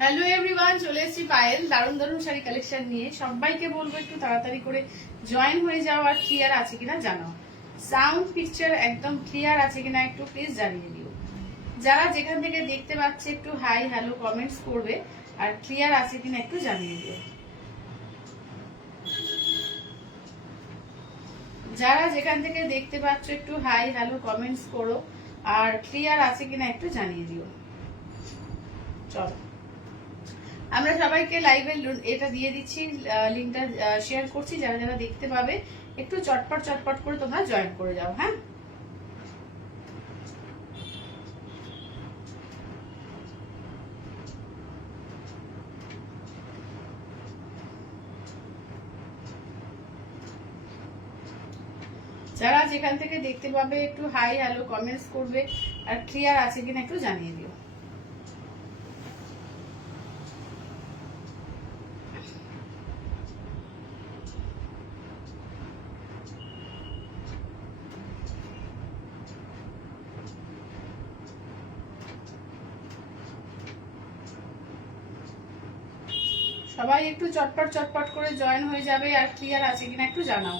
Hello everyone, চলে এসেছি পায়েল দারুণ দারুণ শাড়ি কালেকশন নিয়ে। সবাইকে বলবো একটু তাড়াতাড়ি করে জয়েন হয়ে যাও, আর ক্লিয়ার আছে কিনা জানাও। সাউন্ড পিকচার একদম ক্লিয়ার আছে কিনা একটু প্লিজ জানিয়ে দিও। যারা যেখান থেকে দেখতে পাচ্ছে একটু হাই হ্যালো কমেন্টস করবে, আর ক্লিয়ার আছে কিনা একটু জানিয়ে দিও। যারা যেখান থেকে দেখতে পাচ্ছ একটু হাই হ্যালো কমেন্টস করো, আর ক্লিয়ার আছে কিনা একটু জানিয়ে দিও। চলো, আমরা সবাইকে লাইভের এটা দিয়ে দিচ্ছি, লিংকটা শেয়ার করছি। যারা যারা দেখতে পাবে একটু চটপট চটপট করে তোমরা জয়েন করে যাও। হ্যাঁ, যারা যেখান থেকে দেখতে পাবে একটু হাই হ্যালো কমেন্টস করবে, আর ক্লিয়ার আছে কিনা একটু জানিয়ে দিও। সবাই একটু চটপট চটপট করে জয়েন হয়ে যাবে, আর ক্লিয়ার আছে কিনা একটু জানাও।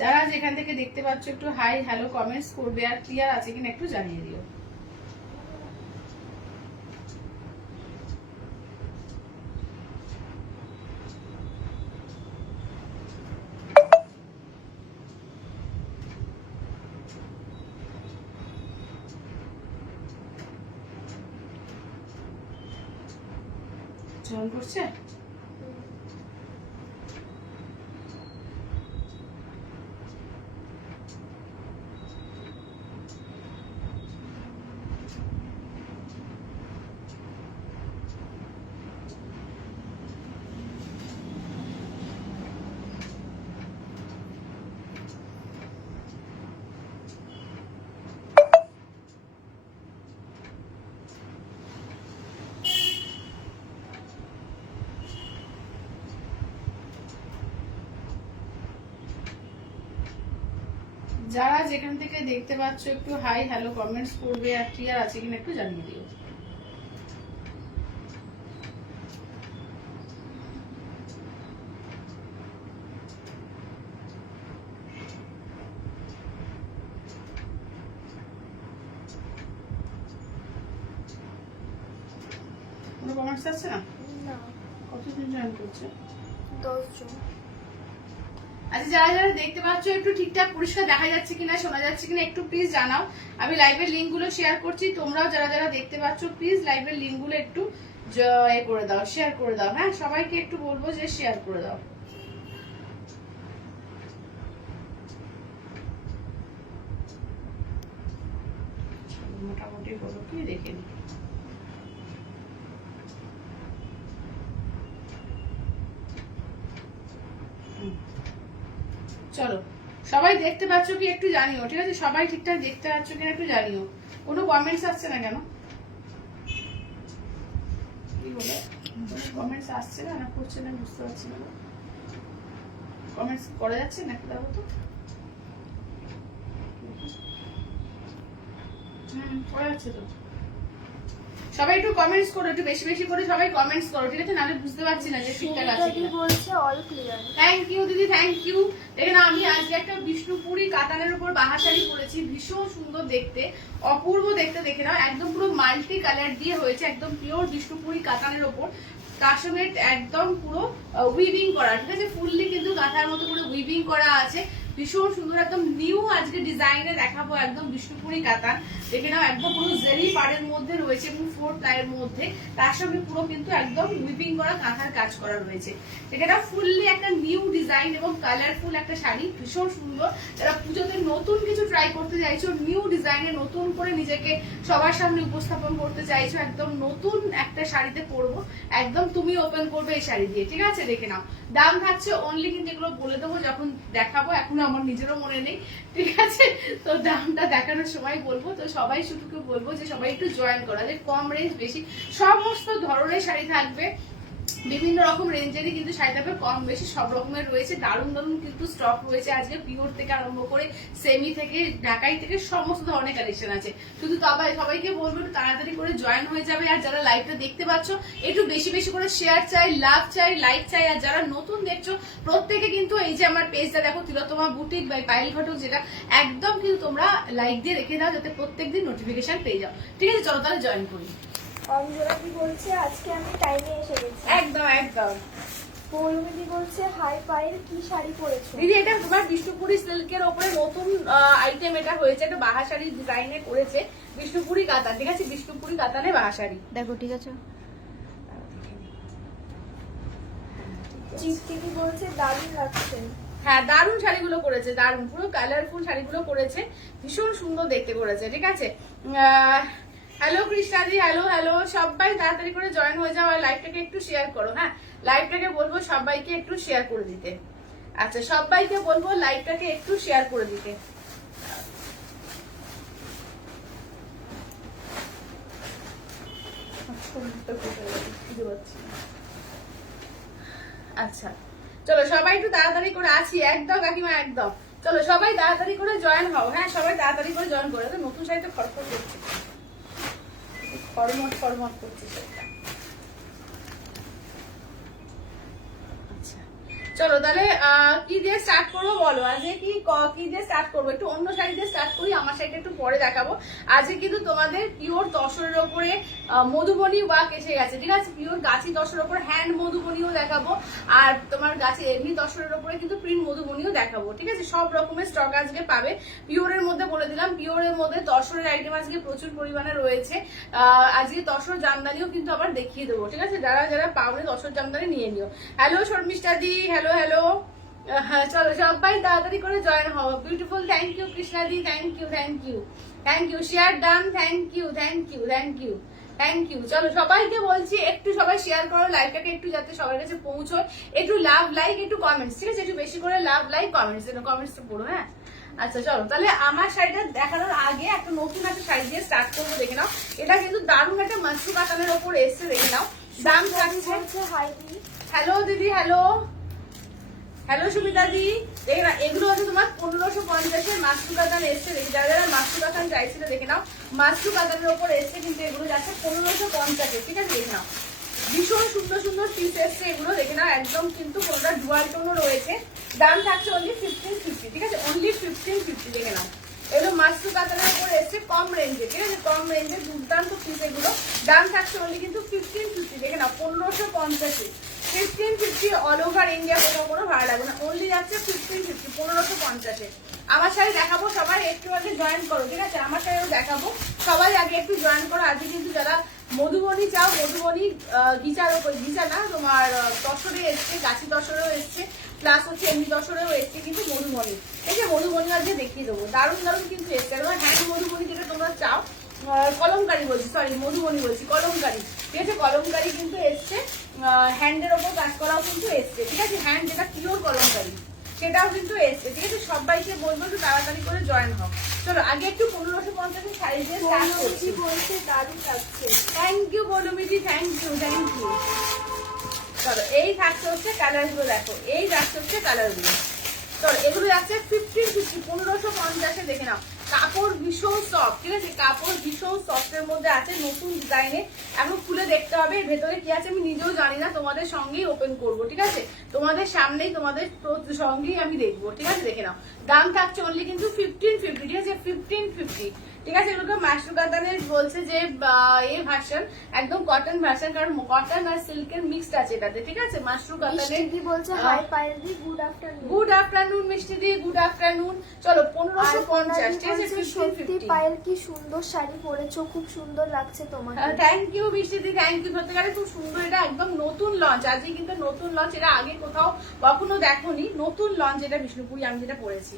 যারা যেখান থেকে দেখতে পাচ্ছ একটু হাই হ্যালো কমেন্টস করবে, আর ক্লিয়ার আছে কিনা একটু জানিয়ে দিও। জল পড়ছে? যারা যেখান থেকে দেখতে পাচ্ছ একটু হাই হ্যালো কমেন্টস করবে, আর ক্লিয়ার আছে কিনা একটু জানিয়ে দিও। কোনো কমেন্টস আছে না? কতজন জয়েন করছে? 10 জন। আচ্ছা, যারা যারা দেখতে পাচ্ছ একটু ঠিকঠাক পরিষ্কার দেখা যাচ্ছে কিনা, শোনা যাচ্ছে কিনা একটু প্লিজ জানাও। আমি লাইভের লিংক গুলো শেয়ার করছি, তোমরাও যারা যারা দেখতে পাচ্ছ প্লিজ লাইভের লিংক গুলো একটু করে দাও, শেয়ার করে দাও। হ্যাঁ, সবাইকে একটু বলবো যে শেয়ার করে দাও। মোটামুটি হলো কি দেখে নি। চলো, সবাই দেখতে পাচ্ছ কি একটু জানিও, ঠিক আছে? সবাই ঠিকঠাক দেখতে পাচ্ছ কিনা একটু জানিও। কোনো কমেন্টস আসছে না কেন? কি বলে কমেন্টস আসছে না, না করছে না, বুঝতে পারছি না। কমেন্টস করা যাচ্ছে না, একটু দেখো তো। করা যাচ্ছে তো। সবাই একটু কমেন্টস করো, একটু বেশি বেশি করে সবাই কমেন্টস করো, ঠিক আছে? নাহলে বুঝতে পারছি না যে ঠিকঠাক আছে কি বলছে অল ক্লিয়ার। থ্যাংক ইউ দিদি, থ্যাংক ইউ। দেখেন, আমি আজকে একটা বিষ্ণুপুরি কাতানের উপর বাহা শাড়ি পরেছি, ভীষণ সুন্দর দেখতে, অপূর্ব দেখতে। দেখে নাও, একদম পুরো মাল্টি কালার দিয়ে হয়েছে, একদম পিওর বিষ্ণুপুরি কাতানের উপর। তার সঙ্গে একদম পুরো উইভিং করা, ঠিক আছে? ফুললি কিন্তু কাঁথার মতো পুরো উইভিং করা আছে। ভীষণ সুন্দর একদম নিউ আজকে ডিজাইনে দেখাবো, একদম বিষ্ণুপুরি কাতান। দেখে নাও একদম পুরো জেরি পাড়ের মধ্যে রয়েছে এবং 4 প্লাইয়ের মধ্যে, তার সঙ্গে পুরো কিন্তু একদম উইপিং করা কাঁথার কাজ করা রয়েছে। দেখে নাও ফুললি একটা নিউ ডিজাইন এবং কালারফুল একটা শাড়ি, ভীষণ সুন্দর। যারা পুজোতে নতুন কিছু ট্রাই করতে চাইছো, নিউ ডিজাইনে নতুন করে নিজেকে সবার সামনে উপস্থাপন করতে চাইছো, একদম নতুন একটা শাড়িতে পরবো, একদম তুমি ওপেন করবে এই শাড়ি দিয়ে, ঠিক আছে? দেখে নাও দাম থাকছে অনলি, কিন্তু এগুলো বলে দেবো যখন দেখাবো, এখন আমার নিজেরও মনে নেই, ঠিক আছে? তো দামটা দেখানোর সময় বলবো। তো সবাই শুধু বলবো যে সবাই একটু জয়েন করা, যে কম রেঞ্জ বেশি সমস্ত ধরনের শাড়ি থাকবে, বিভিন্ন রকম রেঞ্জেরই কিন্তু শাড়ি থাকবে, কম বেশি সব রকমের রয়েছে। দারুণ দারুণ কিন্তু স্টক রয়েছে আজকে, পিওর থেকে আরম্ভ করে সেমি থেকে ঢাকাই থেকে সমস্ত ধরনের কালেকশন আছে। শুধু সবাইকে বলবো একটু তাড়াতাড়ি করে জয়েন হয়ে যাবে। আর যারা লাইভটা দেখতে পাচ্ছ একটু বেশি বেশি করে শেয়ার চাই, লাভ চাই, লাইক চাই। আর যারা নতুন দেখছো প্রত্যেকে কিন্তু এই যে আমার পেজটা দেখো, তিলোত্তমা বুটিক বাই পায়েল ঘটক, যেটা একদম কিন্তু তোমরা লাইক দিয়ে রেখে দাও যাতে প্রত্যেকদিন নোটিফিকেশন পেয়ে যাও, ঠিক আছে? চলো তাহলে জয়েন করি। অঞ্জনাদি বলছে আজকে আমি টাইমে এসে গেছি। একদম একদম। পৌলমিদি বলছে হাই পায়েল, কি শাড়ি পরেছো? দিদি এটা তোমার বিষ্ণুপুরি সিল্কের ওপরে নতুন আইটেম এটা হয়েছে, এটা বাহা শাড়ির ডিজাইনে করেছে, বিষ্ণুপুরি কাতান, ঠিক আছে? বিষ্ণুপুরি কাতানে বাহা শাড়ি দেখো, ঠিক আছে। চিপটিকি বলছে দারুণ লাগছে। হ্যাঁ দারুণ শাড়িগুলো করেছে, দারুণ পুরো কালারফুল শাড়িগুলো করেছে, ভীষণ সুন্দর দেখতে করেছে, ঠিক আছে? হ্যালো কৃষ্ণাদি, হ্যালো হ্যালো, সবাই তাড়াতাড়ি করে জয়েন হয়ে যাও আর লাইভটাকে একটু শেয়ার করো। হ্যাঁ লাইভটাকে বলবো সবাইকে একটু শেয়ার করে দিতে। আচ্ছা সবাইকে বলবো লাইভটাকে একটু শেয়ার করে দিতে। আচ্ছা চলো সবাই একটু তাড়াতাড়ি করে, আছি একদম কাকিমা একদম। চলো সবাই তাড়াতাড়ি করে জয়েন হও। হ্যাঁ সবাই তাড়াতাড়ি করে জয়েন করে, নতুন শাড়িতে খড়খড় করছে, খড়মট খড়মট করছে সেটা। আচ্ছা চলো তাহলে কি দিয়ে স্টার্ট করবো বলো? আজকে কি দিয়ে স্টার্ট করবো? একটু অন্য শাড়ি দিয়ে স্টার্ট করি, আমার শাড়িটা একটু পরে দেখাবো। আজকে কিন্তু তোমাদের পিওর তসরের ওপরে মধুবনী ওয়ার্ক এসে গেছে, ঠিক আছে? পিওর গাছি তসরের ওপর হ্যান্ড মধুবনীও দেখাবো, আর তোমার গাছে এমনি তসরের ওপরে কিন্তু প্রিন্ট মধুবনীও দেখাবো, ঠিক আছে? সব রকমের স্টক আজকে পাবে। পিওরের মধ্যে বলে দিলাম, পিওরের মধ্যে তসরের আইটেম আজকে প্রচুর পরিমাণে রয়েছে। আজকে তসর জামদানিও কিন্তু আবার দেখিয়ে দেবো, ঠিক আছে? যারা যারা পাওনি তসর জামদানি নিয়ে নিও। হ্যালো শর্মিষ্ঠা দি, হ্যালো হ্যালো। চলো সবাই তাড়াতাড়ি করে জয়েন হও। বিউটিফুল, থ্যাংক ইউ কৃষ্ণা দি, thank you thank you thank you. Share done, thank you thank you thank you thank you. চলো সবাইকে বলছি একটু সবাই শেয়ার করো লাইভটাকে, একটু যাতে সবার কাছে পৌঁছয়। একটু লাভ লাইক, একটু কমেন্টস, ঠিক আছে? একটু বেশি করে লাভ লাইক কমেন্টস, কমেন্টসটা পড়ো। হ্যাঁ আচ্ছা চলো তাহলে আমার শাড়িটা দেখানোর আগে একটা নতুন একটা শাড়ি দিয়ে স্টার্ট করবো। দেখে নাও এটা কিন্তু দারুণ একটা মাছরু কাতানের ওপর এসছে, দেখে নাও। দাম থাকছে, হ্যালো দিদি, হ্যালো হ্যালো সুমিতা দি। দেখে না এগুলো হচ্ছে তোমার 1550-এর মাছরু কাতান এসছে। দেখি যারা যারা মাছরু কাতান চাইছিল দেখে নাও, মাছরু কাতানের ওপর এসছে, কিন্তু এগুলো যাচ্ছে 1550-এ, ঠিক আছে? দেখে নাও ভীষণ সুন্দর সুন্দর পিস এসছে এগুলো, দেখে নাও একদম কিন্তু কোনটা ডুয়াল টোনও রয়েছে। দাম থাকছে অনলি 1550, ঠিক আছে? অনলি 1550। দেখে নাও এগুলো মাছরু কাতানের উপর এসছে কম রেঞ্জে, ঠিক আছে? কম রেঞ্জে দুর্দান্ত পিস এগুলো। দাম থাকছে অনলি কিন্তু 1550। দেখে নাও 1550, 1550 অল ওভার ইন্ডিয়া, কোনো ভাড়া লাগবে না, অনলি যাচ্ছে 1550, 1550-এ। আমার শাড়ি দেখাবো, সবাই একটু আগে জয়েন করো, ঠিক আছে? আমার শাড়িও দেখাবো, সবাই আগে একটু জয়েন করো। আজকে কিন্তু যারা মধুবনী চাও, মধুবনী গিচার ওপর, গিচা না তোমার তসরে এসছে, গাছি তসরেও এসছে, প্লাস হচ্ছে এমনি তসরেও এসছে কিন্তু মধুবনী। এই যে মধুবনী আজকে দেখিয়ে দেবো, দারুণ দারুণ কিন্তু এসছে। এবার হ্যান্ড মধুবনী যেটা তোমরা চাও, কলমকারি বলছি, সরি মধুবনী বলছি, কলমকারি, ঠিক আছে? কলমকারি কিন্তু এসছে, হ্যান্ডের ওপর কাজ করাও কিন্তু এসছে, ঠিক আছে? হ্যান্ড যেটা পিওর কলমকারি সেটাও কিন্তু এসছে, ঠিক আছে? সবাইকে বলবো একটু তাড়াতাড়ি করে জয়েন হও। চলো আগে একটু 1550 শাড়ি দিয়ে স্টার্ট করছি। বলছে দারুণ লাগছে। থ্যাংক ইউ বলুমিজি, থ্যাংক ইউ থ্যাংক ইউ। চলো এই থাকছে হচ্ছে কালারগুলো, দেখো এই যাচ্ছে হচ্ছে কালারগুলো। চলো এগুলো যাচ্ছে 1550, 1550-এ। দেখে নাও কাপড় ভীষণ সফট, ঠিক আছে, কাপড় ভীষণ সফটের মধ্যে আছে, নতুন ডিজাইনে। এখন খুলে দেখতে হবে এর ভেতরে কি আছে, আমি নিজেও জানি না, তোমাদের সঙ্গেই ওপেন করব, ঠিক আছে, তোমাদের সামনেই তোমাদের সঙ্গেই আমি দেখবো, ঠিক আছে। দেখে নাও, দাম থাকছে অনলি কিন্তু 1550, ঠিক আছে, 1550, ঠিক আছে। এগুলোকে মাশরু কাতানের বলছে যে এ ভার্সন, একদম কটন ভার্সন, কারণ কটন আর সিল্কের মিক্সড আছে এটাতে, ঠিক আছে। মাশরু কাতানের কি বলছে হাই পায়েল দি গুড আফটারনুন। গুড আফটারনুন মিষ্টি দি, গুড আফটারনুন। চলো 1550, ঠিক আছে, সত্যি 1550। পায়েল কি সুন্দর শাড়ি পরেছো, খুব সুন্দর লাগছে তোমাকে। থ্যাংক ইউ মিষ্টি দি, থ্যাংক ইউ, সত্যিকারে খুব সুন্দর। এটা একদম নতুন লঞ্চ, আজকে কিন্তু নতুন লঞ্চ, এটা আগে কোথাও কখনো দেখোনি, নতুন লঞ্চ এটা বিষ্ণুপুরি আমি যেটা পরেছি।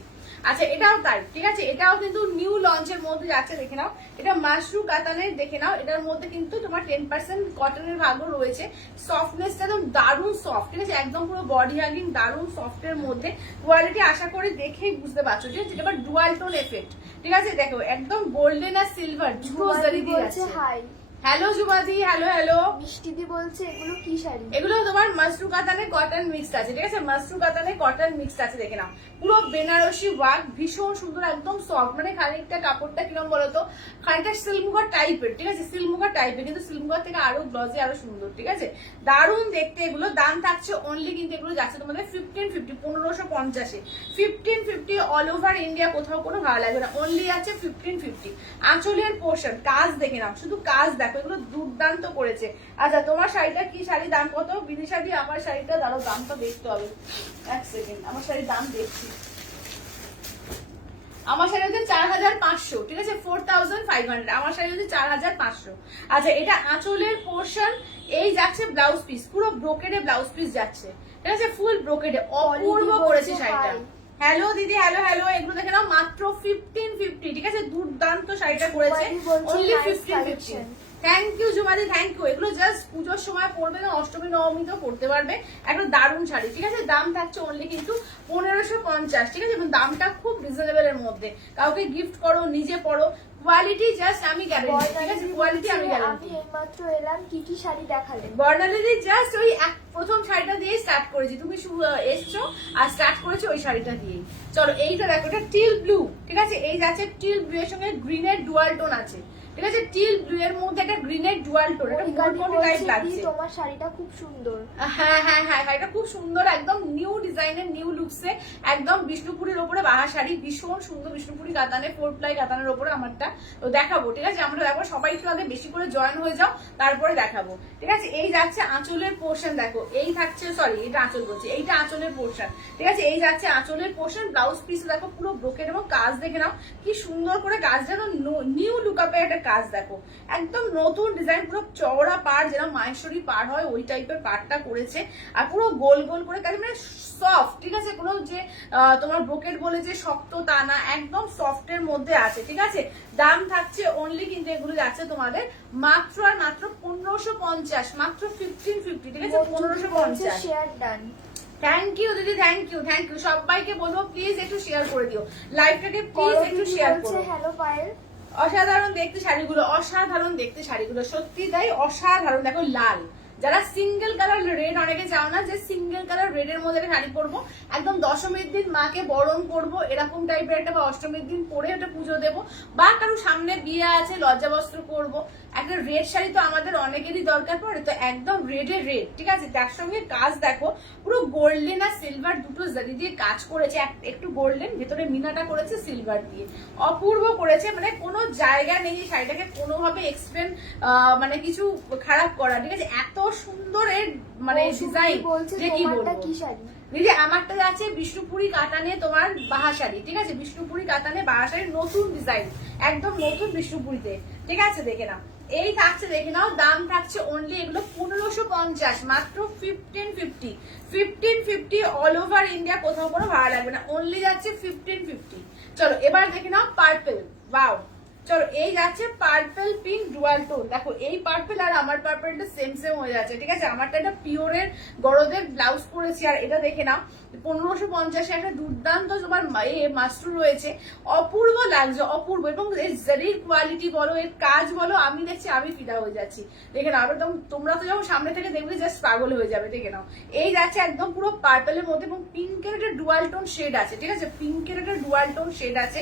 আচ্ছা এটাও তাই, ঠিক আছে, এটাও কিন্তু নিউ লঞ্চের মধ্যে যাচ্ছে, দেখে নাও। এটা মাশরু কাতানের, দেখে নাও, এটার মধ্যে কিন্তু তোমার 10% কটনের ভাগও রয়েছে। সফটনেসটা একদম দারুণ সফট, ঠিক আছে, একদম পুরো বডি হাগিং, দারুণ সফটের মধ্যে। কোয়ালিটি আশা করি দেখেই বুঝতে পারছো, ঠিক আছে। এটা ডুয়াল টোন এফেক্ট, ঠিক আছে, দেখো একদম গোল্ডেন আর সিলভার দুটো জারি দিয়ে আছে। হাই হ্যালো জুবাদি, হ্যালো হ্যালো। মিষ্টি দি বলছে এগুলো কি শাড়ি? এগুলো তোমার মাশরু কাতানে কটন মিক্সড আছে, ঠিক আছে, মাশরু কাতানে কটন মিক্সড আছে, দেখে নাও। পুরো বেনারসি ওয়ার্ক, ভীষণ সুন্দর, একদম সফট, মানে খানিকটা কাপড়টা কিরম বলতো, খানিকটা সিল্কমুগার টাইপের, ঠিক আছে, সিল্কমুগার টাইপের, কিন্তু সিল্কমুগার থেকে আরো গ্লজি, আরো সুন্দর, ঠিক আছে, দারুণ দেখতে এগুলো। দাম থাকছে অনলি কিন্তু এগুলো যাচ্ছে তোমাদের 1550, 1550, 1550 অল ওভার ইন্ডিয়া, কোথাও কোনো ভালো লাগবে না, অনলি আছে 1550। আঁচলের পোর্শন কাজ দেখে নাও, শুধু কাজ দেখো, এগুলো দুর্দান্ত করেছে। আচ্ছা তোমার শাড়িটা কি, শাড়ির দাম কত বিদিশা দি? আমার শাড়িটা দাঁড়াও, দামটা দেখতে হবে, এক সেকেন্ড, আমার শাড়ির দাম দেখছি। আমার শাড়ি হচ্ছে 4500, ঠিক আছে, 4500, আমার শাড়ি হচ্ছে 4500। আচ্ছা এটা আঁচলের পোর্শন, এই যাচ্ছে ব্লাউজ পিস, পুরো ব্রোকেডে ব্লাউজ পিস যাচ্ছে, ঠিক আছে, ফুল ব্রোকেডে, অপূর্ব করেছে শাড়িটা। হ্যালো দিদি, হ্যালো হ্যালো। এগুলো দেখে নাও মাত্র 1550, ঠিক আছে, দুর্দান্ত শাড়িটা করেছে, অনলি 1550। থ্যাংক ইউ জুমাদি, থ্যাংক ইউ। এগুলো জাস্ট পুজোর সময় পরবে না, অষ্টমী নবমীতেও পরতে পারবে, একটা দারুণ শাড়ি, ঠিক আছে। দাম থাকছে অনলি কিন্তু 1550, ঠিক আছে, এবং দামটা খুব রিজনেবল এর মধ্যে, কাউকে গিফট করো, নিজে পরো, কোয়ালিটি জাস্ট আমি গ্যারান্টি, ঠিক আছে, কোয়ালিটি আমি গ্যারান্টি। আমি এইমাত্র এলাম, কি কি শাড়ি দেখালেন? বর্ণালী জাস্ট ওই প্রথম শাড়িটা দিয়ে স্টার্ট করেছি, তুমি এসছো আর স্টার্ট করেছো ওই শাড়িটা দিয়ে। চলো এইটা দেখো, এটা টিল ব্লু, ঠিক আছে, এই যাচ্ছে টিল ব্লু এর সঙ্গে গ্রিনের ডুয়াল টোন আছে, ঠিক আছে, টিল ব্লু এর মধ্যে একটা গ্রিনের ডুয়াল টোন, এটা মোটামুটি টাইপ লাগছে। তোমার শাড়িটা খুব সুন্দর। হ্যাঁ হ্যাঁ হ্যাঁ, এটা খুব সুন্দর, একদম নিউ ডিজাইনের, নিউ লুকসে, একদম বিষ্ণুপুরের ওপরে বাহা শাড়ি, ভীষণ সুন্দর, বিষ্ণুপুরি কাতানে, 4 প্লাই কাতানের ওপরে আমারটা, তো দেখাবো, ঠিক আছে, আমরা দেখো সবাই একটু আগে বেশি করে জয়েন হয়ে যাও, তারপরে দেখাবো, ঠিক আছে। এই যাচ্ছে আঁচলের পোর্শন, দেখো এই থাকছে, সরি এটা আঁচল বলছি, এইটা আঁচলের পোর্শন, ঠিক আছে, এই যাচ্ছে আঁচলের পোর্শন। ব্লাউজ পিস দেখো পুরো ব্রোকেড, এবং কাজ দেখে নাও কি সুন্দর করে কাজ, যেন নিউ লুকআপের একটা কাজ দেখো, একদম নতুন ডিজাইন, পুরো চওড়া পাড়, যেরকম মাহেশ্বরী পাড় হয় ওই টাইপের পাড়টা করেছে, আর পুরো গোল গোল করে কাজ, মানে সফট, ঠিক আছে, কোনো যে তোমার ব্রোকেড বলে যে শক্ত তা না, একদম সফটের মধ্যে আছে, ঠিক আছে। দাম থাকছে অনলি কিন্তু এগুলো যাচ্ছে তোমাদের মাত্র আর মাত্র 1550, মাত্র 1550, ঠিক আছে, 1550। Share done. থ্যাংক ইউ দিদি, থ্যাংক ইউ, থ্যাংক ইউ। সবাইকে বলবো প্লিজ একটু শেয়ার করে দিও লাইভটাকে, প্লিজ একটু শেয়ার করো। হ্যালো পায়েল, অসাধারণ দেখতে শাড়িগুলো, অসাধারণ দেখতে শাড়িগুলো, সত্যি তাই অসাধারণ। দেখো লাল, যারা সিঙ্গেল কালার রেড অনেকে চাও না যে সিঙ্গেল কালার রেড এর মধ্যে শাড়ি পরবো, একদম দশমীর দিন মাকে বরণ করবো এরকম টাইপের একটা, বা অষ্টমীর দিন পরে একটা পুজো দেবো, বা কারো সামনে বিয়ে আছে লজ্জা বস্ত্র করবো, একটা রেড শাড়ি তো আমাদের অনেকেরই দরকার পড়ে, তো একদম রেডের রেড, ঠিক আছে। তার সঙ্গে কাজ দেখো পুরো গোল্ডেন আর সিলভার দুটো জারি দিয়ে কাজ করেছে, একটু গোল্ডেন, ভেতরে মিনাটা করেছে সিলভার দিয়ে, অপূর্ব করেছে, মানে কোনো জায়গা নেই এই শাড়িটাকে কোনোভাবে এক্সপ্লেন মানে কিছু খারাপ করা, ঠিক আছে, এত সুন্দর এর মানে ডিজাইন, যে কি বলবো। দিদি আমারটা আছে বিষ্ণুপুরি কাতানে তোমার বাহা শাড়ি, ঠিক আছে, বিষ্ণুপুরি কাতানে বাহা শাড়ির নতুন ডিজাইন, একদম নতুন বিষ্ণুপুরিতে, ঠিক আছে, দেখে নাও। এই থাকছে, দেখে নাও, দাম থাকছে অনলি এগুলো 1550, মাত্র 1550, 1550 অল ওভার ইন্ডিয়া, কোথাও কোনো ভাড়া লাগবে না, অনলি যাচ্ছে 1550। চলো এবার দেখে নাও পার্পল, ওয়াও চলো এই যাচ্ছে পার্পল পিঙ্ক ডুয়াল টোন। দেখো এই পার্পল আর আমার পার্পলটা সেম সেম হয়ে যাচ্ছে, ঠিক আছে। আমারটা একটা পিওরের গরদের ব্লাউজ পরেছি, আর এটা দেখে নাও 1550 একটা দুর্দান্ত তোমার মাস্টুর রয়েছে, অপূর্ব লাগছে, অপূর্ব। এবং এর জারির কোয়ালিটি বলো, এর কাজ বলো, আমি দেখছি আমি ফিদা হয়ে যাচ্ছি। দেখে নাও, তোমরা তো যখন সামনে থেকে দেখবে জাস্ট পাগল হয়ে যাবে। দেখে নাও, এই যাচ্ছে একদম পুরো পার্পলের মধ্যে এবং পিঙ্কের একটা ডুয়াল টোন শেড আছে, ঠিক আছে। পিঙ্কের একটা ডুয়াল টোন শেড আছে।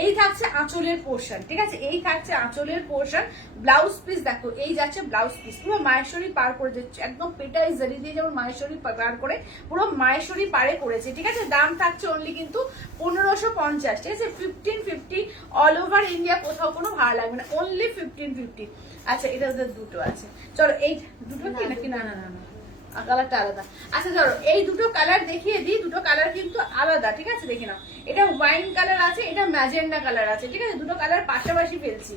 এই থাকছে আঁচলের পোর্শন, ঠিক আছে। এই থাকছে আঁচলের পোর্শন। ব্লাউজ পিস দেখো, এই যাচ্ছে ব্লাউজ পিস, পুরো মায়েশ্বরী পার করে যাচ্ছে, একদম পেটাই জারি দিয়ে যেমন মায়েশ্বরী পার করে পুরো মায়েশ্বরী পারে করেছে, ঠিক আছে। দাম থাকছে অনলি কিন্তু 1550, ঠিক আছে। 1550 অল ওভার ইন্ডিয়া, কোথাও কোনো ভাড়া লাগবে না, অনলি 1550। আচ্ছা এটা ওদের দুটো আছে, চলো এই দুটো কি নাকি, না না না না কালারটা আলাদা। আচ্ছা ধরো এই দুটো কালার দেখিয়ে দিই, দুটো কালার কিন্তু আলাদা, ঠিক আছে। দেখে নাও, এটা ওয়াইন কালার আছে, এটা ম্যাজেন্ডা কালার আছে, ঠিক আছে। দুটো কালার পাশাপাশি ফেলছি,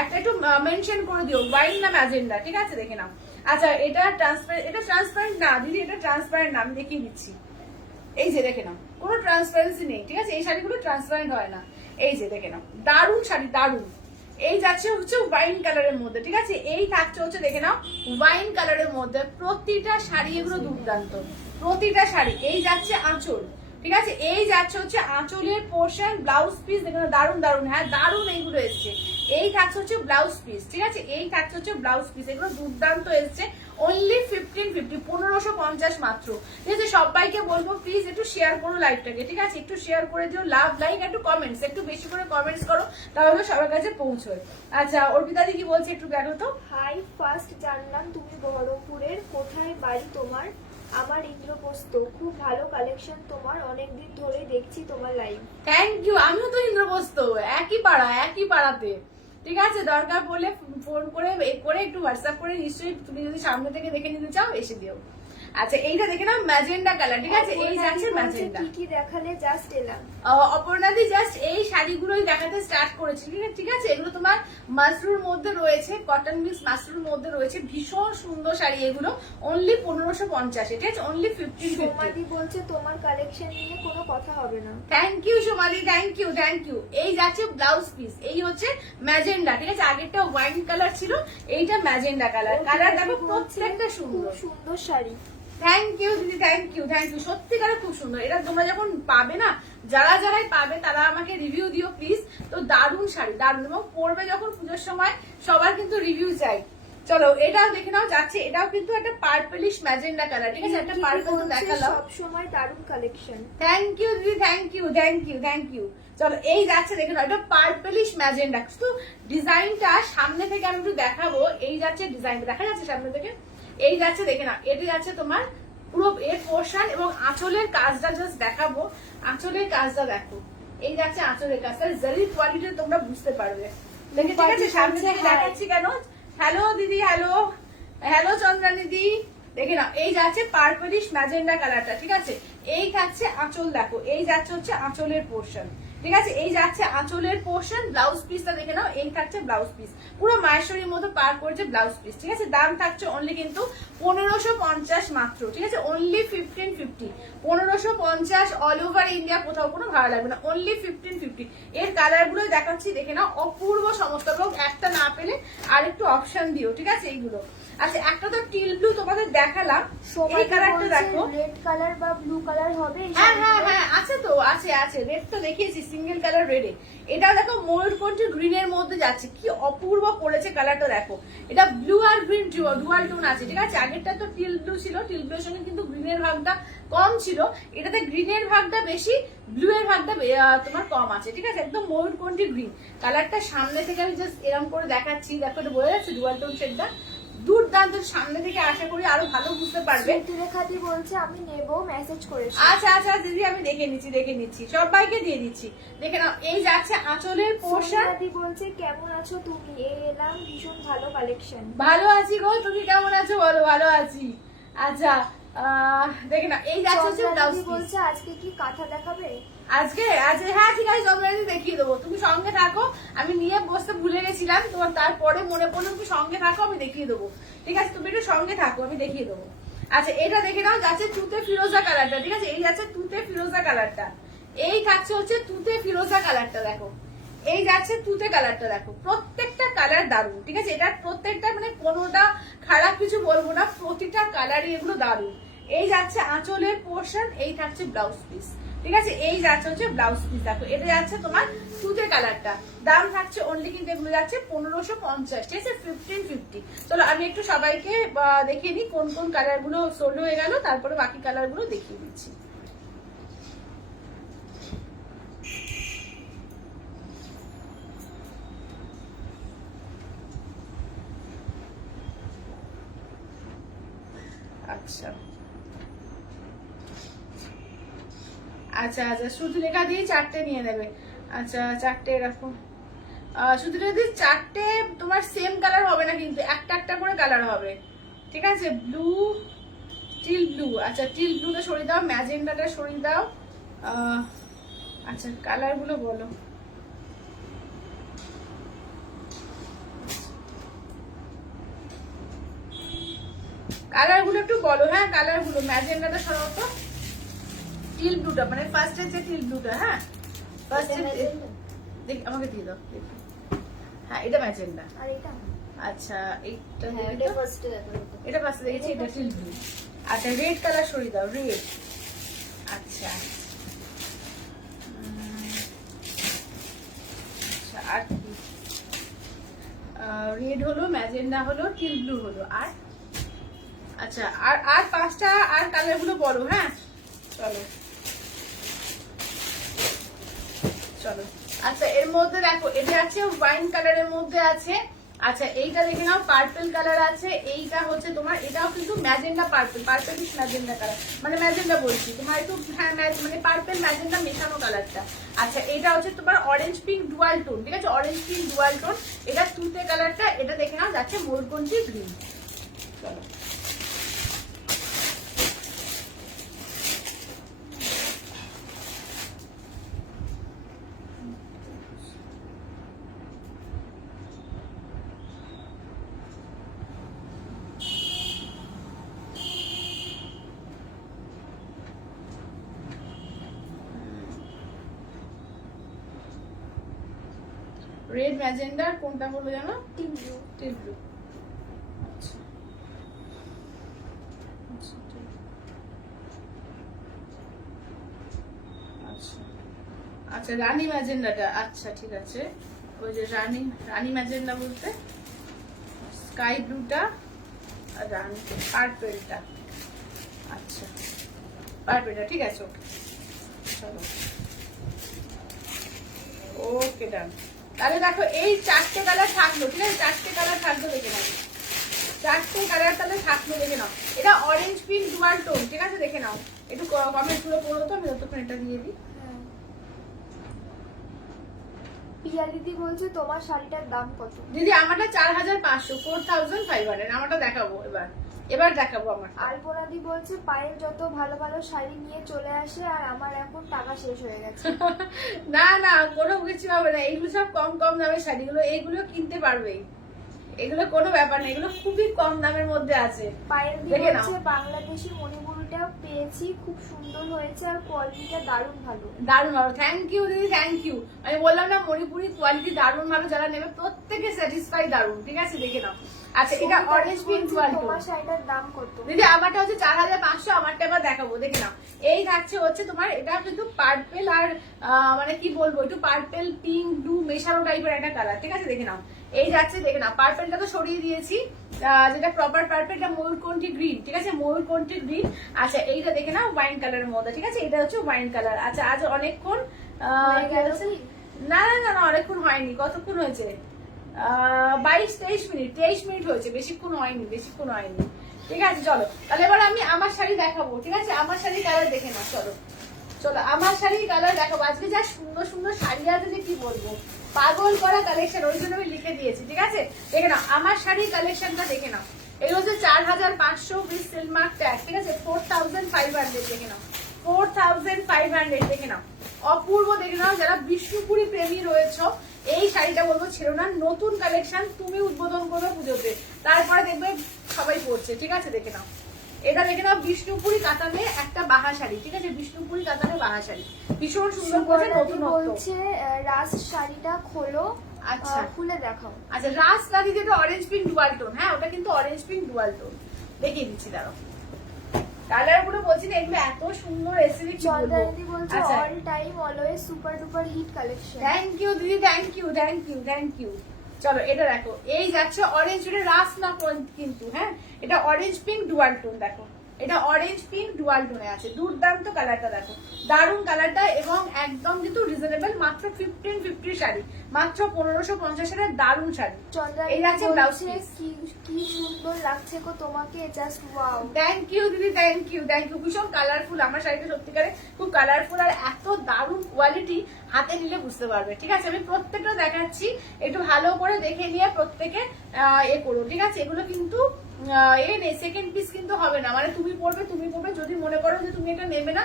একটা একটু মেনশন করে দিও ওয়াইন না ম্যাজেন্ডা, ঠিক আছে। দেখে নাও। আচ্ছা এটা ট্রান্সপারেন্ট, এটা ট্রান্সপারেন্ট না দিদি, এটা ট্রান্সপারেন্ট না, আমি দেখিয়ে দিচ্ছি। এই যে দেখে নাও, কোনো ট্রান্সপারেন্সি নেই, ঠিক আছে। এই শাড়িগুলো ট্রান্সপারেন্ট হয় না। এই যে দেখে নাও, দারুণ শাড়ি, দারুণ। এই যাচ্ছে হচ্ছে ওয়াইন কালারের মধ্যে, ঠিক আছে। এই থাকছে হচ্ছে দেখে নাও ওয়াইন কালারের মধ্যে, প্রতিটা শাড়ি এগুলো দুর্দান্ত, প্রতিটা শাড়ি। এই যাচ্ছে আঁচল, ঠিক আছে। এই যাচ্ছে হচ্ছে আঁচলের পোর্শন, ব্লাউজ পিস দেখে নাও, দারুণ দারুণ, হ্যাঁ দারুণ এইগুলো এসছে। এই থাকছে হচ্ছে ব্লাউজ পিস, ঠিক আছে। এই থাকছে হচ্ছে ব্লাউজ পিস, এগুলো দুর্দান্ত এসছে। অনলি 1550, 1550 মাত্র, ঠিক আছে। সবাইকে বলবো প্লিজ একটু শেয়ার করো লাইভটাকে, ঠিক আছে। একটু শেয়ার করে দিও, লাভ লাইক, একটু কমেন্টস, একটু বেশি করে কমেন্টস করো, তাহলে সবার কাছে পৌঁছয়। আচ্ছা অর্পিতা দি কি বলছে একটু দেখো তো। হাই, ফার্স্ট জানলাম তুমি বহরমপুরের, কোথায় বাড়ি তোমার? আমার ইন্দ্রপ্রস্থ, খুব ভালো কালেকশন তোমার, অনেকদিন ধরে দেখছি তোমার লাইভ। থ্যাংক ইউ, আমিও তো ইন্দ্রপ্রস্থ, একই পাড়া, একই পাড়াতে, ঠিক আছে। দরকার পড়লে ফোন করে একটু হোয়াটসঅ্যাপ করে নিশ্চয়ই, তুমি যদি সামনে থেকে দেখে নিতে চাও এসে দিও। আচ্ছা এইটা দেখে নাও ম্যাজেন্ডা কালার, ঠিক আছে। এই যাচ্ছে ম্যাজেন্ডা। কি কি দেখালে, জাস্ট এলাম। অপর্ণাদি জাস্ট এই শাড়িগুলোই দেখাতে স্টার্ট করেছি, ঠিক আছে। এগুলো তোমার মাসরুর মধ্যে রয়েছে, কটন মিক্স মাসরুর মধ্যে রয়েছে, ভীষণ সুন্দর শাড়ি এগুলো। অনলি 1550, ঠিক আছে। অনলি 1550। সোমাদি বলছে তোমার কালেকশন নিয়ে কোনো কথা হবে না। Thank you Somali, thank you, thank you. এই যাচ্ছে ব্লাউজ পিস, এই হচ্ছে ম্যাজেন্ডা, ঠিক আছে। আগেরটা ওয়াইন কালার ছিল, এইটা ম্যাজেন্ডা কালার। কালার দেখো প্রত্যেকটা সুন্দর, খুব সুন্দর শাড়ি। থ্যাংক ইউ দিদি, থ্যাংক ইউ, থ্যাংক ইউ। সত্যিকারে খুব সুন্দর। এটা তোমরা যখন পাবে না, যারাই পাবে তারা আমাকে রিভিউ দিও প্লিজ। তো দারুণ শাড়ি, দারুণ, এবং পরবে যখন পুজোর সময় সবার কিন্তু রিভিউ চাই। চলো এটাও দেখে নাও, যাচ্ছে এটাও কিন্তু একটা পার্পলিশ ম্যাজেন্ডা কালার, ঠিক আছে। একটা পার্পল তো দেখালাম, সব সময় দারুণ কালেকশন। থ্যাংক ইউ দিদি, thank you, thank you, thank you. চলো এই যাচ্ছে দেখে নাও, এটা পার্পলিশ ম্যাজেন্ডা। শুধু ডিজাইনটা সামনে থেকে আমি একটু দেখাবো। এই যাচ্ছে ডিজাইনটা, দেখা যাচ্ছে সামনে থেকে। এই যাচ্ছে দেখে নাও, এটা যাচ্ছে তোমার পুরো এর পোর্শন, এবং আঁচলের কাজটা জাস্ট দেখাবো। আঁচলের কাজটা দেখো, এই যাচ্ছে আঁচলের কাজটা, জারির কোয়ালিটি তোমরা বুঝতে পারবে। দেখে ঠিক আছে, সামনে থেকে দেখাচ্ছি কেন। হ্যালো দিদি, হ্যালো হ্যালো চন্দ্রানী দি, দেখে নাও এই যাচ্ছে পার্পলিশ ম্যাজেন্ডা কালারটা, ঠিক আছে। এই থাকছে আঁচল, দেখো এই যাচ্ছে হচ্ছে আঁচলের পোর্শন, ঠিক আছে। এই যাচ্ছে আঁচলের পোর্শন, ব্লাউজ পিসটা দেখে নাও, এই থাকছে ব্লাউজ পিস, পুরো মায়েশ্বরীর মতো পার করেছে ব্লাউজ পিস, ঠিক আছে। দাম থাকছে অনলি কিন্তু 1550 মাত্র, ঠিক আছে। অনলি 1550, 1550 অল ওভার ইন্ডিয়া, কোথাও কোনো ভাড়া লাগবে না, অনলি 1550। এর কালার গুলো দেখাচ্ছি, দেখে নাও, অপূর্ব সমস্ত। এবং একটা না পেলে আর একটু অপশন দিও, ঠিক আছে। এইগুলো আচ্ছা, একটা তো টিল ব্লু তোমাদের দেখালাম, এই কালারটা দেখো, রেড কালার বা ব্লু কালার হবে। হ্যাঁ হ্যাঁ হ্যাঁ আছে তো, আছে আছে, রেড তো দেখিয়েছি, সিঙ্গেল কালার রেডে। এটা দেখো ময়ূরকণ্ঠী গ্রিনের মধ্যে যাচ্ছে, কি অপূর্ব করেছে কালারটা দেখো। এটা ব্লু আর গ্রিন ডুয়াল টোন আছে, ঠিক আছে। আগেরটা তো টিল ব্লু ছিল, টিল ব্লুর সঙ্গে কিন্তু গ্রিনের ভাগটা কম ছিল, এটাতে গ্রিনের ভাগটা বেশি, ব্লু এর ভাগটা তোমার কম আছে, ঠিক আছে। একদম ময়ূরকণ্ঠী গ্রিন কালারটা। সামনে থেকে আমি জাস্ট এরকম করে দেখাচ্ছি, দেখো এটা বোঝা যাচ্ছে ডুয়াল টোন শেডটা, দুর্দান্ত। সামনে থেকে আশা করি আরো ভালো বুঝতে পারবে। রেখাদি বলছে আমি নেব, মেসেজ করেছি। আচ্ছা আচ্ছা দিদি, আমি দেখে নিচ্ছি, সবাইকে দিয়ে দিচ্ছি। দেখে নাও, এই যাচ্ছে আঁচলের পোর্শন। সোনাদি বলছে কেমন আছো তুমি? এলাম, ভীষণ ভালো কালেকশন। ভালো আছি গো, তুমি কেমন আছো বলো? ভালো আছি। আচ্ছা দেখে নাও, এই যাচ্ছে হচ্ছে ব্লাউজ পিস। বলছে আজকে কি কাঁথা দেখাবে? আজকে হ্যাঁ ঠিক আছে, চন্দ্রানী দেখিয়ে দেবো, তুমি সঙ্গে থাকো। আমি নিয়ে বসতে ভুলে গেছিলাম, তোমার তারপরে মনে পড়লো, তুমি সঙ্গে থাকো, আমি দেখিয়ে দেবো, ঠিক আছে। তুমি একটু সঙ্গে থাকো, আমি দেখিয়ে দেবো। আচ্ছা এটা দেখে নাও, যাচ্ছে তুতে ফিরোজা কালারটা, ঠিক আছে। এই যাচ্ছে তুতে ফিরোজা কালারটা, এই থাকছে হচ্ছে তুতে ফিরোজা কালারটা, দেখো এই যাচ্ছে তুতে কালারটা, দেখো প্রত্যেকটা কালার দারুণ, ঠিক আছে? এটা প্রত্যেকটা মানে কোনোটা খারাপ কিছু বলবো না, প্রতিটা কালারই এগুলো দারুণ। এই যাচ্ছে আঁচলের পোর্শন, এই থাকছে ব্লাউজ পিস, ঠিক আছে? এই যাচ্ছে হচ্ছে ব্লাউজ পিস, দেখো এটা যাচ্ছে তোমার তুতে কালারটা। দাম থাকছে অনলি কিন্তু এগুলো যাচ্ছে 1550, ঠিক আছে? 1550। চলো আমি একটু সবাইকে দেখিয়ে দিই কোন কোন কালার গুলো সোল্ড হয়ে গেল, তারপরে বাকি কালার গুলো দেখিয়ে দিচ্ছি। আচ্ছা আচ্ছা আচ্ছা, সুতিলেখা দিয়ে 4টে নিয়ে নেবে। আচ্ছা 4টে এরকম সুতিলেখা দিয়ে 4টে তোমার সেম কালার হবে না কিন্তু, একটা একটা করে কালার হবে, ঠিক আছে? ব্লু, টিল ব্লু, আচ্ছা টিল ব্লুটা সরিয়ে দাও, ম্যাজেন্ডাটা সরিয়ে দাও। আচ্ছা কালার গুলো বলো। কালার গুলো একটু বলো, হ্যাঁ কালার গুলো। ম্যাজেন্ডাটা সরাও তো, টিল ব্লুটা মানে ফার্স্টের যে টিল ব্লুটা, হ্যাঁ ফার্স্টের, দেখ আমাকে দিয়ে দাও দেখি। হ্যাঁ এটা ম্যাজেন্ডা, আর এটা আচ্ছা এইটা হ্যাঁ দেখি এটা তো। ফার্স্টে দেখো। এটা ফার্স্টে দেখেছি, এটা টিল ব্লু। আচ্ছা রেড কালার সরিয়ে দাও, রেড। আচ্ছা আচ্ছা আর কি, রেড হলো, ম্যাজেন্ডা হলো, টিল ব্লু হলো, আর আচ্ছা আর আর 5টা আর কালার গুলো বলো, হ্যাঁ চলো চলো। আচ্ছা এর মধ্যে দেখো এটা আছে ওয়াইন কালারের মধ্যে আছে। আচ্ছা এইটা দেখে নাও, পার্পল কালার আছে। এইটা হচ্ছে তোমার, এটাও কিন্তু magenta purple, purplish magenta colour, মানে ম্যাজেন্ডা বলছি তোমার একটু, হ্যাঁ মানে পার্পল ম্যাজেন্ডা মেশানো কালারটা। আচ্ছা এটা হচ্ছে তোমার অরেঞ্জ পিঙ্ক ডুয়াল টোন, ঠিক আছে? অরেঞ্জ পিঙ্ক ডুয়াল টোন, এটা তুতে কালারটা। এটা দেখে নাও যাচ্ছে মোরকন্ঠি গ্রিন। চলো রেড ম্যাজেন্ডা কোনটা বলো জানো? Teal blue. Teal blue. আচ্ছা আচ্ছা আচ্ছা রানী ম্যাজেন্ডাটা, আচ্ছা ঠিক আছে। ওই যে রানী ম্যাজেন্ডা বলতে স্কাই ব্লুটা আর রানী পার্পলটা। আচ্ছা পার্পলটা, ঠিক আছে ওকে চলো ওকে ডান। তাহলে দেখো এই 4টে কালার থাকলো, ঠিক আছে? 4টে কালার থাকলো, দেখে নাও 4টে কালার তাহলে থাকলো, দেখে নাও। এটা অরেঞ্জ পিঙ্ক ডুয়াল টোন, ঠিক আছে? দেখে নাও, একটু কমেন্ট গুলো পড়ো তো, আমি ততক্ষণ এটা দিয়ে দিই। পিয়া দিদি বলছে তোমার শাড়িটার দাম কত? দিদি আমারটা 4500, 4500। আমারটা দেখাবো এবার দেখাবো আমার। আলপনাদি বলছে পায়েল যত ভালো ভালো শাড়ি নিয়ে চলে আসে, আর আমার এখন টাকা শেষ হয়ে গেছে। না না কোনো কিছু হবে না, এইগুলো সব কম কম দামের শাড়িগুলো, এইগুলো কিনতে পারবেই, এগুলো কোনো ব্যাপার না, এগুলো খুবই কম দামের মধ্যে আছে। পায়েল দি দেখে নাও। বলছে বাংলাদেশি মণিপুরিটা পেয়েছি, খুব সুন্দর হয়েছে আর কোয়ালিটিটা দারুণ ভালো। দারুণ ভালো, থ্যাংক ইউ দিদি, থ্যাংক ইউ। আমি বললাম না মণিপুরি কোয়ালিটি দারুণ ভালো, যারা নেবে প্রত্যেকে স্যাটিসফাই, দারুণ, ঠিক আছে? দেখে নাও। আচ্ছা এটা অরেঞ্জ পিঙ্ক ডুয়াল টোন। তোমার শাড়িটার দাম কত? দিদি আমারটা হচ্ছে 4500, আমারটা এবার দেখাবো, দেখে নাও। এই থাকছে হচ্ছে তোমার, এটা কিন্তু পার্পল আর মানে কি বলবো, একটু পার্পল পিঙ্ক ব্লু মেশানো টাইপের একটা কালার, ঠিক আছে? দেখে নাও এই যাচ্ছে, দেখে নাও পার্পলটা তো সরিয়ে দিয়েছি, যেটা প্রপার পার্পল, এটা ময়ূরকণ্ঠী গ্রিন, ঠিক আছে? ময়ূরকণ্ঠী গ্রিন। আচ্ছা এইটা দেখে নাও ওয়াইন কালারের মধ্যে, ঠিক আছে? এটা হচ্ছে ওয়াইন কালার। আচ্ছা আজ অনেকক্ষণ না না না না অনেকক্ষণ হয়নি, কতক্ষণ হয়েছে? 22-23 মিনিট, 23 মিনিট হয়েছে, বেশিক্ষণ হয়নি, ঠিক আছে? চলো তাহলে এবার আমি আমার শাড়ি দেখাবো, ঠিক আছে? আমার শাড়ি কালার দেখে নাও, চলো চলো আমার শাড়ি কালার দেখাবো। আজকে যা সুন্দর সুন্দর শাড়ি আছে যে কি বলবো, পাগল করা কালেকশন, ওই জন্য আমি লিখে দিয়েছি, ঠিক আছে? দেখে নাও আমার শাড়ি কালেকশনটা, দেখে নাও। এই হচ্ছে 4500 উইথ সিল্ক মার্ক ট্যাগ, ঠিক আছে? 4500, দেখে নাও 4500, দেখে নাও অপূর্ব, দেখে নাও। যারা বিষ্ণুপুরি প্রেমী রয়েছে এই শাড়িটা বলবো ছেড়ো না, নতুন কালেকশন, তুমি উদ্বোধন করবে পুজোতে, তারপরে দেখবে সবাই পড়ছে, ঠিক আছে? দেখে নাও এটা দেখে নাও বিষ্ণুপুরি কাতানে একটা বাহা শাড়ি, ঠিক আছে, বিষ্ণুপুরি কাতানে বাহা শাড়ি, ভীষণ সুন্দর করে নতুনত্ব। বলছে রাস শাড়িটা খোলো, আচ্ছা খুলে দেখাও। আচ্ছা রাস শাড়ি যেটা অরেঞ্জ পিঙ্ক ডুয়াল টোন, হ্যাঁ ওটা কিন্তু অরেঞ্জ পিঙ্ক ডুয়াল টোন, দেখিয়ে দিচ্ছি দাঁড়াও। কালার গুলো বলছি না, এগুলো এত সুন্দর এসেছে। চন্দ্রানী বলছে all time always super duper hit collection. Thank you দিদি, thank you thank you thank you. চলো এটা দেখো, এই যাচ্ছে অরেঞ্জ, এটা রাস না কিন্তু, হ্যাঁ এটা অরেঞ্জ পিঙ্ক ডুয়াল টোন, দেখো এটা অরেঞ্জ পিঙ্ক ডুয়াল টোনে আছে, দুর্দান্ত কালারটা দেখো, দারুন কালারটা, এবং একদম কিন্তু রিজনেবল, মাত্র 1550 শাড়ি, মাত্র 1550 এর দারুন শাড়ি। এই আছে ব্লাউজ পিস, কি সুন্দর লাগছে গো তোমাকে, জাস্ট ওয়াও। থ্যাংক ইউ দিদি, থ্যাংক ইউ থ্যাংক ইউ। ভীষণ কালারফুল আমার শাড়িটা, সত্যিকারে খুব কালারফুল, আর এত দারুন কোয়ালিটি, হাতে নিলে বুঝতে পারবে, ঠিক আছে। আমি প্রত্যেকটা দেখাচ্ছি, একটু ভালো করে দেখে নিয়ে প্রত্যেকে এ করো, ঠিক আছে। এগুলো কিন্তু সেকেন্ড পিস কিন্তু হবে না, মানে তুমি পড়বে, যদি মনে করো যে তুমি এটা নেবে না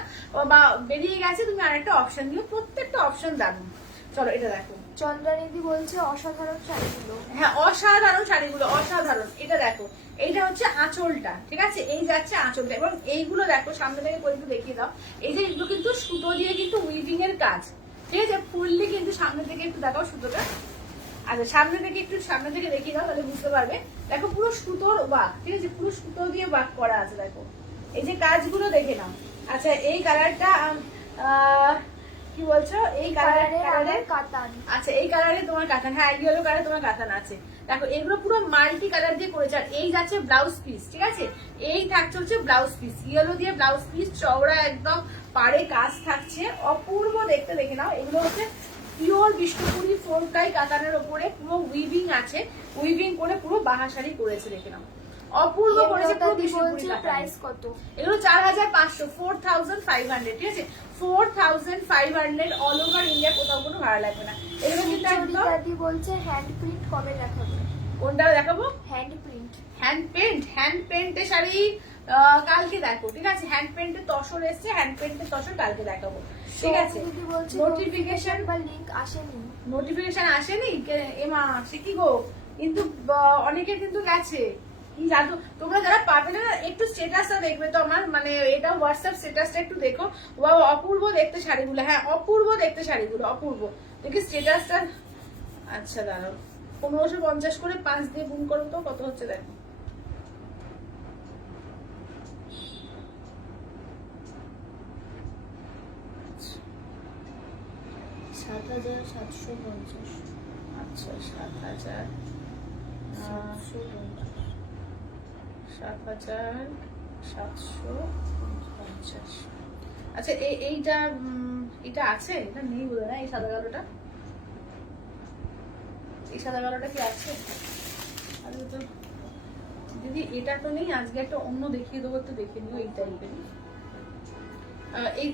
বা বেরিয়ে গেছে, তুমি আরেকটা অপশন দিও, প্রত্যেকটা অপশন দারুন। চলো এটা দেখো, চন্দ্রানিধি বলছে অসাধারণ শাড়িগুলো, হ্যাঁ অসাধারণ শাড়িগুলো, অসাধারণ। এটা দেখো, এইটা হচ্ছে আঁচলটা, ঠিক আছে, এই যাচ্ছে আঁচলটা, এবং এইগুলো দেখো সামনে থেকে করে একটু দেখিয়ে দাও, এই যে এগুলো কিন্তু সুতো দিয়ে কিন্তু উইভিং এর কাজ, ঠিক আছে, ফুললি কিন্তু সামনে থেকে একটু দেখাও সুতোটা। আচ্ছা সামনে থেকে একটু সামনে থেকে দেখিয়ে দাও, তাহলে বুঝতে পারবে। দেখো পুরো সুতোর ওয়ার্ক, ঠিক আছে, পুরো সুতো দিয়ে ওয়ার্ক করা আছে, দেখো এই যে কাজগুলো দেখে নাও। আচ্ছা এই কালারটা কি বলছো, এই কালারে কাতান, আচ্ছা এই কালারে তোমার কাতান, হ্যাঁ ইয়েলো কালারে তোমার কাতান আছে, দেখো এগুলো পুরো মাল্টি কালার দিয়ে করেছে। আর এই যাচ্ছে ব্লাউজ পিস, ঠিক আছে, এই থাকছে হচ্ছে ব্লাউজ পিস, ইয়েলো দিয়ে ব্লাউজ পিস, চওড়া একদম পাড়ে কাজ থাকছে, অপূর্ব দেখতে, দেখে নাও। এগুলো হচ্ছে পিওর বিষ্ণুপুরি ফোরটাই কাতানের ওপরে পুরো উইভিং আছে, উইভিং করে পুরো বাহা শাড়ি করেছে, দেখে নাও, অপূর্ব করেছে পুরো বিষ্ণুপুরি। প্রাইস কত? এগুলো 4500, 4500, ঠিক আছে, 4500 অল ওভার ইন্ডিয়া, কোথাও কোনো ভাড়া লাগবে না। এগুলো কিন্তু একদম বলছে হ্যান্ড প্রিন্ট কবে দেখাবে? কোনটা দেখাবো? হ্যান্ড প্রিন্ট, হ্যান্ড পেন্টের শাড়ি কালকে দেখো, ঠিক আছে, হ্যান্ড পেন্টের তসর এসছে, হ্যান্ড পেন্টের তসর কালকে দেখাবো, ঠিক আছে। নোটিফিকেশন বা লিংক আসেনি, নোটিফিকেশন আসেনি এমা, সে কি গো, কিন্তু অনেকের কিন্তু গেছে, কি জানো তোমরা যারা পাবে না, একটু স্ট্যাটাসটা দেখবে তো আমার, মানে এটা হোয়াটসঅ্যাপ স্ট্যাটাসটা একটু দেখো, ওয়াও অপূর্ব দেখতে শাড়িগুলো, হ্যাঁ অপূর্ব দেখতে শাড়িগুলো, অপূর্ব দেখি স্ট্যাটাসটা। আচ্ছা দাঁড়াও, 1550 করে 5 দিয়ে গুণ করো তো কত হচ্ছে দেখো। আচ্ছা 7750। আচ্ছা এইটা এটা আছে, এটা নেই বলে না, এই সাদা কালোটা, এই সাদা কালোটা কি আছে? আরে তো দিদি এটা তো নেই, আজকে একটা অন্য দেখিয়ে দেবো, তো দেখে নিও এই টাইপেরই,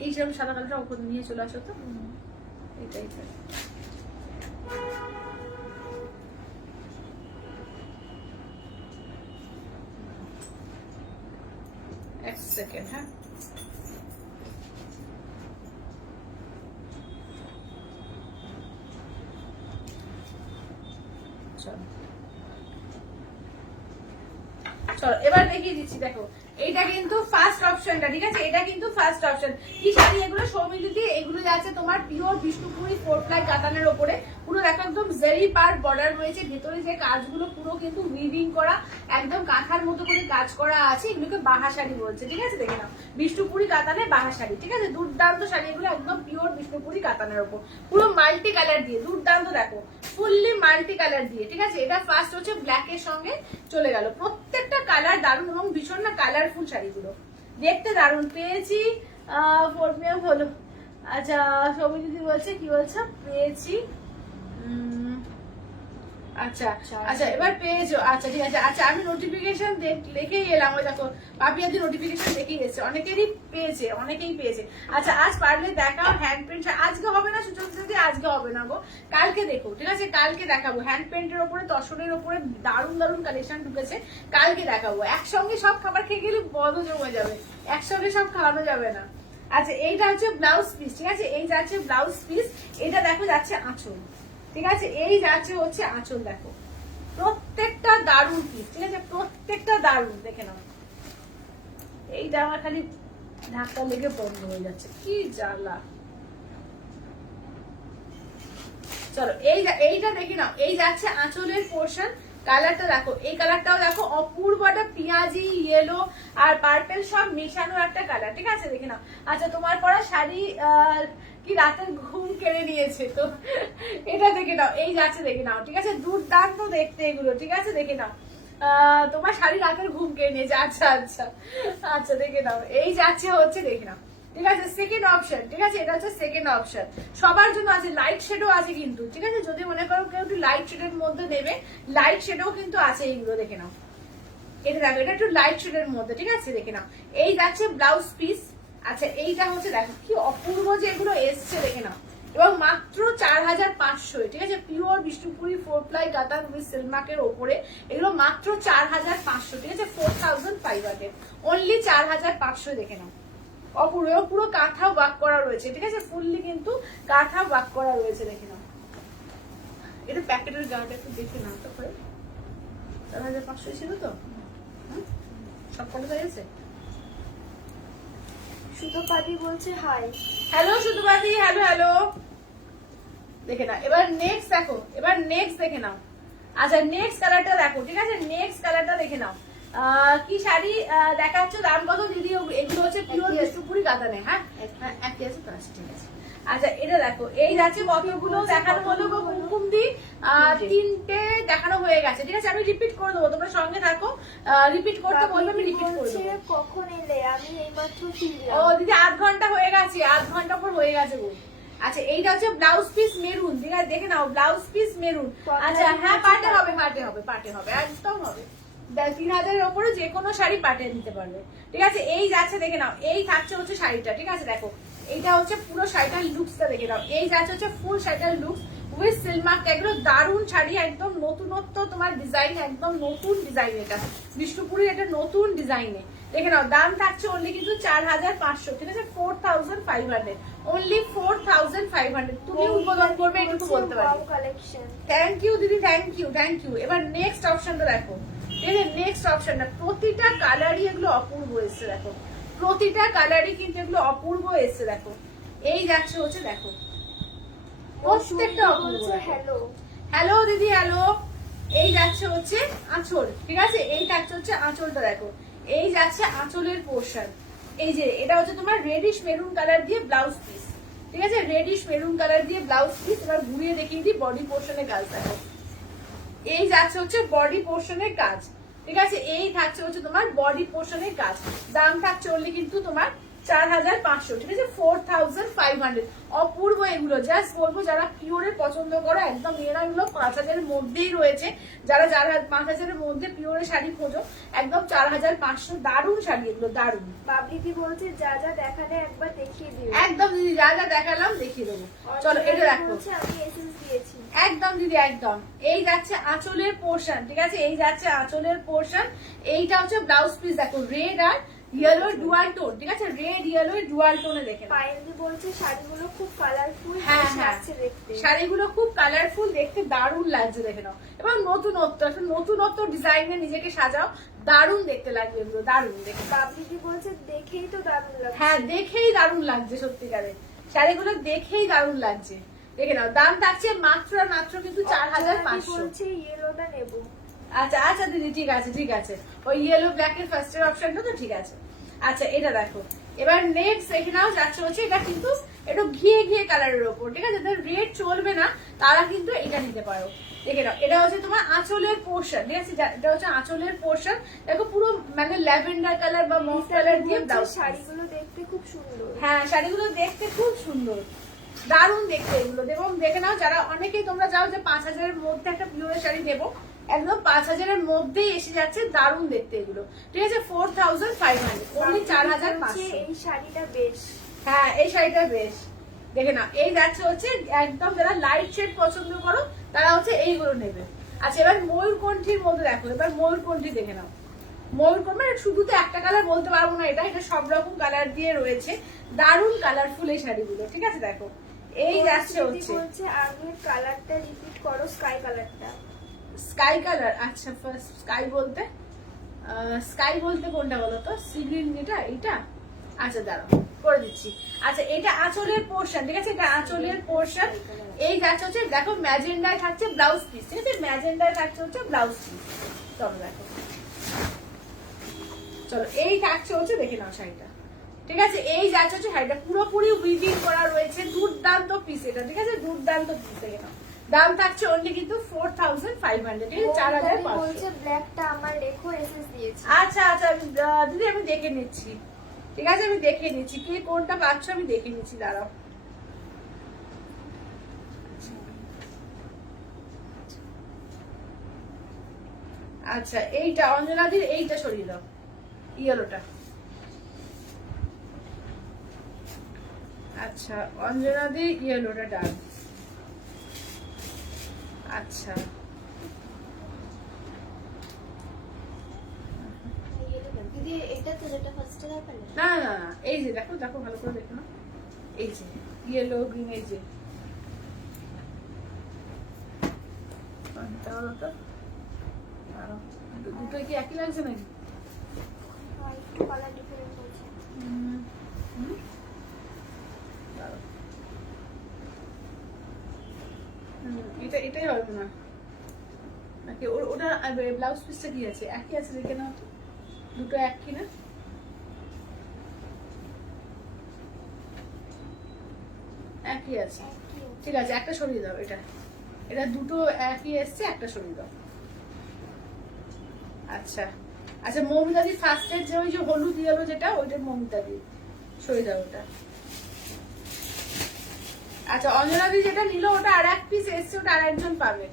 এই যেরকম সাদা কালোটা ওপর নিয়ে চলে আসো তো, এই টাইপের। এক সেকেন্ড, হ্যাঁ চলো এবার দেখিয়ে দিচ্ছি, দেখো এইটা কিন্তু ফার্স্ট অপশনটা, ঠিক আছে, এটা কিন্তু ফার্স্ট অপশন। কি শাড়ি এগুলো সৌমিলিতে, এগুলো যাচ্ছে তোমার পিওর বিষ্ণুপুরি 4 কাতানের ওপরে, পুরো দেখো একদম জেরি পার বর্ডার রয়েছে, ভেতরে যে কাজগুলো পুরো কিন্তু উইভিং করা, একদম কাঁথার মতো করে কাজ করা আছে, এগুলোকে বাহা শাড়ি বলছে, ঠিক আছে, দেখে নাও বিষ্ণুপুরি কাতানের বাহা শাড়ি, ঠিক আছে, দুর্দান্ত শাড়ি এগুলো, একদম পিওর বিষ্ণুপুরি কাতানের ওপর, পুরো মাল্টি কালার দিয়ে, দুর্দান্ত দেখো ফুললি মাল্টি কালার দিয়ে, ঠিক আছে। এটা ফার্স্ট হচ্ছে ব্ল্যাক এর সঙ্গে চলে গেল, প্রত্যেকটা কালার দারুন এবং ভীষণ না কালারফুল শাড়িগুলো, দেখতে দারুন পেয়েছি। ফোরমিয়াম হলো, আচ্ছা সৌমি দিদি বলছে, কি বলছো, পেয়েছি, আচ্ছা আচ্ছা এবার পেয়েছো, আচ্ছা ঠিক আছে। আচ্ছা আমি নোটিফিকেশন দেখেই এলাম, ওই দেখো পাপিয়াদি নোটিফিকেশন দেখেই এসছে, অনেকেরই পেয়েছে, অনেকেই পেয়েছে। আচ্ছা আজ পারলে দেখাও হ্যান্ড প্রিন্ট, আজকে হবে না সুযোগ দিদি, আজকে হবে না গো, কালকে দেখো, ঠিক আছে, কালকে দেখাবো। হ্যান্ড প্রিন্টের ওপরে তসরের ওপরে দারুন দারুন কালেকশন ঢুকেছে, কালকে দেখাবো। একসঙ্গে সব খাবার খেয়ে গেলে বদ জমে যাবে, একসঙ্গে সব খাওয়ানো যাবে না। আচ্ছা এইটা হচ্ছে ব্লাউজ পিস, ঠিক আছে, এই যাচ্ছে ব্লাউজ পিস, এটা দেখো যাচ্ছে আঁচল, ঠিক আছে, এই যাচ্ছে হচ্ছে আঁচল, দেখো প্রত্যেকটা দারুন পিস, ঠিক আছে, প্রত্যেকটা দারুন, দেখে নাও এইটা আমার খালি ধাক্কা লেগে বন্ধ হয়ে যাচ্ছে, কি জ্বালা। চলো এইটা দেখে নাও, এই যাচ্ছে আঁচলের পোর্শন। কালারটা দেখো, এই কালারটাও দেখো অপূর্ব একটা পেঁয়াজি, ইয়েলো আর পার্পেল সব মেশানো একটা কালার, ঠিক আছে দেখে নাও। আচ্ছা, তোমার পরা শাড়ি কি রাতের ঘুম কেড়ে নিয়েছে তো, এটা দেখে নাও, এই যাচ্ছে দেখে নাও, ঠিক আছে, দুর্দান্ত দেখতে এগুলো, ঠিক আছে দেখে নাও। তোমার শাড়ি রাতের ঘুম কেড়ে নিয়েছে, আচ্ছা আচ্ছা আচ্ছা দেখে নাও, এই যাচ্ছে হচ্ছে দেখে নাও, ঠিক আছে। সেকেন্ড অপশন, ঠিক আছে, এটা হচ্ছে সেকেন্ড অপশন, সবার জন্য আছে। লাইট শেডও আছে কিন্তু, ঠিক আছে, যদি মনে করো কেউ একটু লাইট শেডের মধ্যে নেবে, লাইট শেডও কিন্তু আছে এইগুলো, দেখে নাও। এটা দেখো, এটা একটু লাইট শেডের মধ্যে, ঠিক আছে দেখে নাও। এই যাচ্ছে ব্লাউজ পিস। আচ্ছা, এইটা হচ্ছে দেখো কি অপূর্ব যে এগুলো এসছে, দেখে নাও। এবং মাত্র 4500, ঠিক আছে, পিওর বিষ্ণুপুরি 4 প্লাই কাতান উইথ সিলমাকের ওপরে এগুলো মাত্র 4500, ঠিক আছে, 4500 অনলি 4500, দেখে নাও। অপূর্ব, পুরো কাঁথা ওয়ার্ক করা রয়েছে, ঠিক আছে, ফুললি কিন্তু কাঁথা ওয়ার্ক করা রয়েছে, দেখে নাও। এটা প্যাকেটের গাটা একটু দেখে নাও তো করে, 4500 ছিল তো, সব কটা হয়ে গেছে। সুতোপাদি বলছে হাই। হ্যালো সুতোপাদি, হ্যালো হ্যালো, দেখে নাও। এবার নেক্সট দেখো, এবার নেক্সট দেখে নাও। আচ্ছা, নেক্সট কালারটা দেখো, ঠিক আছে, নেক্সট কালারটা দেখে নাও। কি শাড়ি দেখাচ্ছ, দাম কত দিদি? এগুলো হচ্ছে পিওর বিষ্ণুপুরি কাতানে। হ্যাঁ একই আছে তো, আচ্ছা ঠিক আছে। আচ্ছা, এটা দেখো, এই যাচ্ছে কতগুলো দেখানো হলো গো কুমকুম দি, 3টে দেখানো হয়ে গেছে, ঠিক আছে, আমি রিপিট করে দেবো, তোমরা সঙ্গে থাকো, রিপিট করতে বলবো, আমি রিপিট করে দেবো। কখন এলে? আমি এইমাত্র ফিরলাম। ও দিদি, 8 ঘন্টা হয়ে গেছে, 8 ঘন্টা পর হয়ে গেছে গো। আচ্ছা, এইটা হচ্ছে ব্লাউজ পিস মেরুন, ঠিক আছে দেখে নাও, ব্লাউজ পিস মেরুন। আচ্ছা হ্যাঁ, পাটে হবে, পাটে হবে, পাটে হবে, একদম হবে। 3000-এর ওপরে যে কোনো শাড়ি পাটে দিতে পারবে, ঠিক আছে। এই যাচ্ছে দেখে নাও, এই থাকছে হচ্ছে শাড়িটা, ঠিক আছে দেখো, এইটা হচ্ছে পুরো শাড়িটার লুকসটা দেখে নাও। এই যাচ্ছে হচ্ছে ফুল শাড়িটার লুকস উইথ সিলমার্ক, এগুলো দারুণ শাড়ি, একদম নতুনত্ব তোমার ডিজাইন, একদম নতুন ডিজাইন, এটা বিষ্ণুপুরের এটা নতুন ডিজাইনে, দেখে নাও। দাম থাকছে অনলি কিন্তু 4500, ঠিক আছে, 4500 অনলি 4500। তুমি উদ্বোধন করবে এটুকু বলতে পারি। থ্যাংক ইউ দিদি, থ্যাংক ইউ থ্যাংক ইউ। এবার নেক্সট অপশনটা দেখো, এই যে নেক্সট অপশনটা, প্রতিটা কালারই এগুলো অপূর্ব এসছে, দেখো প্রতিটা কালারই কিন্তু এগুলো অপূর্ব এসছে, দেখো। এই যাচ্ছে হচ্ছে দেখো, প্রত্যেকটা অপূর্ব। হ্যালো হ্যালো দিদি, হ্যালো। এই যাচ্ছে হচ্ছে আঁচল, ঠিক আছে, এই থাকছে হচ্ছে আঁচলটা দেখো। এই যাচ্ছে আঁচলের পোর্শন, এই যে এটা হচ্ছে তোমার রেডিশ মেরুন কালার দিয়ে ব্লাউজ পিস, ঠিক আছে, রেডিশ মেরুন কালার দিয়ে ব্লাউজ পিস। এবার ঘুরিয়ে দেখিয়ে দিই বডি পোর্শনের কাজ দেখো। এই যাচ্ছে হচ্ছে বডি পোর্শনের কাজ, ঠিক আছে, এই থাকছে হচ্ছে তোমার বডি পোর্শনের কাজ। দাম থাকছে অনলি কিন্তু তোমার 4500, ঠিক আছে, 4500 অপূর্ব এগুলো। জাস্ট বলবো যারা পিওরের পছন্দ করো, একদম এরা এগুলো 5000-এর মধ্যেই রয়েছে। যারা 5000-এর মধ্যে পিওরের শাড়ি খোঁজো, একদম 4500, দারুণ শাড়ি এগুলো, দারুণ। বাবলিদি বলছে যা যা দেখালে একবার দেখিয়ে দিও। একদম দিদি, যা যা দেখালাম দেখিয়ে দেবো। চলো এটা দেখো, আমি এসএস দিয়েছি। একদম দিদি একদম। এই যাচ্ছে আঁচলের পোর্শন, ঠিক আছে, এই যাচ্ছে আঁচলের পোর্শন। এইটা হচ্ছে ব্লাউজ পিস দেখো, রেড আর ইয়েলো ডুয়াল টোন, ঠিক আছে, রেড ইয়েলো ডুয়াল টোনে দেখে। পায়েলদি বলছে শাড়িগুলো খুব কালারফুল, হ্যাঁ হ্যাঁ, লাগছে দেখতে। শাড়িগুলো খুব কালারফুল, দেখতে দারুণ লাগছে, দেখে নাও। এবং নতুনত্ব, একটা নতুনত্ব ডিজাইনে নিজেকে সাজাও, দারুণ দেখতে লাগবে এগুলো, দারুণ দেখে। বাবলিদি বলছে দেখেই তো দারুণ লাগছে। হ্যাঁ, দেখেই দারুণ লাগছে, সত্যিকারে শাড়িগুলো দেখেই দারুণ লাগছে, দেখে নাও। দাম থাকছে মাত্র মাত্র কিন্তু 4500। বলছে ইয়েলোটা নেব। আচ্ছা আচ্ছা দিদি, ঠিক আছে ঠিক আছে, ওই ইয়েলো ব্ল্যাক এর ফার্স্টের অপশনটা তো ঠিক আছে। আচ্ছা, এটা দেখো, এবার নেক্সট দেখে নাও, যাচ্ছে হচ্ছে এটা কিন্তু একটু ঘিয়ে ঘিয়ে কালারের ওপর, ঠিক আছে, যাদের রেড চলবে না তারা কিন্তু এটা নিতে পারো, দেখে নাও। এটা হচ্ছে তোমার আঁচলের পোর্শন, ঠিক আছে, এটা হচ্ছে আঁচলের পোর্শন। দেখো পুরো মানে ল্যাভেন্ডার কালার বা মফ কালার দিয়ে ব্লাউজ। শাড়িগুলো দেখতে খুব সুন্দর। হ্যাঁ, শাড়িগুলো দেখতে খুব সুন্দর, দারুণ দেখতে এগুলো। এবং দেখে নাও, যারা অনেকেই তোমরা যাও যে 5000-এর মধ্যে একটা পিওরের শাড়ি নেবো, একদম 5000-এর মধ্যেই এসে যাচ্ছে, দারুণ দেখতে এগুলো, ঠিক আছে, 4500 অনলি 4500। এই শাড়িটা বেশ। হ্যাঁ, এই শাড়িটা বেশ, দেখে নাও। এই যাচ্ছে হচ্ছে একদম যারা লাইট শেড পছন্দ করো তারা হচ্ছে এইগুলো নেবে। আচ্ছা, এবার ময়ূরকণ্ঠীর মধ্যে দেখো, এবার ময়ূরকণ্ঠী দেখে নাও। ময়ূরকণ্ঠ মানে শুধু তো একটা কালার বলতে পারবো না, এটা এটা সব রকম কালার দিয়ে রয়েছে, দারুণ কালারফুল এই শাড়িগুলো, ঠিক আছে দেখো। এই যাচ্ছে হচ্ছে আগের কালারটা রিপিট করো, স্কাই কালারটা। Sky colour. আচ্ছা, ফার্স্ট স্কাই বলতে স্কাই বলতে কোনটা বলো তো, সি গ্রিন যেটা, এইটা। আচ্ছা দাঁড়াও করে দিচ্ছি। আচ্ছা এটা আঁচলের পোর্শন, ঠিক আছে, এটা আঁচলের পোর্শন। এই যাচ্ছে হচ্ছে দেখো ম্যাজেন্ডায় থাকছে ব্লাউজ পিস, ঠিক আছে, ম্যাজেন্ডায় থাকছে হচ্ছে ব্লাউজ পিস। চলো দেখো, চলো এই থাকছে হচ্ছে, দেখে নাও শাড়িটা, ঠিক আছে। এই যাচ্ছে হচ্ছে শাড়িটা পুরোপুরি উইভিং করা রয়েছে, দুর্দান্ত পিস এটা, ঠিক আছে, দুর্দান্ত পিস। দেখে নাও, দাম থাকছে অনলি কিন্তু 4500, ঠিক আছে, 4500 বলছে ব্ল্যাকটা আমার রেখো, এসএস দিয়েছি। আচ্ছা আচ্ছা দিদি আমি দেখে নিচ্ছি, ঠিক আছে, আমি দেখে নিচ্ছি কে কোনটা পাচ্ছ, আমি দেখে নিচ্ছি, দাঁড়াও। আচ্ছা এইটা অঞ্জনাদির, এইটা সরিয়ে দাও, ইয়েলোটা। আচ্ছা অঞ্জনাদির ইয়েলোটা ডান। আচ্ছা দিদি এটা তো যেটা ফার্স্টে দেখালে, না না না, এই যে দেখো দেখো ভালো করে দেখো না, এই যে ইয়েলো গ্রিন, এই যে কোনটা বলো তো, দুটো কি একই লাগছে নাকি? একটু কালার ডিফারেন্স আছে। এটা এটাই হবে না নাকি? ওটা ব্লাউজ পিসটা কি আছে, একই আছে, দেখে নাও তো, দুটো একই না? একই আছে, ঠিক আছে, একটা সরিয়ে দাও। এটা এটা দুটো একই এসছে, একটা সরিয়ে দাও। আচ্ছা আচ্ছা মৌমিতাদি ফার্স্টের যে ওই যে হলুদ ইয়েলো যেটা, ওইটা মৌমিতাদি, সরিয়ে দাও ওটা। আচ্ছা অঞ্জনাদি যেটা নিল ওটা আর এক পিস এসছে, ওটা আর একজন পাবে,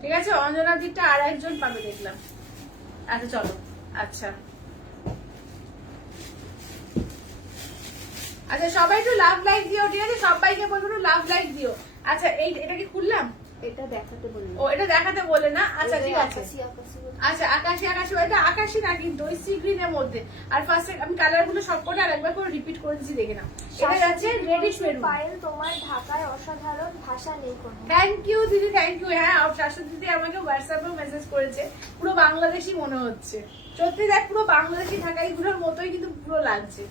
ঠিক আছে, অঞ্জনাদিটা আর একজন পাবে দেখলাম। আচ্ছা চলো, আচ্ছা আচ্ছা সবাই একটু লাভ লাইক দিও, ঠিক আছে, সবাইকে বলবো একটু লাভ লাইক দিও। আচ্ছা এটা কি খুললাম? এটা দেখাতে বললো। ও এটা দেখাতে বলে না, আচ্ছা ঠিক আছে। আকাশি আকাশি আচ্ছা আকাশি আকাশি, এটা আকাশি না কিন্তু ওই সি গ্রিনের মধ্যে। আর ফার্স্টে আমি কালার গুলো সবকটা আরেকবার করে রিপিট করে দিচ্ছি, দেখে নাও। এটা যাচ্ছে রেডিশ মেরুন। পায়েল তোমার ঢাকায় অসাধারণ, ভাষা নেই কোনো। থ্যাংক ইউ দিদি, থ্যাংক ইউ। হ্যাঁ শাশুড়ি দিদি আমাকে হোয়াটসঅ্যাপেও মেসেজ করেছে, পুরো বাংলাদেশি মনে হচ্ছে, সত্যি দেখ পুরো বাংলাদেশি ঢাকাই গুলোর মতোই কিন্তু পুরো লাগছে।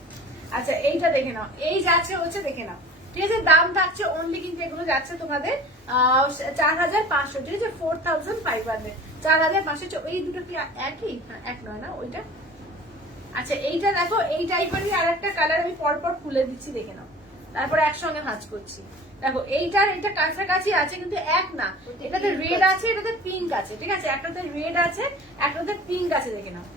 আচ্ছা এইটা দেখে নাও, এই যাচ্ছে হচ্ছে, দেখে নাও, ঠিক আছে, দাম থাকছে অনলি কিন্তু এগুলো যাচ্ছে তোমাদের 4500, ঠিক আছে, 4500, 4500। এই দুটো কি একই? এক নয় না ওইটা। আচ্ছা এইটা দেখো, এই টাইপেরই আর একটা কালার আমি পরপর খুলে দিচ্ছি, দেখে নাও, তারপরে একসঙ্গে ভাঁজ করছি। দেখো এইটার এটা কাছাকাছি আছে কিন্তু এক না, এটাতে রেড আছে, এটাতে পিঙ্ক আছে, ঠিক আছে, একটাতে রেড আছে, একটাতে পিঙ্ক আছে, দেখে নাও।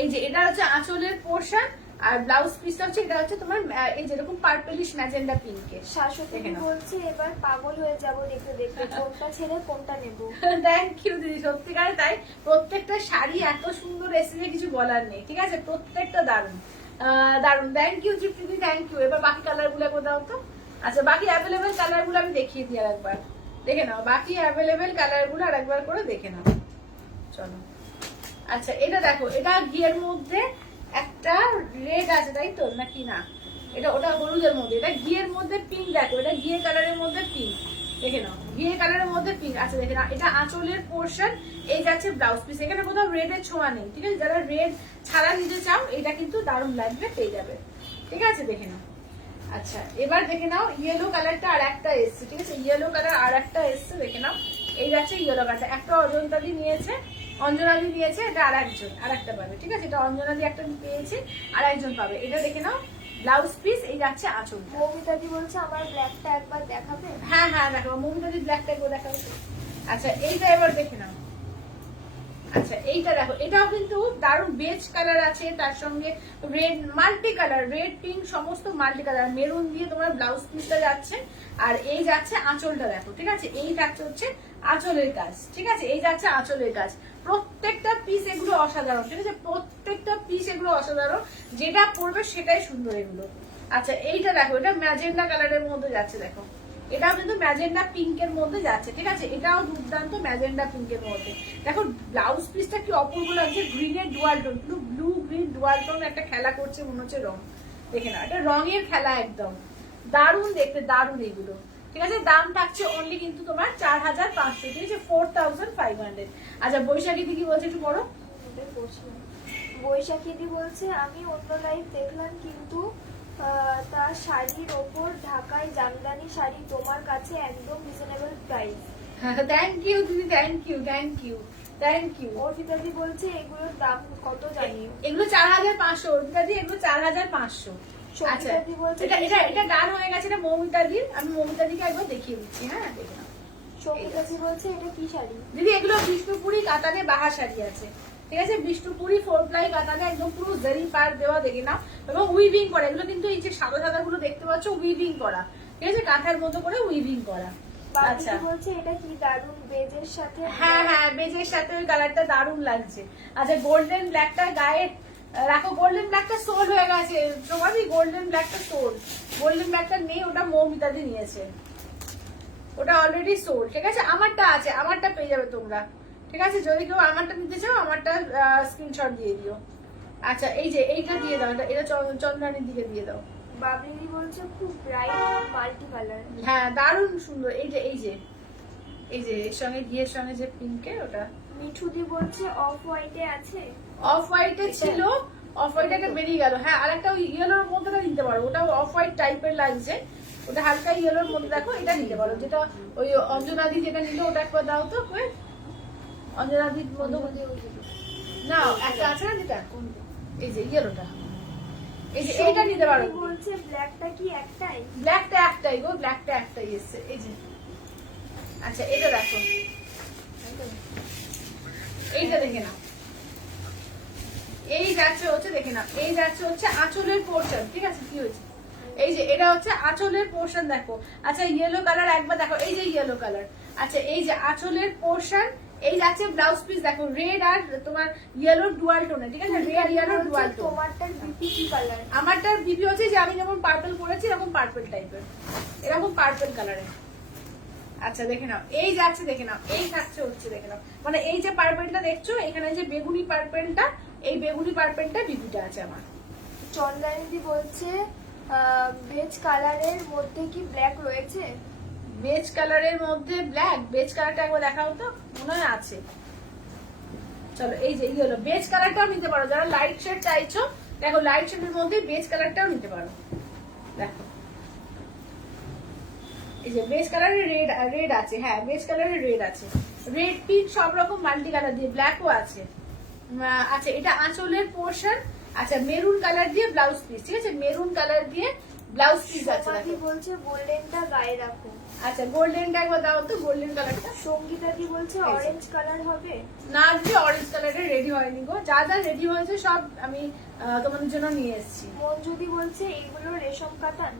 এই যে এটা হচ্ছে আঁচলের পোর্শন, আর ব্লাউজ পিসটা হচ্ছে, এটা হচ্ছে তোমার এই যেরকম পার্পলিশ ম্যাজেন্ডা পিঙ্কে। শাশুড়ি বলছে এবার পাগল হয়ে যাব দেখতে দেখতে, কোনটা ছেড়ে কোনটা নেব। থ্যাংক ইউ দিদি, সত্যিকারে তাই, প্রত্যেকটা শাড়ি এত সুন্দর এসেছে কিছু বলার নেই, ঠিক আছে, প্রত্যেকটা দারুণ দারুণ। Thank you Tripti, thank you. এবার বাকি কালার গুলো কোথাও তো, আচ্ছা বাকি অ্যাভেলেবেল কালার গুলো আমি দেখিয়ে দিই আর একবার, দেখে নাও, বাকি অ্যাভেলেবেল কালার গুলো আর একবার করে দেখে নাও, চলো। আচ্ছা এটা দেখো, এটা ঘিয়ের মধ্যে একটা রেড আছে, তাই তো নাকি? না এটা ওটা হলুদের মধ্যে, এটা ঘিয়ের মধ্যে পিঙ্ক, দেখো এটা ঘিয়ে কালারের মধ্যে পিঙ্ক, দেখে নাও, ঘিয়ে কালারের মধ্যে পিঙ্ক। আচ্ছা দেখে নাও, এটা আঁচলের পোর্শন, এই যাচ্ছে ব্লাউজ পিস, এখানে কোথাও রেডের ছোঁয়া নেই, ঠিক আছে, যারা রেড ছাড়া নিতে চাও এটা কিন্তু দারুণ লাগবে, পেয়ে যাবে, ঠিক আছে, দেখে নাও। আচ্ছা এবার দেখে নাও, ইয়েলো কালারটা আর একটা এসছে, ঠিক আছে, ইয়েলো কালার আর একটা এসছে, দেখে নাও, এই যাচ্ছে ইয়েলো কালারটা, একটা অজন্তাদি নিয়েছে, অঞ্জনাদি দিয়েছে, এটা আর একজন আর একটা পাবে, ঠিক আছে, এটা অঞ্জনাদি একটা পেয়েছে, আর একজন পাবে, এটা দেখে নাও ব্লাউজ পিস, এই যাচ্ছে আঁচল। মৌমিতাদি বলছে আমার ব্ল্যাকটা একবার দেখাবে। হ্যাঁ হ্যাঁ দেখাবো, মৌমিতাদি ব্ল্যাকটা একবার দেখাবো। আচ্ছা এইটা এবার দেখে নাও। আচ্ছা এইটা দেখো, এটাও কিন্তু দারুণ বেজ কালার আছে, তার সঙ্গে red, multi colour, red pink সমস্ত মাল্টি কালার, মেরুন দিয়ে তোমার ব্লাউজ পিসটা যাচ্ছে, আর এই যাচ্ছে আঁচলটা, দেখো, ঠিক আছে, এই যাচ্ছে হচ্ছে আঁচলের কাজ, ঠিক আছে, এই যাচ্ছে আঁচলের কাজ, প্রত্যেকটা পিস এগুলো অসাধারণ, ঠিক আছে, প্রত্যেকটা পিস এগুলো অসাধারণ, যেটা পরবে সেটাই সুন্দর এগুলো। আচ্ছা এইটা দেখো, এটা ম্যাজেন্ডা কালারের মধ্যে যাচ্ছে, দেখো এটাও কিন্তু ম্যাজেন্ডা পিঙ্কের মধ্যে যাচ্ছে, ঠিক আছে, এটাও দুর্দান্ত ম্যাজেন্ডা পিঙ্কের মধ্যে। দেখো ব্লাউজ পিসটা কি অপূর্ব লাগছে, গ্রিনের ডুয়াল টোন, পুরো ব্লু গ্রিন ডুয়াল টোন একটা খেলা করছে মনে হচ্ছে রং, দেখে না, এটা রঙের খেলা একদম দারুণ দেখতে, দারুণ এগুলো, ঠিক আছে, দাম থাকছে অনলি কিন্তু তোমার 4500, ঠিক আছে, 4500। আচ্ছা বৈশাখী দি কি বলছে একটু বড়। বৈশাখী দি বলছে আমি অন্য লাইভ দেখলাম কিন্তু তার শাড়ির ওপর ঢাকায় জামদানি শাড়ি তোমার কাছে একদম রিজনেবল প্রাইস। থ্যাংক ইউ দিদি, thank you thank you thank you. Arpita দি বলছে এগুলোর দাম কত জানিও। এগুলো 4500 অর্পিতা দি, এগুলো 4500। আচ্ছা সবিতা দি বলছে এটা এটা এটা ডান হয়ে গেছে, এটা মৌমিতা দির। আমি মৌমিতা দিকে একবার দেখিয়ে দিচ্ছি। হ্যাঁ দেখে নাও। সবিতা দি বলছে এটা কি শাড়ি দিদি? এগুলো বিষ্ণুপুরি কাতানে বাহা শাড়ি আছে, ঠিক আছে, বিষ্ণুপুরি 4 প্লাই কাতানে একদম পুরো জারি পার দেওয়া, দেখে নাও, এবং উইভিং করা। এগুলো কিন্তু এই যে সাদা সাদা গুলো দেখতে পাচ্ছ উইভিং করা, ঠিক আছে, কাঁথার মতো করে উইভিং করা। আচ্ছা বলছে এটা কি দারুন বেজের সাথে। হ্যাঁ হ্যাঁ, বেজের সাথে ওই কালারটা দারুণ লাগছে। আচ্ছা গোল্ডেন ব্ল্যাকটা গায়ে রাখো, গোল্ডেন ব্ল্যাকটা সোল হয়ে গেছে তোমারই, গোল্ডেন ব্ল্যাকটা সোল, গোল্ডেন ব্ল্যাকটা নেই, ওটা মৌমিতা দি নিয়েছে, ওটা অলরেডি সোল, ঠিক আছে। আমারটা আছে, আমারটা পেয়ে যাবে তোমরা, ঠিক আছে, যদি কেউ আমারটা নিতে চাও আমারটা স্ক্রিনশট দিয়ে দিও। আচ্ছা এই যে এইটা দিয়ে দাও, এটা চন্দ্রানীর দিকে দিয়ে দাও। বাবলি বলছে খুব ব্রাইট মাল্টি কালার। হ্যাঁ দারুণ সুন্দর। এই যে এই যে এই যে এর সঙ্গে ঘিয়ের সঙ্গে যে পিঙ্কের ওটা। মিঠুদি বলছে অফ হোয়াইটে আছে। অফ হোয়াইটে ছিল, অফ হোয়াইট একটা বেরিয়ে গেল। হ্যাঁ আর একটা ওই ইয়েলোর মধ্যে নিতে পারো, ওটাও অফ হোয়াইট টাইপের লাগছে, ওটা হালকা ইয়েলোর মধ্যে দেখো, এটা নিতে পারো। যেটা ওই অঞ্জনাদি যেটা নিল ওটা একবার দাও তো, অঞ্জনাদির মধ্যে না একটা আছে না, যেটা এই যে ইয়েলোটা, এই যে এইটা নিতে পারো। বলছে ব্ল্যাকটা কি একটাই? ব্ল্যাকটা একটাই গো, ব্ল্যাকটা একটাই এসছে, এই যে। আচ্ছা এটা দেখো, এইটা দেখে নাও, এই যাচ্ছে হচ্ছে, দেখে নাও, এই যাচ্ছে হচ্ছে আঁচলের পোর্শন, ঠিক আছে, কি হয়েছে, এই যে এটা হচ্ছে আঁচলের পোর্শন দেখো। আচ্ছা ইয়েলো কালার একবার দেখো, এই যে ইয়েলো কালার। আচ্ছা এই যে আঁচলের পোর্শন, এই যাচ্ছে ব্লাউজ পিস দেখো, রেড আর তোমার ইয়েলো ডুয়াল টোনে, ঠিক আছে, রেড ইয়েলো ডুয়াল টোন। তোমারটার বিপি কি কালার? আমারটার বিপি হচ্ছে যে আমি যেমন পার্পল পরেছি এরকম পার্পল টাইপের, এরকম পার্পল কালারের। আচ্ছা দেখে নাও, এই যাচ্ছে, দেখে নাও, এই থাকছে হচ্ছে, দেখে নাও, মানে এই যে পার্পলটা দেখছো এখানে, যে বেগুনি পার্পলটা, এই বেগুনি পার্পলটা বিপিটা আছে আমার। চন্দ্রানীদি বলছে বেজ কালারের মধ্যে কি ব্ল্যাক রয়েছে? বেজ কালারের মধ্যে ব্ল্যাক, বেজ কালারটা একবার দেখাও তো, মনে হয় আছে। চলো এই যে হলো বেজ কালারটাও নিতে পারো, যারা লাইট শেড চাইছো দেখো, লাইট শেডের মধ্যে বেজ কালারটাও নিতে পারো। দেখো এই যে বেজ কালারের রেড আছে, হ্যাঁ বেজ কালারের রেড আছে, রেড পিঙ্ক সব রকম মাল্টি কালার দিয়ে, ব্ল্যাকও আছে। আচ্ছা এটা আঁচলের পোর্শন। আচ্ছা মেরুন কালার দিয়ে ব্লাউজ পিস, ঠিক আছে, মেরুন কালার দিয়ে ব্লাউজ পিস আছে। সোমাদি বলছে গোল্ডেনটা গায়ে রাখো। আচ্ছা গোল্ডেনটা একবার দাও তো, গোল্ডেন কালারটা। সঙ্গীতাদি বলছে অরেঞ্জ কালার হবে না দিদি, অরেঞ্জ কালারের রেডি হয়নি গো, যা যা রেডি হয়েছে সব আমি তোমাদের জন্য নিয়ে এসেছি। মঞ্জুদি বলছে এগুলো রেশম কাতান।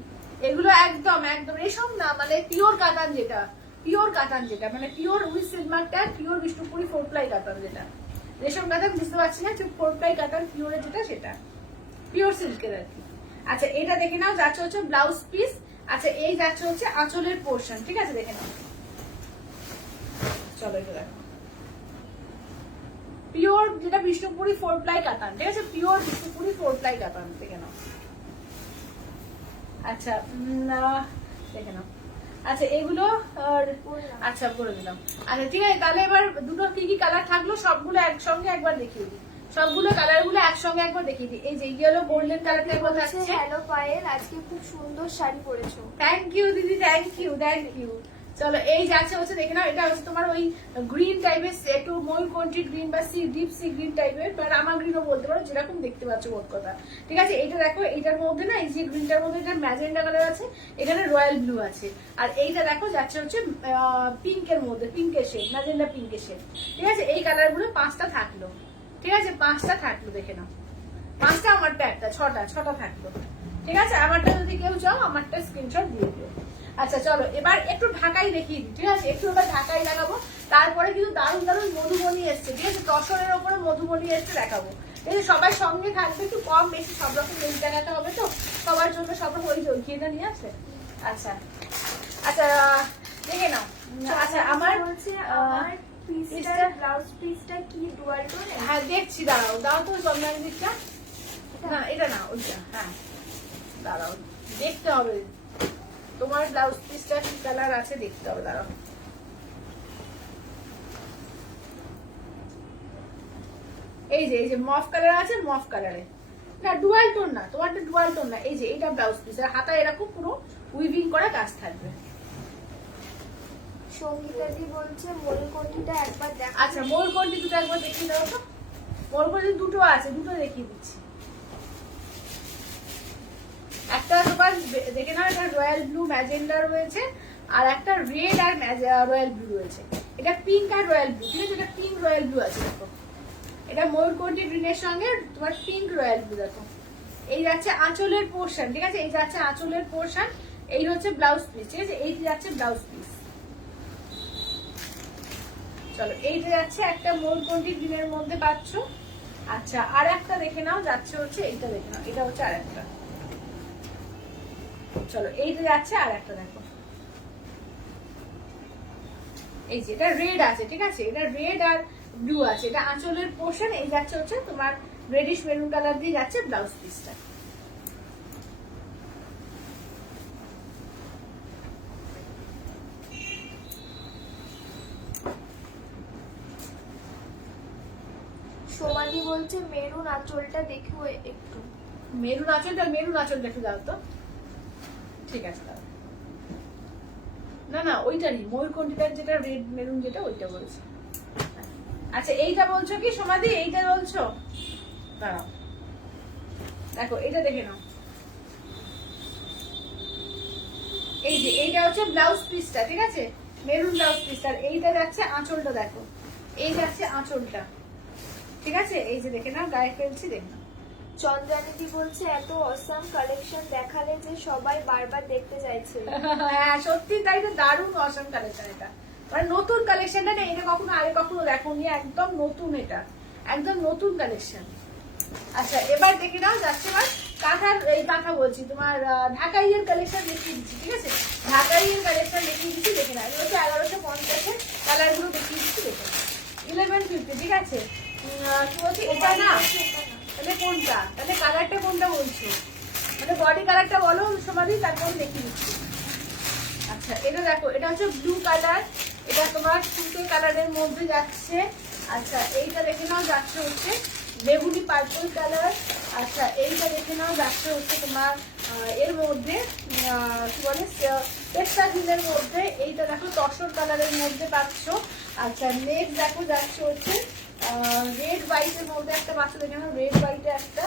এগুলো একদম একদম রেশম না, মানে পিওর কাতান, যেটা পিওর কাতান, যেটা মানে পিওর উইথ সিলমারটা, পিওর বিষ্ণুপুরি 4 প্লাই কাতান, যেটা রেশম কাতান বুঝতে পারছি না, 4 প্লাই কাতান পিওরের যেটা, সেটা পিওর সিল্কের আর কি। আচ্ছা এটা দেখে নাও, যাচ্ছে হচ্ছে ব্লাউজ পিস। আচ্ছা এই যাচ্ছে হচ্ছে আঁচলের পোর্শন, ঠিক আছে, দেখে নাও। চলো এটা দেখো, পিওর যেটা বিষ্ণুপুরি 4 প্লাই কাতান, ঠিক আছে, পিওর বিষ্ণুপুরি 4 প্লাই কাতান, দেখে নাও। আচ্ছা দেখে নাও। আচ্ছা এগুলো আচ্ছা করে দিলাম। আচ্ছা ঠিক আছে, তাহলে এবার দুটো কি কি কালার থাকলো সবগুলো একসঙ্গে একবার দেখিয়ে দিই, সবগুলো কালার গুলো একসঙ্গে একবার দেখিয়ে দিই। এই যে ইয়েলো গোল্ডেন কালারটা একবার থাকছে। হ্যালো পায়েল, আজকে খুব সুন্দর শাড়ি পরেছো। থ্যাংক ইউ দিদি, থ্যাংক ইউ থ্যাংক ইউ। চলো এই যাচ্ছে হচ্ছে, দেখে নাও, এটা হচ্ছে তোমার ওই গ্রিন টাইপের, একটু ময়ূরকণ্ঠী গ্রিন বা ডিপ সি গ্রিন টাইপের, বা রামা গ্রিনও বলতে পারো, যেরকম দেখতে পাচ্ছ মোট কথা, ঠিক আছে। এটা দেখো, এইটার মধ্যে না, এই যে গ্রিনটার মধ্যে এটা ম্যাজেন্ডা কালার আছে, এখানে রয়্যাল ব্লু আছে, আর এইটা দেখো যাচ্ছে হচ্ছে পিঙ্কের মধ্যে, পিঙ্কের শেড, ম্যাজেন্ডা পিঙ্কের শেড, ঠিক আছে। এই কালার গুলো 5টা থাকলো, ঠিক আছে, 5টা থাকলো, দেখে নাও, 5টা, আমারটা একটা, 6টা থাকলো, ঠিক আছে। আমারটা যদি কেউ চাও আমারটা স্ক্রিনশট দিয়ে দিও। আচ্ছা চলো এবার একটু ঢাকাই দেখিয়ে দিই, ঠিক আছে, একটু এবার ঢাকাই লাগাবো। তারপরে কিন্তু দারুণ দারুণ মধুবনী এসছে, ঠিক আছে, তসরের ওপরে মধুবনী এসছে, দেখাবো। এই যে সবাই সঙ্গে থাকবে, একটু কম বেশি সব রকম রেঞ্জ দেখাতে হবে তো সবার জন্য, সব রকম ওই ঘিয়েটা নিয়ে আসবে। আচ্ছা আচ্ছা দেখে নাও। আচ্ছা আমার ব্লাউজ পিসটা কি ডুয়াল টোন? হ্যাঁ দেখছি, দাঁড়াও, দাও তো চন্দ্রানী দিকটা, না এটা না ওইটা, হ্যাঁ দাঁড়াও দেখতে হবে। তোমার ব্লাউজ পিসটা কি কালার আছে দেখতে হবে, দাঁড়াও। এই যে মফ কালার আছে, মফ কালারে না, ডুয়াল টোন না, তোমারটা ডুয়াল টোন না। এই যে এটা ব্লাউজ পিস, আর হাতা এরকম পুরো উইভিং করা কাজ থাকবে। সঙ্গীতাদি বলছে ময়ূরকণ্ঠীটা একবার দেখ। আচ্ছা, ময়ূরকণ্ঠী দুটো একবার দেখিয়ে দাও তো। ময়ূরকণ্ঠী দুটো আছে, দুটো দেখিয়ে দিচ্ছি। একটা তোমার দেখে নাও, এটা রয়্যাল ব্লু ম্যাজেন্ডা রয়েছে, আর একটা রেড আর রয়্যাল ব্লু রয়েছে। এটা পিঙ্ক আর রয়্যাল ব্লু, ঠিক আছে? এটা পিঙ্ক রয়্যাল ব্লু আছে, দেখো। এটা ময়ূরকণ্ঠী গ্রিনের সঙ্গে তোমার পিঙ্ক রয়্যাল ব্লু, দেখো। এই যাচ্ছে আঁচলের পোর্শন, ঠিক আছে? এই যাচ্ছে আঁচলের পোর্শন, এই হচ্ছে ব্লাউজ পিস, ঠিক আছে? এই যাচ্ছে ব্লাউজ পিস। চলো, এইটা যাচ্ছে একটা ময়ূরকণ্ঠী গ্রিনের মধ্যে পাচ্ছ। আচ্ছা, আর একটা দেখে নাও, যাচ্ছে হচ্ছে এইটা, দেখে নাও, এটা হচ্ছে আর একটা। চলো, এইটা যাচ্ছে আর একটা, দেখো। এই যে এটা রেড আছে, ঠিক আছে? এটা রেড আর ব্লু আছে, এটা আঁচলের পোর্শন। এই যাচ্ছে হচ্ছে তোমার রেডিশ মেরুন কালার দিয়ে যাচ্ছে ব্লাউজ পিসটা। সোমালি বলছে মেরুন আঁচলটা দেখো একটু। মেরুন আঁচল দেখে দাও তো। ঠিক আছে, দাও। না ওইটারই ময়ূরকণ্ঠীটার যেটা রেড মেরুন, যেটা ওইটা বলছি। আচ্ছা, এইটা বলছো কি সমাধি? এইটা বলছো? দাঁড়াও, দেখো এটা দেখে নাও। এই যে এইটা হচ্ছে ব্লাউজ পিসটা, ঠিক আছে? মেরুন ব্লাউজ পিসটা। আর এইটা যাচ্ছে আঁচলটা, দেখো। এই যাচ্ছে আঁচলটা, ঠিক আছে? এই যে দেখে নাও, গায়ে ফেলছি, দেখে নাও। চন্দ্রানিধি বলছে এত অসাম কালেকশন দেখালে যে সবাই বারবার দেখতে চাইছে। হ্যাঁ, সত্যি তাই তো, দারুণ অসাম কালেকশন এটা। মানে নতুন কালেকশনটা না, এটা কখনো আগে কখনো দেখোনি, একদম নতুন, এটা একদম নতুন কালেকশন। আচ্ছা, এবার দেখে নাও, যাচ্ছে এবার কাঁথার, এই কাঁথা বলছি, তোমার ঢাকাইয়ের কালেকশন দেখিয়ে দিচ্ছি, ঠিক আছে? ঢাকাইয়ের কালেকশন দেখিয়ে দিচ্ছি, দেখে নাও। এটা হচ্ছে 1150 কালার গুলো দেখিয়ে দিচ্ছি, দেখে নাও। 1150, ঠিক আছে? কি বলছি, এটা না, তাহলে কোনটা? তাহলে কালারটা কোনটা বলছো? মানে বডি কালারটা বলো সমাধি, তারপর দেখিয়ে দিচ্ছি। আচ্ছা, এটা দেখো, এটা হচ্ছে ব্লু কালার, এটা তোমার সুতো কালারের মধ্যে যাচ্ছে। আচ্ছা, এইটা দেখে নাও, যাচ্ছে হচ্ছে বেগুনি পার্পল কালার। আচ্ছা, এইটা দেখে নাও, যাচ্ছে হচ্ছে তোমার এর মধ্যে কি বলে, পেস্তা গ্রিনের মধ্যে। এইটা দেখো তসর কালারের মধ্যে পাচ্ছ। আচ্ছা, নেক্সট দেখো, যাচ্ছে হচ্ছে রেড হোয়াইটের মধ্যে একটা পাচ্ছ, দেখে নাও, রেড হোয়াইটে একটা।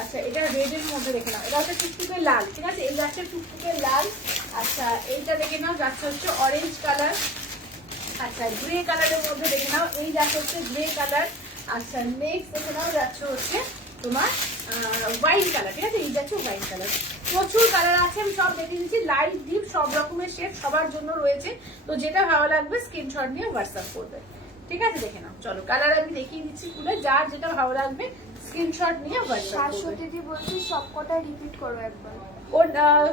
আচ্ছা, এটা রেডের মধ্যে দেখে নাও, এটা হচ্ছে টুকটুকে লাল, ঠিক আছে? এই যাচ্ছে টুকটুকে লাল। আচ্ছা, এইটা দেখে নাও, যাচ্ছে হচ্ছে অরেঞ্জ কালার। আচ্ছা, গ্রে কালারের মধ্যে দেখে নাও, এই যাচ্ছে হচ্ছে গ্রে কালার। আচ্ছা, নেক্সট দেখে নাও, যাচ্ছে হচ্ছে তোমার হোয়াইট কালার, ঠিক আছে? এই যাচ্ছে হোয়াইট কালার। প্রচুর কালার আছে, আমি সব দেখে দিচ্ছি, লাইট ডিপ সব রকমের শেড সবার জন্য রয়েছে। তো যেটা ভালো লাগবে স্ক্রিনশট নিয়ে হোয়াটসঅ্যাপ করবে, ঠিক আছে? দেখে নাও। চলো, কালার আমি দেখিয়ে দিচ্ছি খুলে, যার যেটা ভালো লাগবে স্ক্রিনশট নিয়ে হোয়াটসঅ্যাপ করবে। শাশ্বতী বলছি সবকটা রিপিট করো একবার।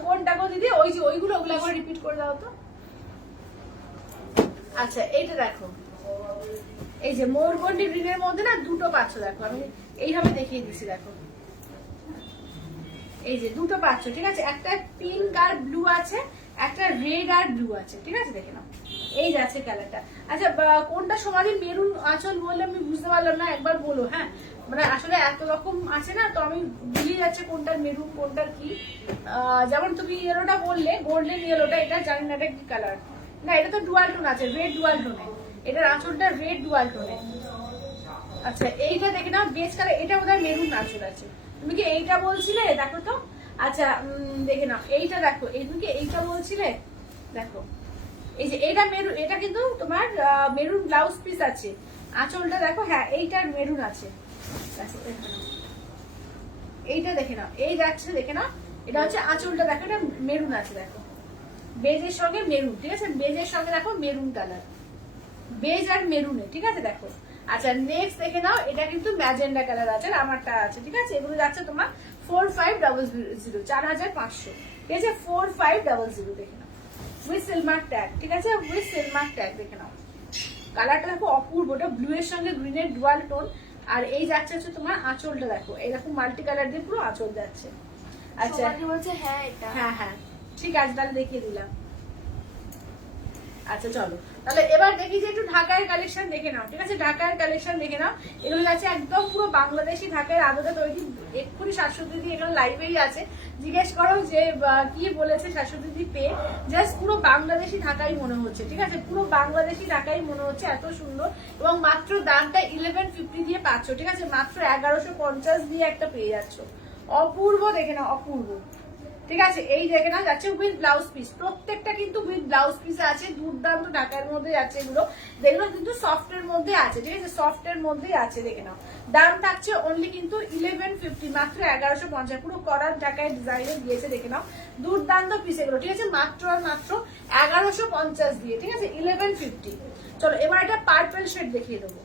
কোনটা গো দিদি? ওই যে ওইগুলো, ওগুলো একবার রিপিট করে দাও তো। আচ্ছা, এইটা দেখো, এই যে ময়ূরকণ্ঠী গ্রিনের মধ্যে না দুটো পাচ্ছ, দেখো আমি এইভাবে দেখিয়ে দিচ্ছি, দেখো। এই যে দুটো পাচ্ছ, ঠিক আছে? একটা পিঙ্ক আর ব্লু আছে, একটা রেড আর ব্লু আছে, ঠিক আছে? দেখে নাও, এই যাচ্ছে কালারটা। আচ্ছা, কোনটা সমানই মেরুন আঁচল বললে আমি বুঝতে পারলাম না, একবার বলো। হ্যাঁ, মানে আসলে এত রকম আছে না, তো আমি ভুলে যাচ্ছে কোনটার মেরুন কোনটার কি। যেমন তুমি ইয়েলোটা বললে, গোল্ডেন ইয়েলোটা, এটা জানি না এটা কি কালার। না, এটা তো ডুয়াল টোন আছে, রেড ডুয়াল টোনে। এটার আঁচলটা রেড ডুয়াল টোনে। আচ্ছা, এইটা দেখে নাও, বেজ কালার, এটা বোধহয় মেরুন আঁচল আছে। তুমি কি এইটা বলছিলে? দেখো তো। আচ্ছা, দেখে নাও, এইটা দেখো, তুমি কি এইটা বলছিলে? দেখো, এই যে এটা মেরুন, এটা কিন্তু তোমার মেরুন ব্লাউজ পিস আছে। আঁচলটা দেখো, হ্যাঁ এইটার মেরুন আছে, দেখো। এইটা দেখে নাও, এই যাচ্ছে, দেখে নাও, এটা হচ্ছে আঁচলটা, দেখো এটা মেরুন আছে, দেখো। বেজের সঙ্গে মেরুন, ঠিক আছে? বেজের সঙ্গে দেখো মেরুন কালার, বেজ আর মেরুনে, ঠিক আছে? দেখো। আচ্ছা, নেক্সট দেখে নাও, এটা কিন্তু ম্যাজেন্ডা কালার আছে, আর আমারটা আছে, ঠিক আছে? এগুলো যাচ্ছে তোমার 4500, 4500, ঠিক আছে? 4500 দেখে নাও, উইথ সিলমার ট্যাগ, ঠিক আছে? উইথ সিলমার ট্যাগ, দেখে নাও। কালারটা দেখো অপূর্ব, ওটা ব্লু এর সঙ্গে গ্রিনের ডুয়াল টোন। আর এই যাচ্ছে হচ্ছে তোমার আঁচলটা, দেখো এইরকম মাল্টি কালার দিয়ে পুরো আঁচল যাচ্ছে। আচ্ছা, বলছে হ্যাঁ এটা, হ্যাঁ হ্যাঁ, ঠিক আছে, তাহলে দেখিয়ে দিলাম। আচ্ছা চলো তাহলে এবার দেখি যে একটু ঢাকার কালেকশন দেখে নাও, ঠিক আছে? ঢাকার কালেকশন দেখে নাও। এগুলো আছে একদম পুরো বাংলাদেশি ঢাকার আদতে তৈরি। এক্ষুনি শাশ্বতী দিদি এখানে লাইভেই আছে, জিজ্ঞেস করো যে কি বলেছে শাশ্বতী দিদি পেয়ে। জাস্ট পুরো বাংলাদেশি ঢাকাই মনে হচ্ছে, ঠিক আছে? পুরো বাংলাদেশি ঢাকাই মনে হচ্ছে, এত সুন্দর। এবং মাত্র দামটা 1150 দিয়ে পাচ্ছ, ঠিক আছে? মাত্র 1150 দিয়ে একটা পেয়ে যাচ্ছ। অপূর্ব দেখে নাও, অপূর্ব, ঠিক আছে? এই দেখে না যাচ্ছে উইথ ব্লাউজ পিস, প্রত্যেকটা কিন্তু উইথ ব্লাউজ পিস আছে। দুর্দান্ত ঢাকার মধ্যে যাচ্ছে এগুলো, দেখলো কিন্তু সফট এর মধ্যে আছে, ঠিক আছে? সফট এর মধ্যেই আছে, দেখে নাও। দাম থাকছে অনলি কিন্তু 1150, মাত্র 1150। পুরো করার ঢাকায় ডিজাইনে দিয়েছে, দেখে নাও। দুর্দান্ত পিস এগুলো, ঠিক আছে? মাত্র আর মাত্র 1150 দিয়ে, ঠিক আছে? 1150। চলো এবার একটা পার্পল শেড দেখিয়ে দেবো,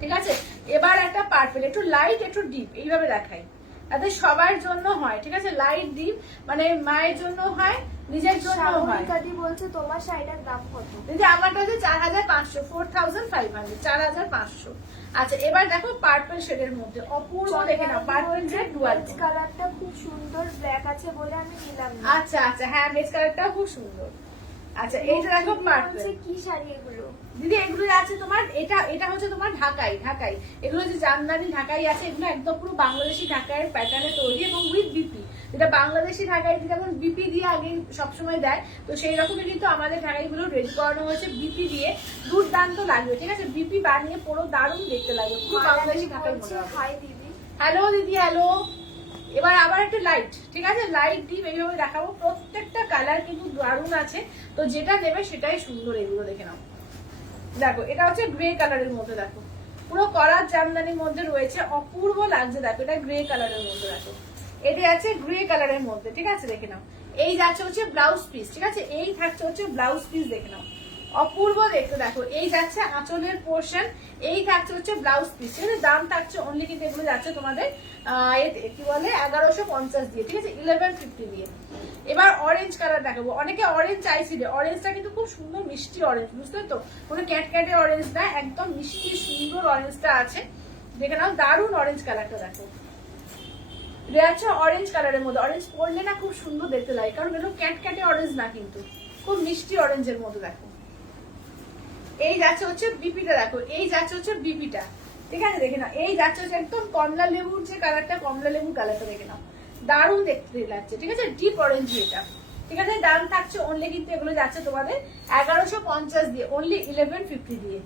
ঠিক আছে? এবার একটা পার্পল, একটু লাইট একটু ডিপ, এইভাবে দেখাই। তাদের সবার জন্য হয়, ঠিক আছে? লাইট ডিপ, মানে মায়ের জন্য হয়, নিজের জন্য হয়। শাবনী বলছে তোমার শাড়িটার দাম কত? দিদি আমারটা হচ্ছে 4500, 4500, 4500। আচ্ছা এবার দেখো পার্পল শেডের মধ্যে অপূর্ব, দেখে নাও। পার্পল শেড ডুয়াল কালারটা খুব সুন্দর, ব্ল্যাক আছে বলে আমি নিলাম না। আচ্ছা আচ্ছা, হ্যাঁ বেজ কালারটা খুব সুন্দর। আচ্ছা এইটা দেখো পার্পল। কি শাড়ি এগুলো দিদি? এগুলো আছে তোমার, এটা হচ্ছে তোমার ঢাকাই, ঢাকাই। এগুলো হচ্ছে জামদানি ঢাকাই আছে, এগুলো একদম পুরো বাংলাদেশি ঢাকাইয়ের প্যাটার্নে তৈরি এবং উইথ বিপি। যেটা বাংলাদেশি ঢাকাই যেমন বিপি দিয়ে আগে সবসময় দেয়, তো সেই রকমই কিন্তু আমাদের ঢাকাইগুলো রেডি করানো হয়েছে বিপি দিয়ে। দুর্দান্ত লাগবে, ঠিক আছে? বিপি বানিয়ে পুরো দারুণ দেখতে লাগবে, পুরো বাংলাদেশি ঢাকাই মনে হবে। হাই দিদি। হ্যালো দিদি, হ্যালো। এবার আবার একটা লাইট, ঠিক আছে? লাইট ডিপ এইভাবে দেখাবো। প্রত্যেকটা কালার কিন্তু দারুণ আছে, তো যেটা নেবে সেটাই সুন্দর। এগুলো দেখে নাও, দেখো এটা হচ্ছে গ্রে কালারের মধ্যে, দেখো পুরো করার জামদানির মধ্যে রয়েছে, অপূর্ব লাগছে। দেখো এটা গ্রে কালারের মধ্যে, দেখো এটা আছে গ্রে কালারের মধ্যে, ঠিক আছে? দেখে নাও। এই যাচ্ছে হচ্ছে ব্লাউজ পিস, ঠিক আছে? এই থাকছে হচ্ছে ব্লাউজ পিস, দেখে নাও। অপূর্ব দেখতে, দেখো এই যাচ্ছে আঁচলের পোর্শন, এই থাকছে হচ্ছে ব্লাউজ পিস, ঠিক আছে? দাম থাকছে অনলি কিন্তু এগুলো যাচ্ছে তোমাদের কি বলে 1150 দিয়ে, ঠিক আছে? 1150 দিয়ে। এবার অরেঞ্জ কালার দেখাবো। অনেকে অরেঞ্জ চাইছিল, অরেঞ্জটা কিন্তু খুব সুন্দর মিষ্টি অরেঞ্জ, বুঝতে তো? কোনো ক্যাটক্যাটে অরেঞ্জ না, একদম মিষ্টি সুন্দর অরেঞ্জটা আছে, দেখে নাও। দারুণ অরেঞ্জ কালারটা দেখো, আছে অরেঞ্জ কালারের মধ্যে। অরেঞ্জ পরলে না খুব সুন্দর দেখতে লাগে, কারণ এগুলো ক্যাটক্যাটে অরেঞ্জ না, কিন্তু খুব মিষ্টি অরেঞ্জের মধ্যে। দেখো এই যাচ্ছে হচ্ছে বিপিটা, দেখো এই যাচ্ছে হচ্ছে বিপিটা, ঠিক আছে? দেখে নাও। এই যাচ্ছে হচ্ছে একদম কমলা লেবুর যে কালারটা, কমলা লেবুর কালারটা দেখে নাও, দারুণ দেখতে লাগছে, ঠিক আছে? ডিপ অরেঞ্জ এটা, ঠিক আছে? দাম থাকছে অনলি কিন্তু এগুলো যাচ্ছে তোমাদের 1150 দিয়ে, অনলি 1150 দিয়ে।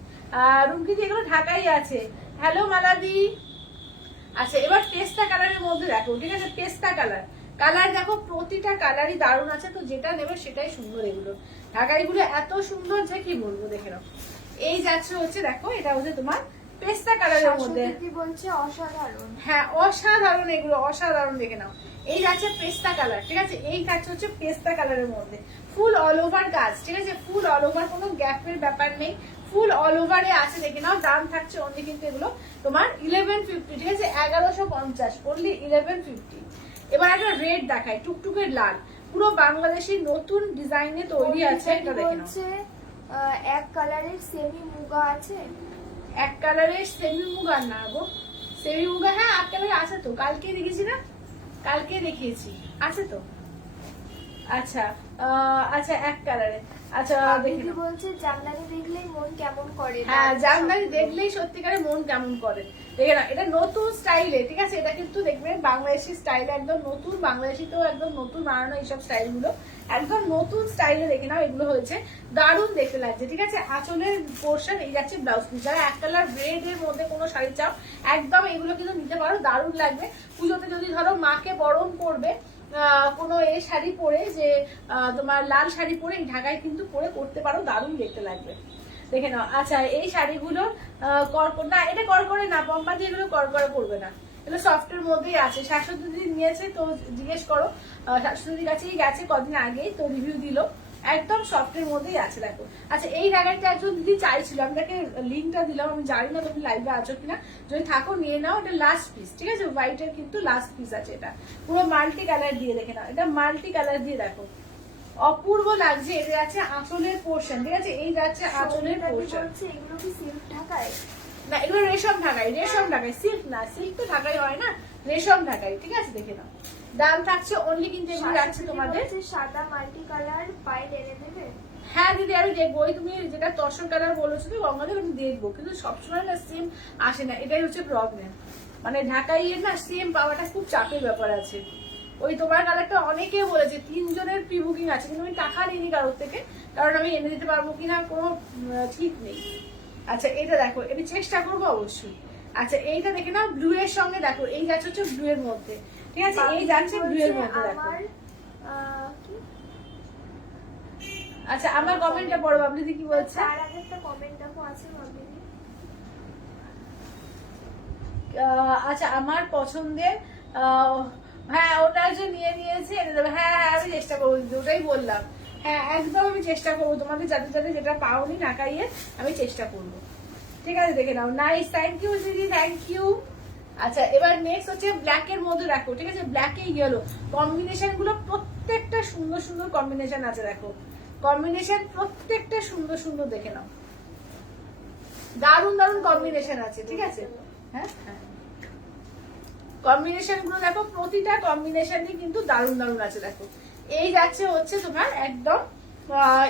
রুমকি দিয়ে এগুলো ঢাকাই আছে। হ্যালো মালাদি। আচ্ছা এবার পেস্তা কালারের মধ্যে দেখো, ঠিক আছে? পেস্তা কালার, কালার দেখো প্রতিটা কালারই দারুণ আছে, তো যেটা নেবে সেটাই সুন্দর। এগুলো ঢাকাইগুলো এত সুন্দর যে কি বলবো, দেখে নাও। এই যাচ্ছে হচ্ছে, দেখো এটা হচ্ছে তোমার পেস্তা কালারের মধ্যে, বলছে অসাধারণ। হ্যাঁ অসাধারণ, এগুলো অসাধারণ, দেখে নাও। এই যাচ্ছে পেস্তা কালার, ঠিক আছে? এই থাকছে হচ্ছে পেস্তা কালারের মধ্যে ফুল অল ওভার কাজ, ঠিক আছে? ফুল অল ওভার, কোনো গ্যাপের ব্যাপার নেই, ফুল অল ওভারে আছে, দেখে নাও। দাম থাকছে অনলি কিন্তু এগুলো তোমার 1150, ঠিক আছে? 1150, অনলি 1150। এবার একটা রেড দেখায়, টুকটুকের লাল, পুরো বাংলাদেশি নতুন ডিজাইনে তৈরি আছে, এটা দেখে নাও। এক কালারের সেমি মুগা আছে, এক কালারের সেমি মুগা না গো, সেমি মুগা হ্যাঁ এক কালারে আছে তো, কালকে দেখেছি না, কালকে দেখিয়েছি, আছে তো। আচ্ছা আচ্ছা এক কালারে, আচ্ছা দেখি বলছে জামদানি দেখলেই মন কেমন করে। হ্যাঁ জামদানি দেখলেই সত্যিকারে মন কেমন করে, দেখে না। এটা নতুন স্টাইলে, ঠিক আছে? এটা কিন্তু দেখবে বাংলাদেশি স্টাইলে, একদম নতুন, বাংলাদেশি তো একদম নতুন বানানো এইসব স্টাইল গুলো, একদম নতুন স্টাইলে, দেখে নাও। এগুলো হয়েছে দারুণ দেখতে লাগছে, ঠিক আছে? আঁচলের পোর্শন, এই যাচ্ছে ব্লাউজ পিস। যারা এক কালার রেড এর মধ্যে কোনো শাড়ি চাও, একদম এগুলো কিন্তু নিতে পারো, দারুণ লাগবে। পুজোতে যদি ধরো মাকে বরণ করবে, কোনো এই শাড়ি পরে, যে তোমার লাল শাড়ি পরে এই ঢাকায় কিন্তু পরে করতে পারো, দারুণ দেখতে লাগবে, দেখে নাও। আচ্ছা এই শাড়িগুলো না, এটা করকরে না, পম্পা দিয়ে এগুলো করকরে করবে না, এগুলো সফটের মধ্যেই আছে। শাশ্বতী দিদি নিয়েছে, তো জিজ্ঞেস করো, শাশ্বতীর কাছেই গেছে কদিন আগেই, তো রিভিউ দিল, একদম সফটের মধ্যেই আছে, দেখো। আচ্ছা এই ঢাকাইটা একজন দিদি চাইছিল, আমি তাকে লিঙ্কটা দিলাম, আমি জানি না তুমি লাইভে আছো কিনা, যদি থাকো নিয়ে নাও। এটা লাস্ট পিস, ঠিক আছে? হোয়াইটের কিন্তু লাস্ট পিস আছে, এটা পুরো মাল্টি কালার দিয়ে, দেখে নাও। এটা মাল্টি কালার দিয়ে, দেখো অপূর্ব লাগছে। এটা আছে আঁচলের পোর্শন, ঠিক আছে? এই যাচ্ছে আঁচলের পোর্শন। এগুলো কি সিল্ক ঢাকায় না, এগুলো রেশম ঢাকাই, রেশম ঢাকাই, সিল্ক না, সিল্ক তো ঢাকাই হয় না, রেশম ঢাকাই, ঠিক আছে? দেখে নাও, দাম থাকছে অনলি কিন্তু এগুলো যাচ্ছে তোমাদের সাদা মাল্টি কালার পাইল এনে দেবে। হ্যাঁ দিদি আমি দেখবো, ওই তুমি যেটা তসর কালার বলেছো তুমি গঙ্গাধর, আমি দেখবো, কিন্তু সবসময় না সেম আসে না, এটাই হচ্ছে প্রবলেম। মানে ঢাকায় না সেম পাওয়াটা খুব চাপের ব্যাপার আছে। ওই তোমার কালারটা অনেকে বলেছে, 3 জনের প্রি বুকিং আছে, কিন্তু আমি টাকা নিইনি কারোর থেকে, কারণ আমি এনে দিতে পারবো কিনা কোনো ঠিক নেই। আচ্ছা এটা দেখো, আমি চেষ্টা করবো অবশ্যই। আচ্ছা এইটা দেখে না, ব্লু এর সঙ্গে দেখো, এই যাচ্ছে হচ্ছে ব্লু এর মধ্যে, ঠিক আছে, এই যাচ্ছে ব্লু এর মধ্যে দেখো। আচ্ছা আমার কমেন্টটা পড়ো, বাবলি দি কি বলছে। তার আগে একটা কমেন্ট দেখো আছে বাবলি। আচ্ছা আমার পছন্দের হ্যাঁ ওটা যে নিয়ে নিয়েছে এনে দেবে। হ্যাঁ হ্যাঁ আমি চেষ্টা করবো, ওটাই বললাম। হ্যাঁ একদম আমি চেষ্টা করবো, তোমাদের যাদের যাদের যেটা পাওনি ঢাকাইয়ে আমি চেষ্টা করবো। ঠিক আছে দেখে নাও। নাইস, থ্যাংক ইউ দিদি, থ্যাংক ইউ। আচ্ছা এবার নেক্সট হচ্ছে ব্ল্যাক এর মধ্যে দেখো, ঠিক আছে, ব্ল্যাক এ ইয়েলো কম্বিনেশন গুলো প্রত্যেকটা সুন্দর সুন্দর কম্বিনেশন আছে, দেখো কম্বিনেশন প্রত্যেকটা সুন্দর সুন্দর, দেখে নাও দারুন দারুন কম্বিনেশন আছে, ঠিক আছে। হ্যাঁ হ্যাঁ কম্বিনেশন গুলো দেখো, প্রতিটা কম্বিনেশনই কিন্তু দারুন দারুন আছে। দেখো এই যাচ্ছে হচ্ছে তোমার একদম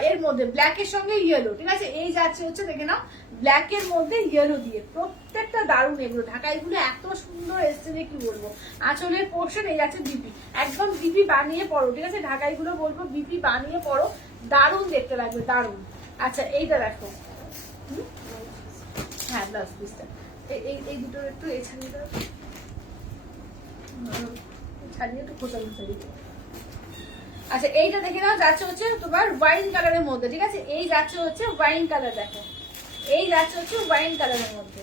এর মধ্যে ব্ল্যাক এর সঙ্গে ইয়েলো, ঠিক আছে, এই যাচ্ছে হচ্ছে দেখে নাও ব্ল্যাক এর মধ্যে ইয়েলো দিয়ে, প্রত্যেকটা দারুন। এগুলো ঢাকাই গুলো এত সুন্দর এসছে যে কি বলবো। আঁচলের পোর্শন এই যাচ্ছে বিপি, একদম বিপি বানিয়ে পড়ো, ঠিক আছে, ঢাকাই গুলো বলবো বিপি বানিয়ে পড়ো, দারুন দেখতে লাগবে, দারুন। আচ্ছা এইটা দেখো, হ্যাঁ ব্লাউজ পিসটা এই দুটোর একটু এই ছাড়িয়ে একটু খোঁচা ছাড়িয়ে। আচ্ছা এইটা দেখে নাও যাচ্ছে হচ্ছে তোমার ওয়াইন কালারের মধ্যে, ঠিক আছে, এই যাচ্ছে হচ্ছে ওয়াইন কালার, দেখো এই যাচ্ছে হচ্ছে ওয়াইন কালারের মধ্যে।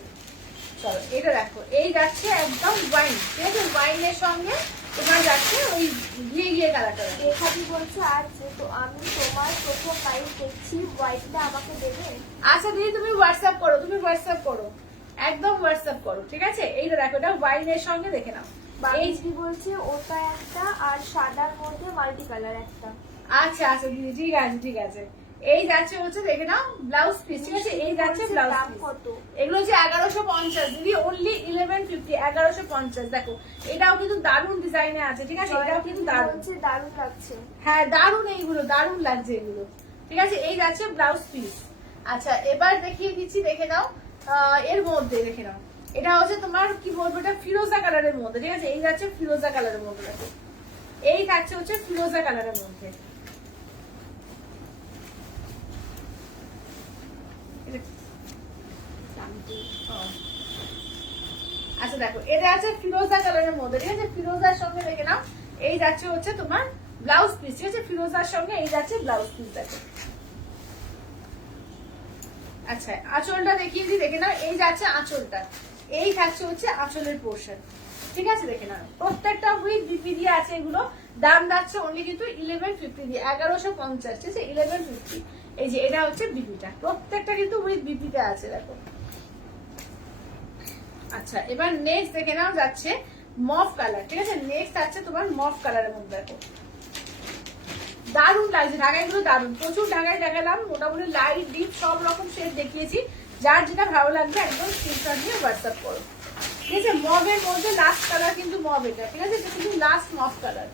চলো এটা দেখো, এই যাচ্ছে একদম ওয়াইন, ঠিক আছে, ওয়াইনের সঙ্গে তোমার যাচ্ছে ওই ঘিয়ে ঘিয়ে কালারটা। রেখাদি বলছে আচ্ছা তো আমি তোমার প্রথম লাইভ দেখছি, হোয়াইটটা আমাকে দেবে। আচ্ছা দিদি তুমি হোয়াটসঅ্যাপ করো, তুমি হোয়াটসঅ্যাপ করো, একদম হোয়াটসঅ্যাপ করো, ঠিক আছে। এইটা দেখো, এটা ওয়াইনের সঙ্গে দেখে নাও। বাবলি বলছে ওটা একটা, আর সাদার মধ্যে মাল্টি কালার একটা। আচ্ছা আচ্ছা দিদি ঠিক আছে ঠিক আছে। এই যাচ্ছে হচ্ছে দেখে নাও ব্লাউজ পিস, ঠিক আছে, এই যাচ্ছে ব্লাউজ পিস। এগুলো হচ্ছে 1150 দিদি, অনলি 1150, 1150। দেখো এটাও কিন্তু দারুন ডিজাইনে আছে, ঠিক আছে, এটাও কিন্তু দারুন দারুন লাগছে। হ্যাঁ দারুন, এইগুলো দারুন লাগছে এগুলো, ঠিক আছে, এই যাচ্ছে ব্লাউজ পিস। আচ্ছা এবার দেখিয়ে দিচ্ছি, দেখে নাও এর মধ্যে দেখে নাও, এটা হচ্ছে তোমার কি বলবো, এটা ফিরোজা কালারের মধ্যে, ঠিক আছে, এই যাচ্ছে ফিরোজা কালারের মধ্যে। দেখো এই থাকছে হচ্ছে ফিরোজা কালারের মধ্যে। আচ্ছা দেখো এটা আছে ফিরোজা কালারের মধ্যে, ঠিক আছে, ফিরোজার সঙ্গে দেখে নাও এই যাচ্ছে হচ্ছে তোমার ব্লাউজ পিস, ঠিক আছে, ফিরোজার সঙ্গে এই যাচ্ছে ব্লাউজ পিস। দেখো আচ্ছা আঁচলটা দেখিয়ে দিই, দেখে নাও এই যাচ্ছে আঁচলটা, এই থাকছে হচ্ছে আঁচলের পোর্শন, ঠিক আছে, দেখে নাও প্রত্যেকটা উইথ বিপি দিয়ে আছে। এগুলো দাম যাচ্ছে অনলি কিন্তু 1150 দিয়ে, 1150, ঠিক আছে, 1150। এই যে এটা হচ্ছে বিপিটা, প্রত্যেকটা কিন্তু উইথ বিপিতে আছে, দেখো। আচ্ছা এবার নেক্সট দেখে নাও যাচ্ছে মফ কালার, ঠিক আছে, নেক্সট আছে তোমার মফ কালারের মধ্যে। দেখো দারুন লাগছে, ঢাকাই গুলো দারুন, প্রচুর ঢাকায় দেখালাম, মোটামুটি লাইট ডিপ সব রকম শেড দেখিয়েছি, যার যেটা ভালো লাগবে একদম স্ক্রিনশট দিয়ে হোয়াটসঅ্যাপ করো, ঠিক আছে। মবের মধ্যে লাস্ট কালার কিন্তু মব, এটা ঠিক আছে, এটা কিন্তু লাস্ট মফ কালার।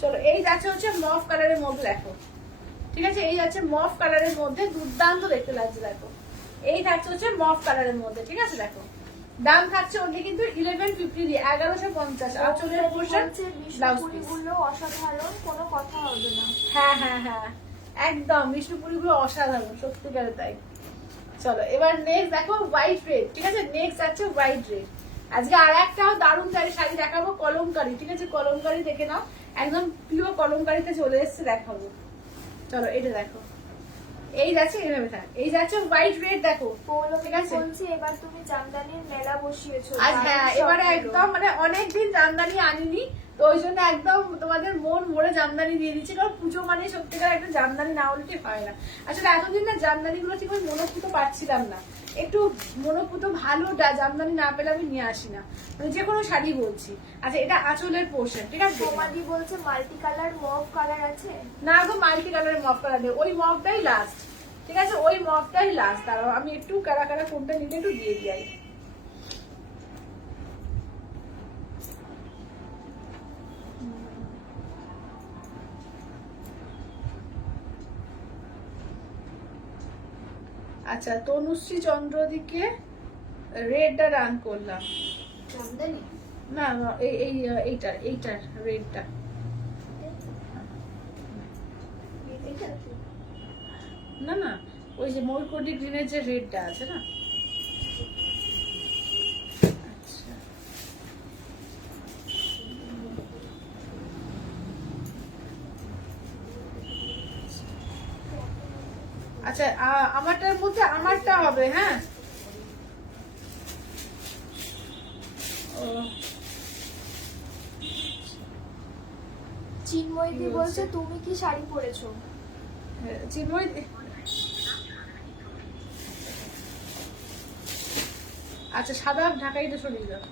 চলো এই যাচ্ছে হচ্ছে মফ কালারের মধ্যে, দেখো ঠিক আছে, এই যাচ্ছে মফ কালারের মধ্যে, দুর্দান্ত দেখতে লাগছে। দেখো এই থাকছে হচ্ছে মফ কালারের মধ্যে, ঠিক আছে, দেখো দাম থাকছে ওটা কিন্তু 1150 দিয়ে, 1150। আঁচলের পোর্শন ব্লাউজ পিস গুলো অসাধারণ, কোনো কথা হবে না। হ্যাঁ হ্যাঁ হ্যাঁ একদম, বিষ্ণুপুরি গুলো অসাধারণ, সত্যিকারে তাই। চলো এবার নেক্সট দেখো হোয়াইট রেড, ঠিক আছে, নেক্সট আছে হোয়াইট রেড। আজকে আর একটাও দারুণ শাড়ি দেখাবো, কলমকারি, ঠিক আছে, কলমকারি দেখে নাও, একদম প্রিয় কলমকারিতে চলে এসছে, দেখাবো। চলো এটা দেখো, এই যাচ্ছে এইভাবে থাক, এই যাচ্ছে হোয়াইট রেড, দেখো ঠিক আছে। বলছি এবার তুমি জামদানির মেলা বসিয়েছো, আজ হ্যাঁ এবারে একদম মানে অনেকদিন জামদানি আনিনি, তো ওই জন্য একদম তোমাদের মন ভরে জামদানি দিয়ে দিচ্ছি, কারণ পুজো মানে সত্যিকার একটা জামদানি না হলে ঠিক হয় না। আসলে এতদিন না জামদানি গুলো ঠিক ওই মনোপুত পাচ্ছিলাম না, একটু মনোপুত ভালো জামদানি না পেলে আমি নিয়ে আসি না, মানে যে কোনো শাড়ি বলছি। আচ্ছা এটা আঁচলের পোর্শন, ঠিক আছে। তোমাদি বলছে মাল্টি কালার মভ কালার আছে না, গো মাল্টি কালারের মফ কালার নেই, ওই মফটাই লাস্ট, ঠিক আছে, ওই মফটাই লাস্ট। দাঁড়াও আমি একটু কারা কারা কোনটা নিতে একটু দিয়ে দিই। আচ্ছা তনুশ্রী চন্দ্রদিকে রেডটা রান করলাম। জামদানি না না, এইটার রেডটা। না না, ওই যে ময়ূরকন্ঠী গ্রিনের যে রেডটা আছে না। আচ্ছা আচ্ছা, আমারটার মধ্যে আমারটা হবে। হ্যাঁ ও চিন্ময়দি বলছে তুমি কি শাড়ি পরেছো? চিন্ময়, আচ্ছা সাদা ঢাকাইটা সরিয়ে দাও।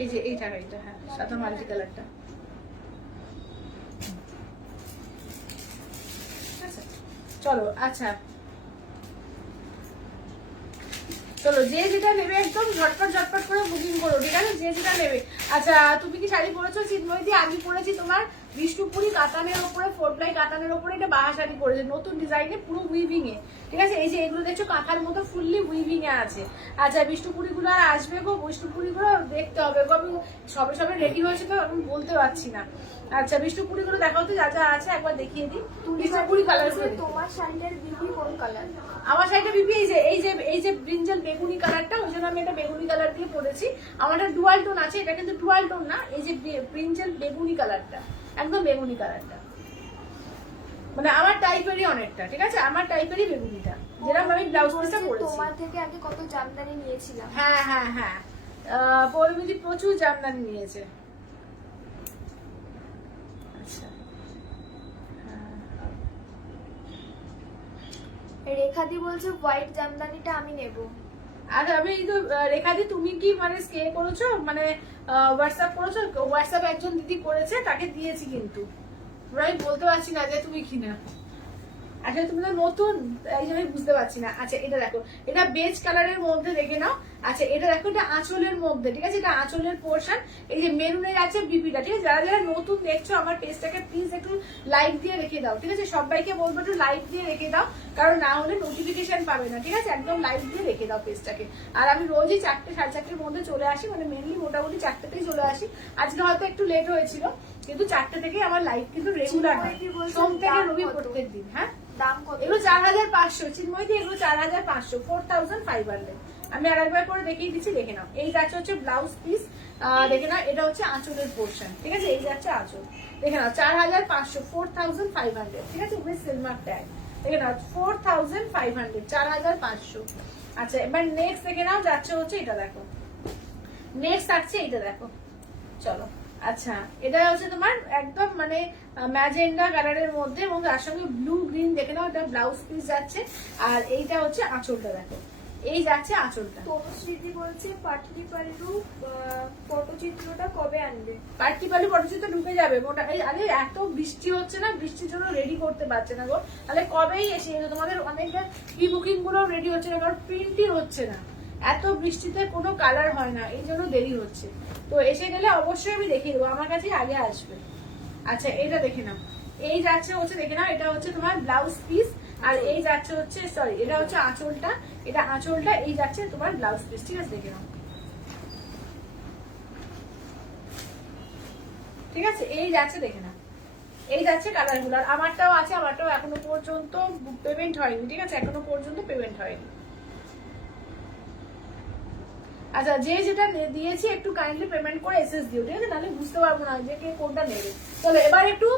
এই যে এই ঢাকাইটা, হ্যাঁ সাদা মাল্টি কালারটা। আচ্ছা চলো, আচ্ছা চলো, যে যেটা নেবে একদম ঝটপট করে বুকিং করো, ঠিক আছে? যে যেটা নেবে। আচ্ছা তুমি কি শাড়ি পরেছো চিন্ময়দি? আমি পরেছি তোমার বিষ্ণুপুরি কাতানের ওপরে, 4 প্লাই কাতানের ওপরে এটা বাহা শাড়ি পরেছে, নতুন ডিজাইনে, পুরো উইভিং এ, ঠিক আছে? এই যে এগুলো দেখছো কাঁথার মতো ফুললি উইভিং এ আছে। আচ্ছা বিষ্ণুপুরি গুলো আর আসবে গো, বিষ্ণুপুরি গুলো দেখতে হবে গো, আমি সবে রেডি হয়েছে তো আমি বলতে পারছি না। আচ্ছা বিষ্ণুপুরি গুলো দেখাও তো, যা যা আছে একবার দেখিয়ে দিই। বিষ্ণুপুরি কালার গুলো তোমার শাড়িটার বিবি কোন কালার? আমার শাড়িটা বিবি এই যে ব্রিঞ্জাল বেগুনি কালারটা, ওই জন্য আমি এটা বেগুনি কালার দিয়ে পরেছি। আমারটা ডুয়াল টোন আছে, এটা কিন্তু ডুয়াল টোন না, এই যে ব্রিঞ্জাল বেগুনি কালারটা, একদম বেগুনি কালারটা, মানে আমার টাইপেরই অনেকটা, ঠিক আছে? আমার টাইপেরই বেগুনিটা, যেরকম আমি ব্লাউজ পিসটা পরেছি। তোমার থেকে আগে কত জামদানি নিয়েছিলাম। হ্যাঁ হ্যাঁ হ্যাঁ, পরিমিতি প্রচুর জামদানি নিয়েছে। আচ্ছা রেখাদি বলছে হোয়াইট জামদানিটা আমি নেব। আর আমি এই তো রেখাদি, তুমি কি মানে স্কে করেছো, মানে হোয়াটসঅ্যাপ করেছো? হোয়াটসঅ্যাপে একজন দিদি করেছে, তাকে দিয়েছি, কিন্তু আমি বলতে পারছি না যে তুমি কিনা। আচ্ছা তুমি তো নতুন, এই জন্য বুঝতে পারছি না। আচ্ছা এটা দেখো, এটা বেজ কালারের মধ্যে দেখে নাও। আচ্ছা এটা দেখো, এটা আঁচলের মধ্যে, ঠিক আছে? এটা আঁচলের পোর্শন, এই যে মেরুনের আছে বিপিটা, ঠিক আছে? যারা যারা নতুন দেখছো আমার পেজটাকে প্লিজ একটু লাইক দিয়ে রেখে দাও, ঠিক আছে? সবাইকে বলবো একটু লাইক দিয়ে রেখে দাও, কারণ না হলে নোটিফিকেশন পাবে না, ঠিক আছে? একদম লাইক দিয়ে রেখে দাও পেজটাকে। আর আমি রোজই 4টে 4:30-এর মধ্যে চলে আসি, মানে মেনলি মোটামুটি 4টেতেই চলে আসি। আজকে হয়তো একটু লেট হয়েছিল, কিন্তু 4টে থেকে আমার লাইভ কিন্তু রেগুলার হয়, সোম থেকে রবি প্রত্যেক দিন। হ্যাঁ দাম কত? এগুলো 4500 চিন্ময়দি, এগুলো 4500, 4500। আমি আরেকবার করে দেখিয়ে দিচ্ছি, দেখে নাও। এই যাচ্ছে হচ্ছে ব্লাউজ পিস, দেখে নাও। এটা হচ্ছে আঁচলের পোর্শন, ঠিক আছে? এই যাচ্ছে আঁচল, দেখে নাও। 4500, 4500, ঠিক আছে? উইথ সিলভার ট্যাগ, দেখে নাও 4500, 4500। আচ্ছা এবার নেক্সট দেখে নাও, যাচ্ছে হচ্ছে এটা দেখো, নেক্সট আসছে এইটা দেখো, চলো। আচ্ছা এটা হচ্ছে তোমার একদম মানে ম্যাজেন্ডা কালারের মধ্যে, এবং তার সঙ্গে ব্লু গ্রিন, দেখে নাও। এটা ব্লাউজ পিস যাচ্ছে, আর এইটা হচ্ছে আঁচলটা, দেখো এই যাচ্ছে আঁচলটা। তনুশ্রীদি বলছে পাটলি পাল্লু পটচিত্রটা কবে আনবে? পাটলি পাল্লু পটচিত্র ঢুকে যাবে মোটা। আরে এত বৃষ্টি হচ্ছে না, বৃষ্টির জন্য রেডি করতে পারছে না গো। তাহলে কবেই এসে তোমাদের অনেকটা প্রি বুকিং গুলো রেডি হচ্ছে না, কারণ প্রিন্টই হচ্ছে না। এত বৃষ্টিতে কোনো কালার হয় না, এই জন্য দেরি হচ্ছে। তো এসে গেলে অবশ্যই আমি দেখিয়ে দেবো, আমার কাছে আগে আসবে। আচ্ছা এটা দেখে নাও, এই যাচ্ছে হচ্ছে, দেখে নাও। এটা হচ্ছে তোমার ব্লাউজ পিস, আর এই যাচ্ছে হচ্ছে, সরি এটা হচ্ছে আঁচলটা, এটা আঁচলটা, এই যাচ্ছে তোমার ব্লাউজ পিস, ঠিক আছে? দেখে নাও, ঠিক আছে? এই যাচ্ছে, দেখে নাও, এই যাচ্ছে কালার গুলো। আমারটাও আছে, আমারটাও এখনো পর্যন্ত পেমেন্ট হয়নি, ঠিক আছে? এখনো পর্যন্ত পেমেন্ট হয়নি। আচ্ছা যে যেটা দিয়েছি একটু কাইন্ডলি পেমেন্ট করে এসএস দিও, ঠিক আছে? নাহলে বুঝতে পারবো না যে কে কোনটা নেবে। চলো এবার একটু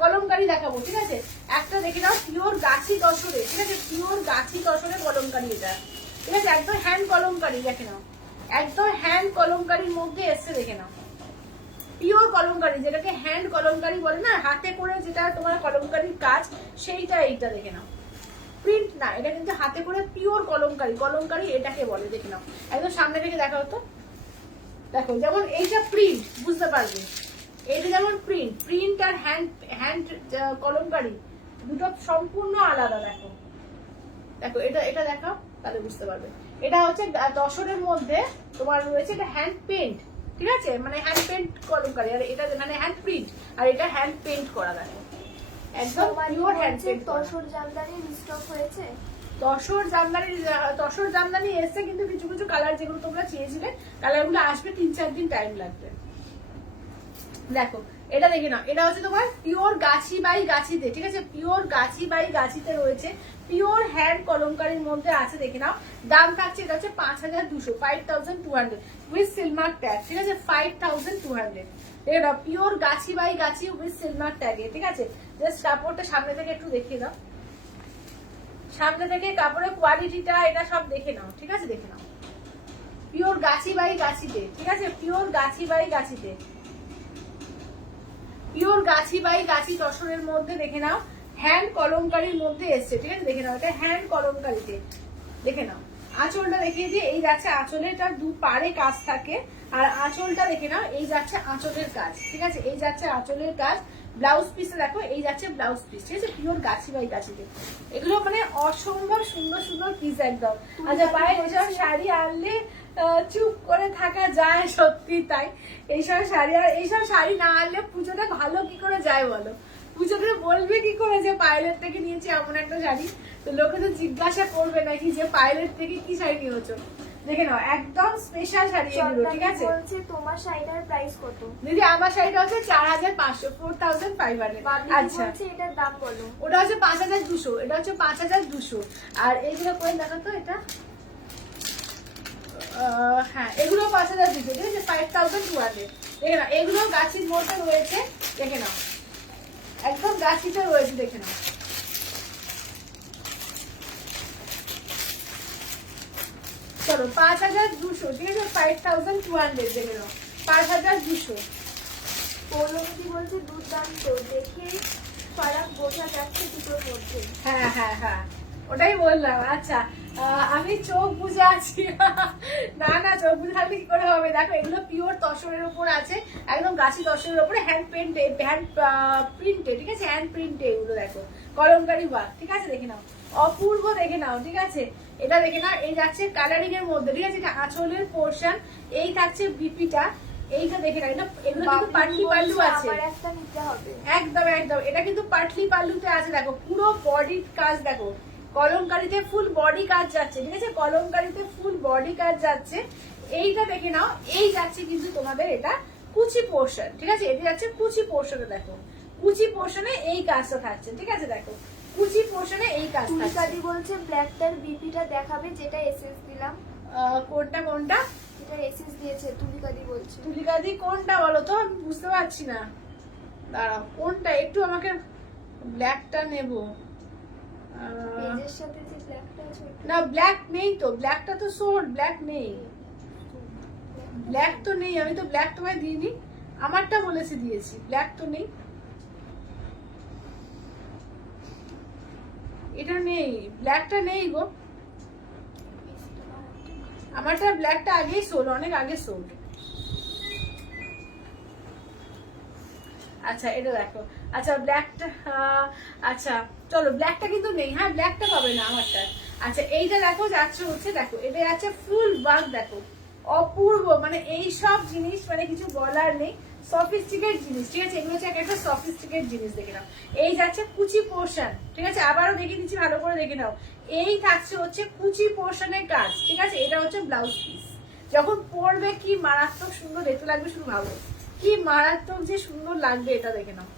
কলমকারি দেখাবো, ঠিক আছে? একটা দেখে নাও, পিওর গাছি তসরে, ঠিক আছে? পিওর গাছি তসরে কলমকারি, এটা ঠিক আছে? একদম হ্যান্ড কলমকারি, দেখে নাও, একদম হ্যান্ড কলমকারির মধ্যে এসছে, দেখে নাও। পিওর কলমকারি, যেটাকে হ্যান্ড কলমকারি বলে না, হাতে করে যেটা তোমার কলমকারির কাজ, সেইটা এইটা, দেখে নাও। প্রিন্ট না, এটা কিন্তু হাতে করে পিওর কলমকারি, কলমকারি এটাকে বলে, দেখে নাও। একদম সামনে থেকে দেখাও তো, দেখো যেমন এইটা প্রিন্ট, বুঝতে পারবে এইটা যেমন প্রিন্ট, প্রিন্ট আর হ্যান্ড হ্যান্ড কলমকারি দুটো সম্পূর্ণ আলাদা। দেখো দেখো এটা এটা দেখাও, তাহলে বুঝতে পারবে। এটা হচ্ছে দশরের মধ্যে তোমার রয়েছে, এটা হ্যান্ড পেন্ট, ঠিক আছে? মানে হ্যান্ড পেন্ট কলমকারি, আর এটা মানে হ্যান্ড প্রিন্ট, আর এটা হ্যান্ড পেন্ট করা। দেখো একদম pure hand paint. Tussar Jamdani stock হয়েছে? তসর জামদানি এসছে, কিন্তু কিছু কিছু কালার যেগুলো তোমরা চেয়েছিলে কালারগুলো আসবে 3-4 দিন টাইম লাগবে। দেখো এটা দেখে নাও, এটা হচ্ছে তোমার পিওর গাছি বাই গাছিতে, ঠিক আছে, পিওর গাছি বাই গাছিতে রয়েছে, পিওর হ্যান্ড কলমকারীর মধ্যে আছে, দেখে নাও। দাম থাকছে এটা হচ্ছে 5200, 5200 উইথ সিলমার্ক ট্যাগ, ঠিক আছে, 5200। দেখে নাও pure Gachhi by Gachhi with Silk Mark ট্যাগে, ঠিক আছে। জাস্ট কাপড়টা সামনে থেকে একটু দেখিয়ে দাও, সামনে থেকে কাপড়ের কোয়ালিটিটা এটা সব দেখে নাও, ঠিক আছে, দেখে নাও। পিওর গাছি বাই গাছিতে, ঠিক আছে, pure Gachhi by গাছিতে, pure Gachhi by গাছি তসরের মধ্যে দেখে নাও, হ্যান্ড কলমকারীর মধ্যে এসছে, ঠিক আছে, দেখে নাও, এটা হ্যান্ড কলমকারীতে, দেখে নাও। আঁচলটা দেখিয়ে দিয়ে, এই যাচ্ছে আঁচলের, তার দু পাড়ে কাজ থাকে, আর আঁচলটা দেখে নাও, এই যাচ্ছে আঁচলের কাজ, ঠিক আছে, এই যাচ্ছে আঁচলের কাজ। ব্লাউজ পিসে দেখো, এই যাচ্ছে ব্লাউজ পিস, ঠিক আছে, পিওর গাছি বাই গাছিতে। এগুলো মানে অসম্ভব সুন্দর সুন্দর পিস একদম। আচ্ছা পায়ে এসব শাড়ি আনলে চুপ করে থাকা যায়, সত্যি তাই। এইসব শাড়ি, আর এইসব শাড়ি না আনলে পুজোটা ভালো কি করে যায় বলো? পুজোটা বলবে কি করে যে পায়েলের থেকে নিয়েছি এমন একটা শাড়ি? তো লোকে তো জিজ্ঞাসা করবে নাকি যে পায়েলের থেকে কি শাড়ি নিয়েছো। দেখে নাও একদম স্পেশাল শাড়ি এগুলো, ঠিক আছে। বলছে তোমার শাড়িটার প্রাইস কত? দিদি আমার শাড়িটা হচ্ছে 4500, 4500। আচ্ছা এটার দাম বলো। ওটা হচ্ছে 5200, এটা হচ্ছে 5200। আর এইগুলো করে দেখো তো, এটা হ্যাঁ এগুলো 5200, ঠিক আছে, 5200। দেখে নাও এগুলো গাছির মধ্যে রয়েছে, দেখে নাও একদম গাছিতে রয়েছে, দেখে নাও। চলো 5200, ঠিক আছে, 5200, দেখে নাও 5200। পৌলমী বলছে দুর্দান্ত, দেখে ফারাক বোঝা যাচ্ছে দুটোর মধ্যে। হ্যাঁ হ্যাঁ হ্যাঁ ওটাই বললাম। আচ্ছা আমি চোখ বুঝে আছি। না না চোখ বুঝে থাকলে কি করে হবে? দেখো এগুলো পিওর তসরের উপর আছে, একদম গাছি তসরের উপরে হ্যান্ড প্রিন্টে, হ্যান্ড প্রিন্টে, ঠিক আছে, হ্যান্ড প্রিন্টে এগুলো দেখো, কলমকারী ওয়ার্ক, ঠিক আছে, দেখে নাও অপূর্ব, দেখে নাও, ঠিক আছে। এটা দেখে নাও, এই যাচ্ছে কালারিং এর মধ্যে, ঠিক আছে, এটা আঁচলের পোর্শন, এই থাকছে বিপিটা, এইটা দেখে নাও, এটা এগুলো কিন্তু পাটলি পাল্লু আছে, একদম একদম, এটা কিন্তু পাটলি পাল্লুতে আছে, দেখো পুরো বডির কাজ, দেখো কলমকারীতে ফুল বডি কাজ যাচ্ছে, ঠিক আছে, কলমকারীতে ফুল বডি কাজ যাচ্ছে। এইটা দেখে নাও, এই যাচ্ছে কিন্তু তোমাদের এটা কুচি পোর্শন, ঠিক আছে, এটা যাচ্ছে কুচি পোর্শনে, দেখো কুচি পোর্শনে এই কাজটা থাকছে, ঠিক আছে, দেখো কুচি পোর্শনে এই কাজ থাকছে। তুলিকাদি বলছে ব্ল্যাকটার বিপিটা দেখাবে, যেটা এসএস দিলাম। কোনটা কোনটা? যেটা এসএস দিয়েছে তুলিকাদি বলছে। তুলিকাদি কোনটা বলো তো, আমি বুঝতে পারছি না, দাঁড়াও কোনটা, একটু আমাকে ব্ল্যাকটা নেব। পেজের সাথে যে ব্ল্যাকটা আছে, না ব্ল্যাক নেই তো, ব্ল্যাকটা তো সোর, ব্ল্যাক নেই, ব্ল্যাক তো নেই, আমি তো ব্ল্যাক তোমায় দিইনি, আমারটা বলেছি দিয়েছি, ব্ল্যাক তো নেই, এটা নেই, ব্ল্যাকটা নেই গো, আমারটা ব্ল্যাকটা আগেই সোল, অনেক আগে সোল। আচ্ছা এটা দেখো, আচ্ছা ব্ল্যাকটা, আচ্ছা চলো ব্ল্যাকটা কিন্তু নেই, হ্যাঁ ব্ল্যাকটা পাবে না আমারটা। আচ্ছা এইটা দেখো যাচ্ছে হচ্ছে, দেখো এটা যাচ্ছে ফুল ওয়ার্ক, দেখো অপূর্ব, মানে এই সব জিনিস মানে কিছু বলার নেই, সফিস্টিকেট জিনিস, ঠিক আছে, এগুলো হচ্ছে একটা সফিস্টিকেট জিনিস, দেখে নাও। এই যাচ্ছে কুচি পোর্শন, ঠিক আছে, আবারও দেখিয়ে দিচ্ছি ভালো করে দেখে নাও, এই থাকছে হচ্ছে কুচি পোর্শনের কাজ, ঠিক আছে, এটা হচ্ছে ব্লাউজ পিস। যখন পরবে কি মারাত্মক সুন্দর দেখতে লাগবে, শুধু ভাবো কি মারাত্মক যে সুন্দর লাগবে, এটা দেখে নাও,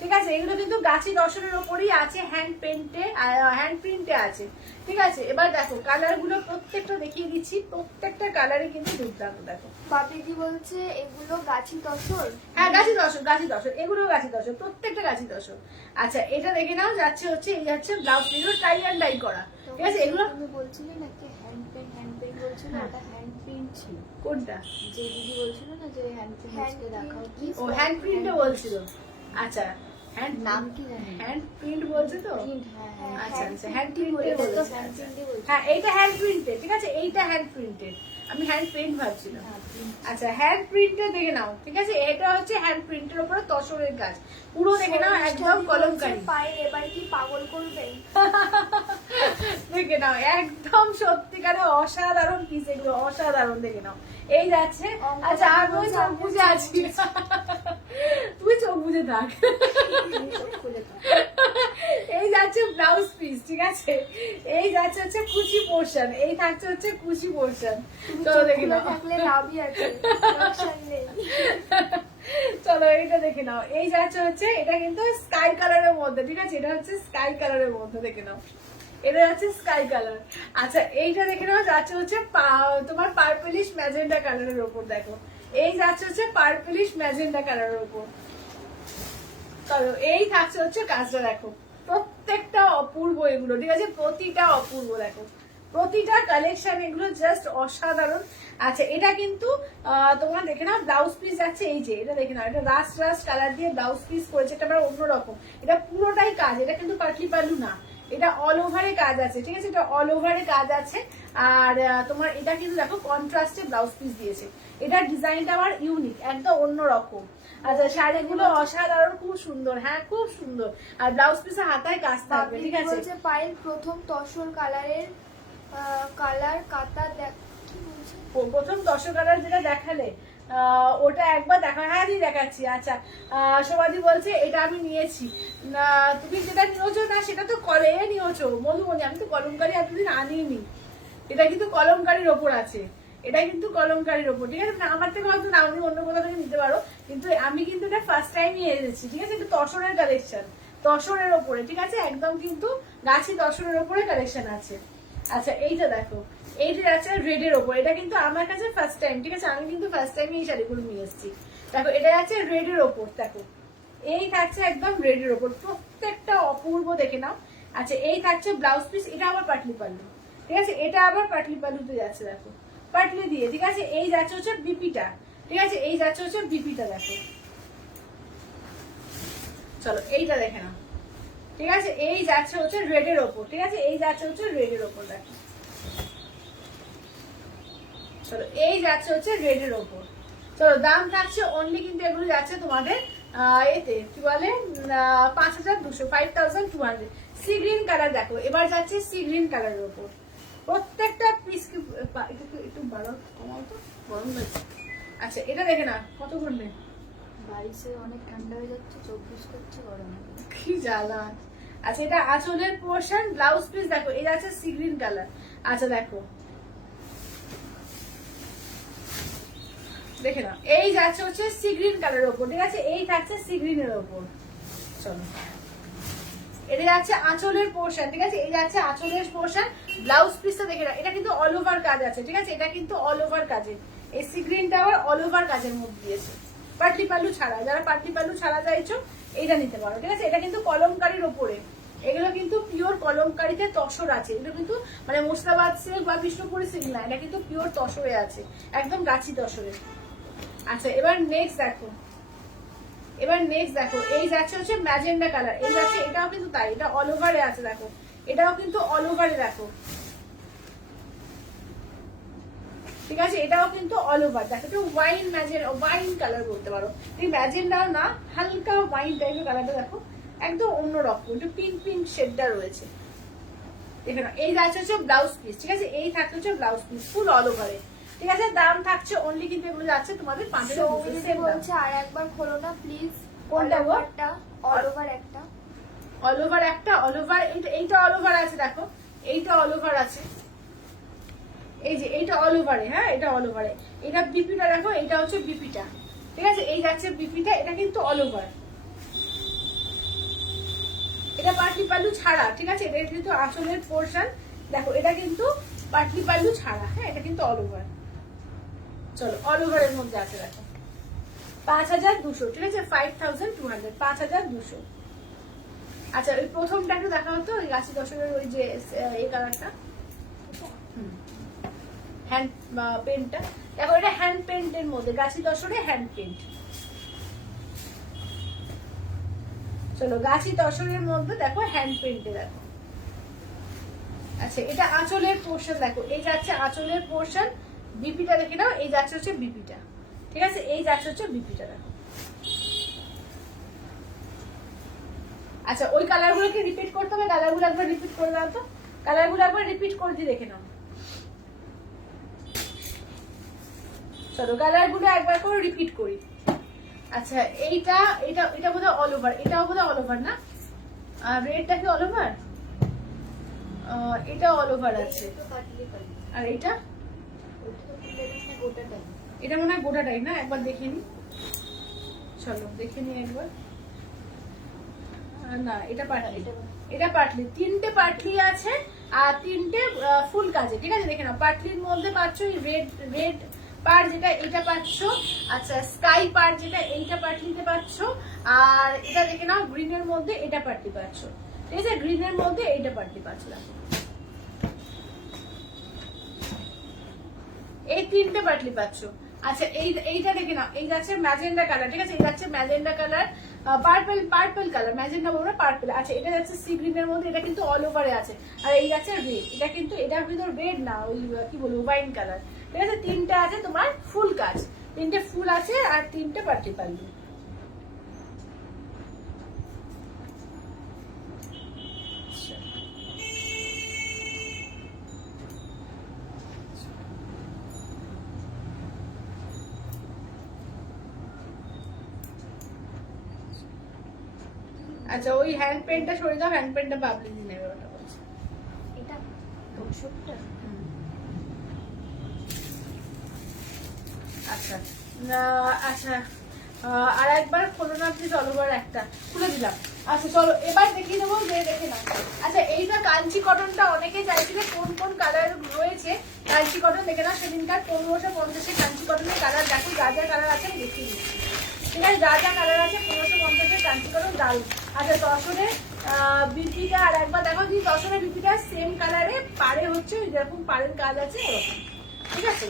ঠিক আছে। এগুলো কিন্তু গাছি দর্শনের ওপরই আছে, হ্যান্ড পেন্টে, হ্যান্ড প্রিন্টে আছে, ঠিক আছে। এবার দেখো কালার গুলো প্রত্যেকটা দেখিয়ে দিচ্ছি, প্রত্যেকটা কালারই কিন্তু দুর্দান্ত, দেখো। বাপিদি বলছে এগুলো গাছি তসর। হ্যাঁ গাছি দর্শন, গাছি দর্শন, এগুলো গাছি দর্শন, প্রত্যেকটা গাছি দর্শন। আচ্ছা এটা দেখে নাও, যাচ্ছে হচ্ছে এই যাচ্ছে ব্লাউজ, এগুলো টাই অ্যান্ড ডাই করা, ঠিক আছে। এগুলো তুমি বলছিলে নাকি হ্যান্ড পেইন্ট বলছিল, ওটা হ্যান্ড প্রিন্ট ছিল। কোনটা? যে দিদি বলছিল না যে হ্যান্ড প্রিন্টে দেখাও কি, ও হ্যান্ড প্রিন্টে বলছিল। আচ্ছা হ্যান্ড নাম কি জানি, হ্যান্ড প্রিন্ট বলছে তো, হ্যাঁ আচ্ছা আচ্ছা হ্যান্ড প্রিন্টে বলছে, হ্যান্ড প্রিন্টে বলছে। হ্যাঁ এইটা হ্যান্ড প্রিন্টেড, ঠিক আছে, এইটা হ্যান্ড প্রিন্টেড, আমি হ্যান্ড পেইন্ট ভাবছিলাম। আচ্ছা হ্যান্ড প্রিন্টে দেখে নাও, ঠিক আছে, এটা হচ্ছে হ্যান্ড প্রিন্টের উপরে তসরের কাজ, পুরো দেখে নাও একদম কলমকারী। পায়ের এবার কি পাগল করবে? দেখে নাও একদম সত্যিকারে অসাধারণ পিস, এগুলো অসাধারণ, দেখে নাও এই যাচ্ছে। আচ্ছা আর ওই চোখ বুঝে আছি, তুই চোখ বুঝে থাক। এই যাচ্ছে ব্লাউজ পিস, পিস, ঠিক আছে? এই যাচ্ছে হচ্ছে কুচি পোর্শন, এই থাকছে হচ্ছে কুচি পোর্শন। তুমি চলো দেখে চোখগুলো নাও। থাকলে লাভই আছে, লোকসান নেই। চলো এইটা দেখে নাও। এই যাচ্ছে হচ্ছে, এটা কিন্তু স্কাই কালারের মধ্যে, ঠিক আছে? এটা হচ্ছে স্কাই কালারের মধ্যে, দেখে নাও। এটা যাচ্ছে স্কাই কালার। আচ্ছা এইটা দেখে নাও, যাচ্ছে হচ্ছে তোমার পার্পলিশ ম্যাজেন্ডা কালারের উপর, দেখো। এই যাচ্ছে হচ্ছে পার্পলিশ ম্যাজেন্ডা কালারের উপর। চলো এই থাকছে হচ্ছে কাজটা, দেখো। প্রত্যেকটা অপূর্ব এগুলো, ঠিক আছে? প্রতিটা অপূর্ব, দেখো। প্রতিটা কালেকশন এগুলো জাস্ট অসাধারণ। আচ্ছা এটা কিন্তু তোমরা দেখে নাও, ব্লাউজ পিস যাচ্ছে এই যে, এটা দেখে নাও, এটা রাস্ট রাস্ট কালার দিয়ে ব্লাউজ পিস করেছে, এটা আমরা অন্যরকম। এটা পুরোটাই কাজ, এটা কিন্তু পাটলি পাল্লু না, এটা অল ওভারে কাজ আছে, ঠিক আছে? এটা অল ওভারে কাজ আছে। আর তোমার এটা কিন্তু দেখো কন্ট্রাস্টে ব্লাউজ পিস দিয়েছে। এটার ডিজাইনটা আমার ইউনিক, একদম অন্যরকম। আচ্ছা শাড়িগুলো অসাধারণ, খুব সুন্দর, হ্যাঁ খুব সুন্দর। আর ব্লাউজ পিসে হাতায় কাজ থাকবে, ঠিক আছে? বলছে পায়েল প্রথম তসর কালারের কালার কাতা কি বলছে? প্রথম 10 কালার যেটা দেখালে, ওটা একবার দেখা, হ্যাঁ দিয়ে দেখাচ্ছি। আচ্ছা সমাধি বলছে এটা আমি নিয়েছি। না তুমি যেটা নিয়েছো না সেটা তো কলে নিয়েছো মধুমণি, আমি তো কলমকারি এতদিন আনিনি। এটা কিন্তু কলমকারির ওপর আছে, এটা কিন্তু কলমকারির ওপর, ঠিক আছে? না আমার থেকে হয়তো না, আমি অন্য কোথাও থেকে নিতে পারো, কিন্তু আমি কিন্তু এটা ফার্স্ট টাইমই এনেছি, ঠিক আছে? এটা তসরের কালেকশন, তসরের ওপরে, ঠিক আছে? একদম কিন্তু গাছি তসরের ওপরে কালেকশন আছে। আচ্ছা এইটা দেখো, এইটা আছে রেডের ওপর, এটা কিন্তু আমার কাছে ফার্স্ট টাইম, ঠিক আছে? আমি কিন্তু ফার্স্ট টাইম এই শাড়িগুলো নিয়ে এসেছি। দেখো এটা আছে রেডের ওপর, দেখো এই থাকছে একদম রেডের ওপর, প্রত্যেকটা অপূর্ব, দেখে নাও। আচ্ছা এই থাকছে ব্লাউজ পিস, এটা আবার পাটলি পাল্লু, ঠিক আছে? এটা আবার পাটলি পাল্লুতে যাচ্ছে, দেখো পাটলি দিয়ে, ঠিক আছে? এই যাচ্ছে হচ্ছে বিপিটা, ঠিক আছে? এই যাচ্ছে হচ্ছে বিপিটা, দেখো। চলো এইটা দেখে নাও, ঠিক আছে? এই যাচ্ছে হচ্ছে রেডের ওপর, ঠিক আছে? এই যাচ্ছে হচ্ছে রেডের ওপর, দেখো। চলো এই যাচ্ছে হচ্ছে রেডের ওপর। চলো দাম থাকছে অনলি, কিন্তু এগুলো যাচ্ছে তোমাদের এতে কি বলে 5200, 5200। সি গ্রিন কালার, দেখো এবার যাচ্ছে সি গ্রিন কালারের ওপর। প্রত্যেকটা পিস একটু বাড়ো, কমাও তো, গরম লাগছে। আচ্ছা এটা দেখে না, কত ঘন্টে 22-এ অনেক ঠান্ডা হয়ে যাচ্ছে, 24 করছে গরমে। কি জ্বালা। আচ্ছা এটা আঁচলের পোর্শন, ব্লাউজ পিস দেখো এই যাচ্ছে সি গ্রিন কালার। আচ্ছা দেখো দেখে নাও, এই যাচ্ছে হচ্ছে সি গ্রিন কালারের ওপর, ঠিক আছে? এই থাকছে সি গ্রিনের ওপর। চলো এটা যাচ্ছে আঁচলের পোর্শন, ঠিক আছে? এই যাচ্ছে আঁচলের পোর্শন, ব্লাউজ পিসটা দেখে নাও, এটা কিন্তু অল ওভার কাজ আছে, ঠিক আছে? এটা কিন্তু অল ওভার কাজে, এই সি গ্রিনটা আবার অল ওভার কাজের মধ্যে দিয়েছে, পাটলি পাল্লু ছাড়া। যারা পাটলি পাল্লু ছাড়া চাইছো এইটা নিতে পারো, ঠিক আছে? এটা কিন্তু কলমকারির ওপরে, এগুলো কিন্তু পিওর কলমকারিতে তসর আছে, এগুলো কিন্তু মানে মুর্শিদাবাদ সিল্ক বা বিষ্ণুপুরি সিল্ক না, এটা কিন্তু পিওর তসরে আছে, একদম গাছি তসরে। আচ্ছা এবার নেক্সট দেখো, এবার নেক্সট দেখো, এই যাচ্ছে হচ্ছে ম্যাজেন্ডা কালার, এই যাচ্ছে, এটাও কিন্তু তাই, এটা অল ওভারে আছে, দেখো এটাও কিন্তু অল ওভারে, দেখো ঠিক আছে? এটাও কিন্তু অল ওভার, দেখো একটু ওয়াইন ওয়াইন কালার বলতে পারো, এই ম্যাজেন্ডাও না, হালকা ওয়াইন টাইপের কালারটা, দেখো একদম অন্যরকম, একটু পিঙ্ক পিঙ্ক শেডটা রয়েছে, দেখে নাও। এই যাচ্ছে হচ্ছে ব্লাউজ পিস, ঠিক আছে? এই থাকছে হচ্ছে ব্লাউজ পিস ফুল অল ওভারে, ঠিক আছে? দাম থাকছে অনলি, কিন্তু এগুলো যাচ্ছে তোমাদের 5,200 বলছে আর একবার খোলো না প্লিজ, কোনটা গো? একটা অল ওভার একটা, অল ওভার একটা, অল ওভার এইটা অল ওভার আছে, দেখো এইটা অল ওভার আছে, এই যে এইটা অল ওভারে, হ্যাঁ এটা অল ওভারে, এটা বিপিটা দেখো, এটা হচ্ছে বিপিটা, ঠিক আছে? এই যাচ্ছে বিপিটা, এটা কিন্তু অল ওভার, এটা পাটলি পাল্লু ছাড়া, ঠিক আছে? এটা কিন্তু আঁচলের পোর্শন, দেখো এটা কিন্তু পাটলি পাল্লু ছাড়া, হ্যাঁ এটা কিন্তু অল ওভার। চলো অল ওভারের মধ্যে আছে, দেখো 5200, ঠিক আছে? 5200, 5200। আচ্ছা ওই প্রথমটা একটু দেখা হতো, ওই গাছি দশকের ওই যে এই কালারটা, হ্যান্ড পেন্টটা দেখো, এটা হ্যান্ড পেন্টের মধ্যে, গাছি দশরে হ্যান্ড পেন্ট। চলো গাছি দশরের মধ্যে দেখো হ্যান্ড পেন্টে, দেখো। আচ্ছা এটা আঁচলের পোর্শন, দেখো এই যাচ্ছে আঁচলের পোর্শন, বিপিটা দেখে নাও, এই যাচ্ছে হচ্ছে বিপিটা, ঠিক আছে? এই যাচ্ছে হচ্ছে বিপিটা, দেখো। আচ্ছা ওই কালারগুলোকে রিপিট করতে হবে, কালারগুলো একবার রিপিট করে দাও তো, কালারগুলো একবার রিপিট করে দিয়ে দেখে নাও। চলো কালারগুলো একবার করে রিপিট করি। আচ্ছা এইটা এটা এটা বোধহয় অল ওভার, এটাও বোধহয় অল ওভার না? আর রেডটা কি অল ওভার? এটা অল ওভার আছে। তো কাটলি কাটলি আর এটা ওটা তো ফুলের না গোটাটাই। এটা মনে হয় গোটাটাই না, একবার দেখে নি, চলো দেখে নি একবার। না এটা পাটলি, এটা পাটলি, তিনটে পাটলি আছে আর তিনটে ফুল কাজে, ঠিক আছে দেখে নাও। পাটলির মধ্যে পাচ্ছ রেড রেড পার যেটা এইটা পাচ্ছ, আচ্ছা স্কাই পার যেটা এইটা পাটলিতে পাচ্ছ, আর এটা দেখে নাও গ্রিনের মধ্যে এটা পাটলি পাচ্ছ, ঠিক আছে গ্রিনের মধ্যে এইটা পাটলি পাচ্ছ। এই তিনটে পাটলি পাচ্ছ। আচ্ছা এইটা দেখে নাও, এই যাচ্ছে ম্যাজেন্ডা কালার, ঠিক আছে, এই যাচ্ছে magenta colour, purple colour, magenta বলবো না পার্পল। আচ্ছা এটা যাচ্ছে সি গ্রিনের মধ্যে, এটা কিন্তু অল ওভারে আছে। আর এই যাচ্ছে রেড, এটা কিন্তু এটার ভিতর রেড না, ওই কি বলবো ওয়াইন কালার, ঠিক আছে। তিনটা আছে তোমার ফুল কাজ, তিনটে ফুল আছে আর তিনটে পাটলি পাল্লু। আচ্ছা ওই হ্যান্ড পেনটা সরে দাও, হ্যান্ড পেনটা বাবলি দিয়ে নেবে, ওটা বলছি। এটা ওষুধটা আচ্ছা আচ্ছা আর একবার খোলো না প্লিজ, অল ওভার একটা খুলে দিলাম। আচ্ছা চলো এবার দেখিয়ে দেবো, যে দেখে নাও। আচ্ছা এইটা কাঞ্চি কটনটা অনেকে চাইছিলে কোন কোন কালার রয়েছে, কাঞ্চি কটন দেখে নাও। সেদিনকার 1550 কাঞ্চি কটনের কালার দেখো, যা যা কালার আছে আমি দেখিয়ে দিচ্ছি, ঠিক আছে, যা যা কালার আছে 1550 কাঞ্চি কটন দারুন। আচ্ছা তসরের বিপিটা আর একবার দেখো, যে তসরের বিপিটা সেম কালারে পাড়ে হচ্ছে, যেরকম পাড়ের কাজ আছে ওরকম, ঠিক আছে।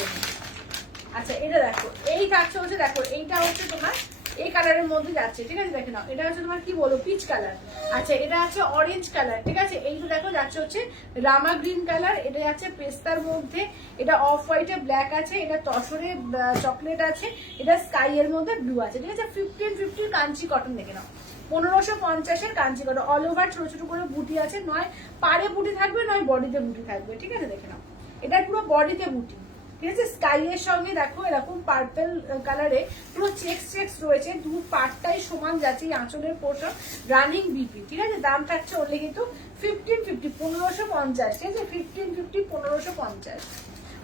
আচ্ছা এটা দেখো, এই কাজটা হচ্ছে দেখো, এইটা হচ্ছে তোমার এই কালারের মধ্যে যাচ্ছে, ঠিক আছে দেখে নাও। এটা হচ্ছে তোমার কি বলো পিচ কালার, আচ্ছা এটা আছে অরেঞ্জ কালার, ঠিক আছে। এইটা দেখো যাচ্ছে হচ্ছে রামা গ্রিন কালার, এটা যাচ্ছে পেস্তার মধ্যে, এটা অফ হোয়াইটে ব্ল্যাক আছে, এটা তসরে চকলেট আছে, এটা স্কাই এর মধ্যে ব্লু আছে, ঠিক আছে। 1550 কাঞ্চি কটন দেখে নাও, 1550 কাঞ্চি কটন, অল ওভার ছোট ছোট করে বুটি আছে, নয় পাড়ে বুটি থাকবে নয় বডিতে বুটি থাকবে, ঠিক আছে দেখে নাও। এটা পুরো বডিতে বুটি, ঠিক আছে। স্কাই এর সঙ্গে দেখো এরকম পার্পল কালারে পুরো চেক্স চেক্স রয়েছে, দু পার্টটাই সমান যাচ্ছে, আঁচলের পোর্শন রানিং বিপি, ঠিক আছে। দাম থাকছে ওনলি কিন্তু 1550, 1550, ঠিক আছে 1550, 1550।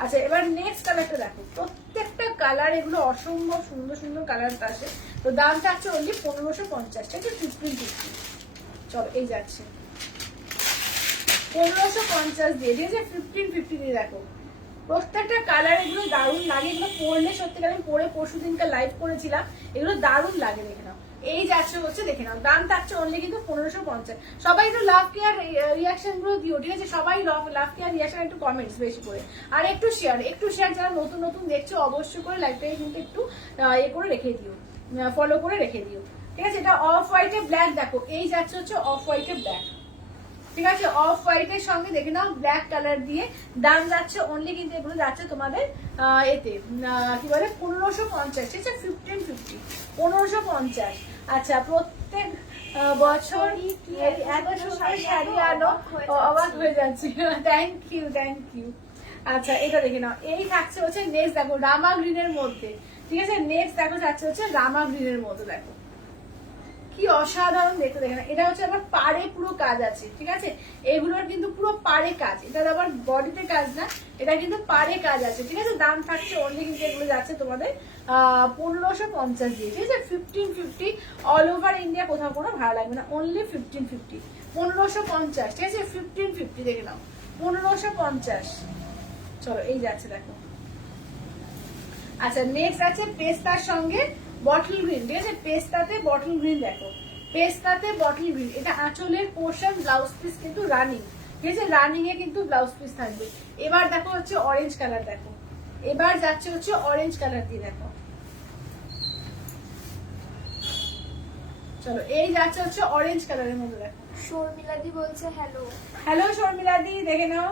আচ্ছা এবার নেক্সট কালারটা দেখো, প্রত্যেকটা কালার এগুলো অসম্ভব সুন্দর সুন্দর কালার আছে, তো দাম থাকছে ওনলি 1550, ঠিক আছে 1550। চলো এই যাচ্ছে 1550 দিয়ে, ঠিক আছে 1550 দিয়ে। দেখো প্রত্যেকটা কালার এগুলো দারুণ লাগে, এগুলো পরলে সত্যিকার, আমি পরে পরশু দিনকে লাইভ করেছিলাম, এগুলো দারুণ লাগে দেখে নাও। এই যাচ্ছে হচ্ছে দেখে নাও, দাম থাকছে অনলি কিন্তু 1550। সবাই একটু লাভ কেয়ার রিয়াকশন গুলো দিও, ঠিক আছে, সবাই লাভ কেয়ার রিয়াকশন, একটু কমেন্টস বেশি করে, আর একটু শেয়ার যারা নতুন নতুন দেখছো অবশ্যই করে লাইভটাকে কিন্তু একটু এ করে রেখে দিও, ফলো করে রেখে দিও, ঠিক আছে। এটা অফ হোয়াইটে ব্ল্যাক, দেখো এই যাচ্ছে হচ্ছে অফ হোয়াইটে ব্ল্যাক, ঠিক আছে, অফ হোয়াইটের সঙ্গে দেখে নাও ব্ল্যাক কালার দিয়ে। দাম যাচ্ছে অনলি কিন্তু এগুলো যাচ্ছে তোমাদের এতে কি বলে 1550, ঠিক আছে 1550, 1550। আচ্ছা প্রত্যেক বছর এত সুন্দর শাড়ি আনো, অবাক হয়ে যাচ্ছি, থ্যাংক ইউ। আচ্ছা এটা দেখে নাও, এই থাকছে হচ্ছে নেক্সট দেখো রামা গ্রিনের মধ্যে, ঠিক আছে। নেক্সট দেখো যাচ্ছে হচ্ছে রামা গ্রিনের মধ্যে, দেখো কি অসাধারণ দেখতে, দেখেন এটা হচ্ছে আবার পাড়ে পুরো কাজ আছে, ঠিক আছে। এগুলোর কিন্তু পুরো পাড়ে কাজ, এটা আবার বডিতে কাজ না, এটা কিন্তু পাড়ে কাজ আছে, ঠিক আছে। দাম থাকছে অনলি কিন্তু এগুলো যাচ্ছে তোমাদের 1550 দিয়ে, ঠিক আছে 1550। অল ওভার ইন্ডিয়া কোথাও কোনো ভাড়া লাগবে না, অনলি 1550, 1550, ঠিক আছে 1550 দেখে নাও 1550। চলো এই যাচ্ছে দেখো। আচ্ছা নেক্সট আছে পেস্তার সঙ্গে বটল গ্রিন, ঠিক আছে, পেস্তাতে বটল গ্রিন, দেখো পেস্তাতে বটল গ্রিন, এটা আঁচলের পোর্শন, ব্লাউজ পিস কিন্তু রানিং, ঠিক আছে, রানিং এ কিন্তু ব্লাউজ পিস থাকবে। এবার দেখো হচ্ছে অরেঞ্জ কালার, দেখো এবার যাচ্ছে হচ্ছে অরেঞ্জ কালার দিয়ে, দেখো চলো এই যাচ্ছে হচ্ছে অরেঞ্জ কালারের মধ্যে, দেখো শর্মিলাদি বলছে হ্যালো। হ্যালো শর্মিলাদি দেখে নাও।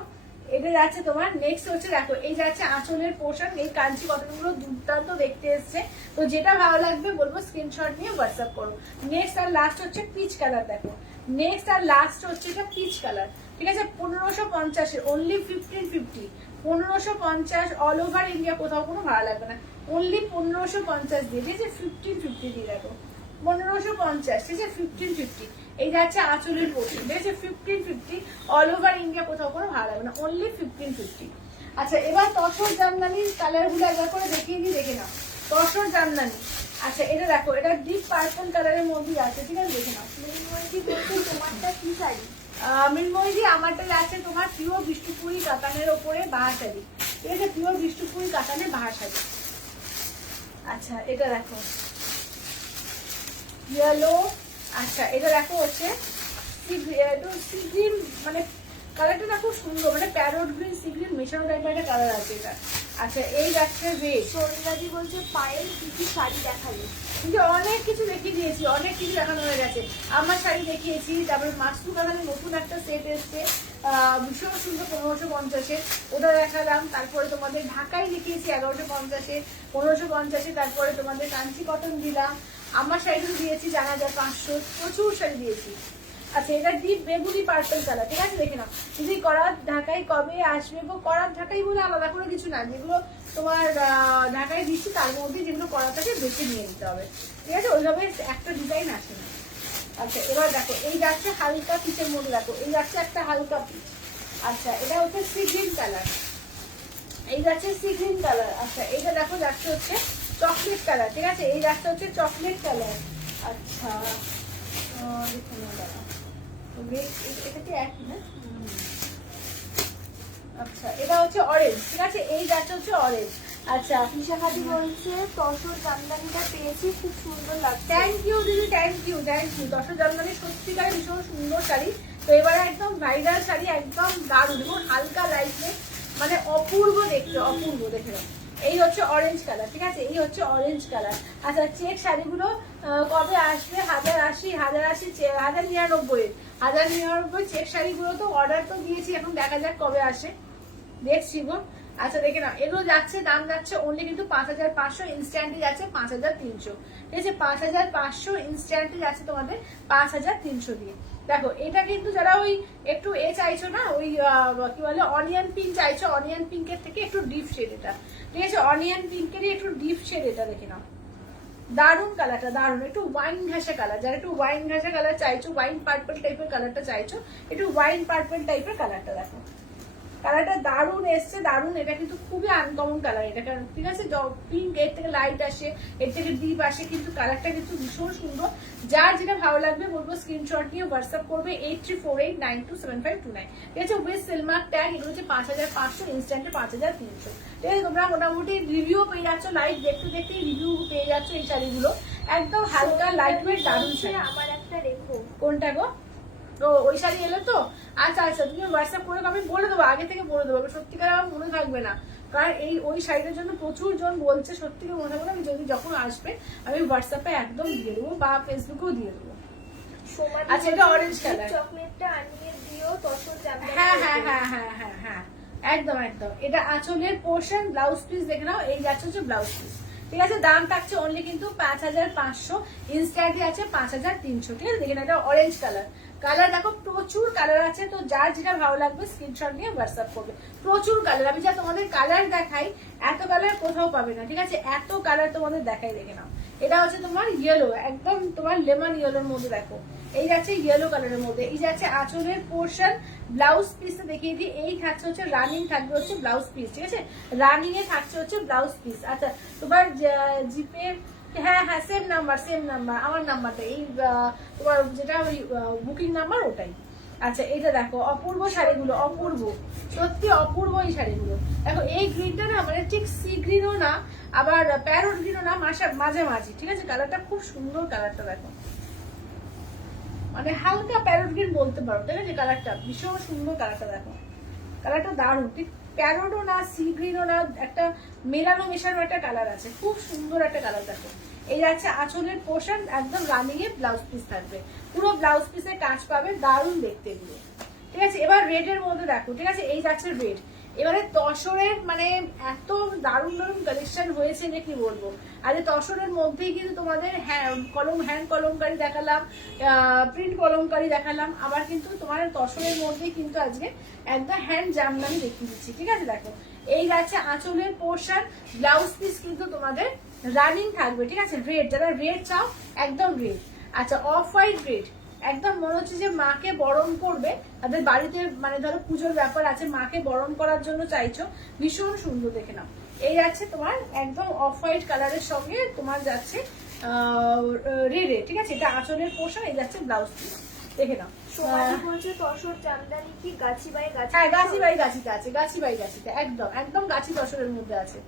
এটা যাচ্ছে তোমার নেক্সট হচ্ছে দেখো, এই যাচ্ছে আঁচলের পোর্শন, এই কাঞ্চি কটনগুলো দুর্দান্ত দেখতে এসছে, তো যেটা ভালো লাগবে বলবো স্ক্রিনশট নিয়ে হোয়াটসঅ্যাপ করো। নেক্সট আর লাস্ট হচ্ছে পিচ কালার, দেখো নেক্সট আর লাস্ট হচ্ছে এটা পিচ কালার, ঠিক আছে 1550, অনলি 1550, 1550 অল ওভার ইন্ডিয়া কোথাও কোনো ভাড়া লাগবে না, অনলি 1550 দিয়ে, ঠিক আছে 1550 দিয়ে। দেখো 1550, ঠিক আছে 1550। এই যাচ্ছে আঁচলের পোর্শন, ঠিক আছে 1550, অল ওভার ইন্ডিয়া কোথাও কোনো ভাড়া লাগবে না, অনলি 1550। আচ্ছা এবার তসর জামদানির কালার গুলো একবার করে দেখিয়ে দিই, দেখে নাও তসর জামদানি। আচ্ছা এটা দেখো, এটা ডিপ পার্পল কালারের মধ্যে আছে, ঠিক আছে দেখে নাও। মৃন্ময়ী বলছে তোমারটা কি শাড়ি? মৃন্ময়ী আমারটা আছে তোমার পিওর বিষ্ণুপুরি কাতানের ওপরে বাহা শাড়ি, ঠিক আছে পিওর বিষ্ণুপুরি কাতানের বাহা শাড়ি। আচ্ছা এটা দেখো ইয়েলো। আচ্ছা এটা দেখো হচ্ছে সি গ্রিন, মানে কালারটা না খুব সুন্দর, মানে প্যারোট গ্রিন সি গ্রিন মেশানো টাইপের একটা কালার আছে এটা। আচ্ছা এই যাচ্ছে রেড। সন্ধ্যাদি বলছে পায়েল কি কি শাড়ি দেখালে? কিন্তু অনেক কিছু দেখিয়ে দিয়েছি, অনেক কিছু দেখানো হয়ে গেছে। আমার শাড়ি দেখিয়েছি, তারপরে মাসরু কালারের নতুন একটা সেট এসছে ভীষণ সুন্দর 1550-এ, ওটা দেখালাম। তারপরে তোমাদের ঢাকাই দেখিয়েছি 1150-এ, 1550-এ। তারপরে তোমাদের কাঞ্চি কটন দিলাম, আমার শাড়িগুলো দিয়েছি 4500, প্রচুর শাড়ি দিয়েছি। আচ্ছা এটা ডিপ বেগুনি পার্পল কালার, ঠিক আছে দেখে নাও। যদি করার ঢাকাই কবে আসবে, করার ঢাকাই বলে আলাদা করে কিছু না, যেগুলো তোমার ঢাকায় দিচ্ছি তার মধ্যে যেগুলো করা থাকে বেছে নিয়ে নিতে হবে, ঠিক আছে, ওইভাবে একটা ডিজাইন আসে না। আচ্ছা এবার দেখো এই যাচ্ছে হালকা পিচের মধ্যে, দেখো এই যাচ্ছে একটা হালকা পিচ। আচ্ছা এটা হচ্ছে সি গ্রিন কালার, এই যাচ্ছে সি গ্রিন কালার। আচ্ছা এইটা দেখো যাচ্ছে হচ্ছে চকলেট কালার, ঠিক আছে এই যাচ্ছে হচ্ছে চকলেট কালার। আচ্ছা দেখুন দাঁড়া, এটা কি একই না? আচ্ছা এটা হচ্ছে অরেঞ্জ, ঠিক আছে এই যাচ্ছে হচ্ছে অরেঞ্জ। আচ্ছা বিশাখাদি বলছে তসর জামদানিটা পেয়েছি, খুব সুন্দর লাগছে। থ্যাংক ইউ দিদি, thank you thank you. Tussar Jamdani সত্যিকার ভীষণ সুন্দর শাড়ি, তো এবারে একদম ভাইরাল শাড়ি, একদম দারুণ এবং হালকা লাইটে, মানে অপূর্ব দেখতে, অপূর্ব। দেখে নাও এই হচ্ছে অরেঞ্জ কালার, ঠিক আছে এই হচ্ছে অরেঞ্জ কালার। আচ্ছা চেক শাড়িগুলো কবে আসবে? 1080, 1099, 1099 চেক শাড়িগুলো তো অর্ডার তো দিয়েছি, এখন দেখা যাক কবে আসে, দেখছি গো। আচ্ছা দেখে নাও এগুলো যাচ্ছে, দাম যাচ্ছে অনলি কিন্তু 5500, ইনস্ট্যান্টলি যাচ্ছে 5300, ঠিক আছে 5500 ইনস্ট্যান্টলি যাচ্ছে তোমাদের 5300 দিয়ে। দেখো এটা কিন্তু যারা ওই একটু চাইছো না, ওই কি বলে অনিয়ন পিঙ্ক চাইছো, অনিয়ন পিঙ্কের থেকে একটু ডিপ শেড এটা, ঠিক আছে অনিয়ন পিঙ্কেরই একটু ডিপ শেড এটা, দেখে নাও দারুন কালারটা, দারুন একটু ওয়াইন ঘাসা কালার, যারা একটু ওয়াইন ঘাসা কালার চাইছো, ওয়াইন পার্পল টাইপের কালারটা চাইছো, একটু ওয়াইন পার্পল টাইপের কালারটা দেখো, কালারটা দারুন এসছে, দারুন। এটা কিন্তু খুবই আনকমন কালার এটা, ঠিক আছে পিঙ্ক এর থেকে লাইট আসে, এর থেকে ডিপ আসে, কিন্তু কালারটা কিন্তু ভীষণ সুন্দর। যার যেটা ভালো লাগবে বলবো স্ক্রিনশট নিয়ে হোয়াটসঅ্যাপ করবে 8348927529, ঠিক আছে উইথ সিলমার্ক ট্যাগ। এগুলো হচ্ছে 5500, ইনস্ট্যান্টে 5300, ঠিক আছে তোমরা মোটামুটি রিভিউ পেয়ে যাচ্ছ, লাইভ দেখতে দেখতেই রিভিউ পেয়ে যাচ্ছ এই শাড়িগুলো, একদম হালকা লাইট ওয়েট দারুন শাড়ি। আমার একটা রেখো। কোনটা গো? তো ওই শাড়ি এলো তো? আচ্ছা আচ্ছা তুমি হোয়াটসঅ্যাপ করে আমি বলে দেবো, আগে থেকে বলে দেবো, সত্যিকার আমার মনে থাকবে না, কারণ ওই শাড়িটার জন্য প্রচুর জন বলছে, সত্যিকার মনে থাকবে না। আমি যদি যখন আসবে আমি হোয়াটসঅ্যাপে একদম দিয়ে দেবো বা ফেসবুকেও দিয়ে দেবো। আচ্ছা এটা অরেঞ্জ কালার, চকলেটটা আনিয়ে দিও তসর জামদানি। হ্যাঁ হ্যাঁ হ্যাঁ হ্যাঁ হ্যাঁ হ্যাঁ একদম একদম। এটা আঁচলের পোর্শন, ব্লাউজ পিস দেখে নাও, এই যাচ্ছে হচ্ছে ব্লাউজ পিস, ঠিক আছে দাম থাকছে অনলি কিন্তু 5500, ইনস্ট্যান্টলি আছে 5300, ঠিক আছে দেখে নাও এটা অরেঞ্জ কালার। কালার দেখো প্রচুর কালার আছে, তো যার যেটা ভালো লাগবে স্ক্রিনশট নিয়ে হোয়াটসঅ্যাপ করবে। প্রচুর কালার, আমি যা তোমাদের কালার দেখাই এত কালার কোথাও পাবে না, ঠিক আছে এত কালার তোমাদের দেখাই। দেখে নাও এটা হচ্ছে তোমার ইয়েলো, একদম তোমার লেমন ইয়েলোর মধ্যে, দেখো এই যাচ্ছে ইয়েলো কালারের মধ্যে, এই যাচ্ছে আঁচলের পোর্শন। ব্লাউজ পিসটা দেখিয়ে দিই, এই থাকছে হচ্ছে রানিং, থাকবে হচ্ছে ব্লাউজ পিস, ঠিক আছে রানিং এ থাকছে হচ্ছে ব্লাউজ পিস। আচ্ছা তোমার জিপে, হ্যাঁ হ্যাঁ সেম নাম্বার আমার নাম্বারটা, এই তোমার যেটা ওই বুকিং নাম্বার ওটাই। আচ্ছা এটা দেখো অপূর্ব শাড়িগুলো, অপূর্ব সত্যি অপূর্ব এই শাড়িগুলো। দেখো এই গ্রিনটা না মানে ঠিক সি গ্রিনও না, আবার প্যারোট গ্রিনও না, মাঝামাঝি, ঠিক আছে কালারটা খুব সুন্দর, কালারটা দেখো মানে হালকা প্যারোট গ্রিন বলতে পারো, ঠিক আছে কালারটা ভীষণ সুন্দর, কালারটা দেখো কালারটা দারুণ, ঠিক প্যারোটও না সি গ্রিনও না, একটা মেলানো মেশানো একটা কালার আছে, খুব সুন্দর একটা কালার দেখো। এই যাচ্ছে আঁচলের পোর্শন, একদম রানিং এ ব্লাউজ পিস থাকবে, পুরো ব্লাউজ পিসের কাজ পাবে, দারুণ দেখতে এগুলো, ঠিক আছে। এবার রেড এর মধ্যে দেখো, ঠিক আছে এই যাচ্ছে রেড। এবারে তসরের মানে এত দারুণ দারুণ কালেকশন হয়েছে যে কি বলবো। আর এই তসরের মধ্যেই কিন্তু তোমাদের হ্যান্ড কলমকারি দেখালাম, প্রিন্ট কলমকারি দেখালাম, আবার কিন্তু তোমার তসরের মধ্যেই কিন্তু আজকে একদম হ্যান্ড জামদানি দেখিয়ে দিচ্ছি, ঠিক আছে দেখো এই যাচ্ছে আঁচলের পোর্শন, ব্লাউজ পিস কিন্তু তোমাদের রানিং থাকবে, ঠিক আছে রেড, যারা রেড চাও একদম রেড। আচ্ছা অফ হোয়াইট রেড, একদম মনে হচ্ছে যে মাকে বরণ করবে, তাদের বাড়িতে মানে ধরো পুজোর ব্যাপার আছে, মাকে বরণ করার জন্য চাইছো, ভীষণ সুন্দর। দেখে নাও, এই যাচ্ছে তোমার একদম অফ হোয়াইট কালারের সঙ্গে তোমার যাচ্ছে রেডে, ঠিক আছে? এটা আঁচলের পোর্শন, এই যাচ্ছে ব্লাউজ পিস। দেখে নাও। সোমালি বলছে তসর জামদানি কি গাছি বাই গাছি? হ্যাঁ, গাছি বাই গাছিতে আছে, গাছি বাই গাছিতে, একদম একদম গাছি তসরের মধ্যে আছে।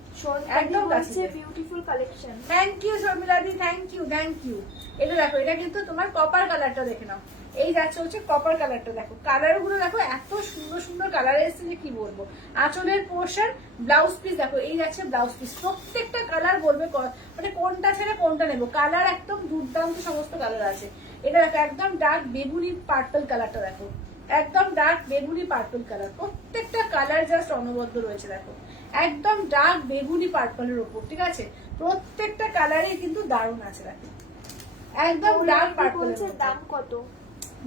একদম বলছে বিউটিফুল কালেকশন। থ্যাংক ইউ শর্মিলাদি, থ্যাংক ইউ থ্যাংক ইউ। এটা দেখো, এটা কিন্তু তোমার কপার কালারটা দেখে নাও, এই যাচ্ছে হচ্ছে কপার কালারটা। দেখো কালার গুলো দেখো, এত সুন্দর সুন্দর কালার এসেছে যে কি বলবো। আঁচলের পোর্শন, ব্লাউজ পিস দেখো, এই যাচ্ছে ব্লাউজ পিস। প্রত্যেকটা কালার বলবে মানে কোনটা ছেড়ে কোনটা নেবো, কালার একদম দুর্দান্ত সমস্ত কালার আছে। এটা দেখো একদম ডার্ক বেগুনি পার্পল কালারটা দেখো, একদম ডার্ক বেগুনি পার্পল কালার, প্রত্যেকটা কালার জাস্ট অনবদ্য রয়েছে। দেখো একদম ডার্ক বেগুনি পার্পলের উপর, ঠিক আছে? প্রত্যেকটা কালারই কিন্তু দারুণ আছে। দেখো একদম ডার্ক পার্পলের। দাম কত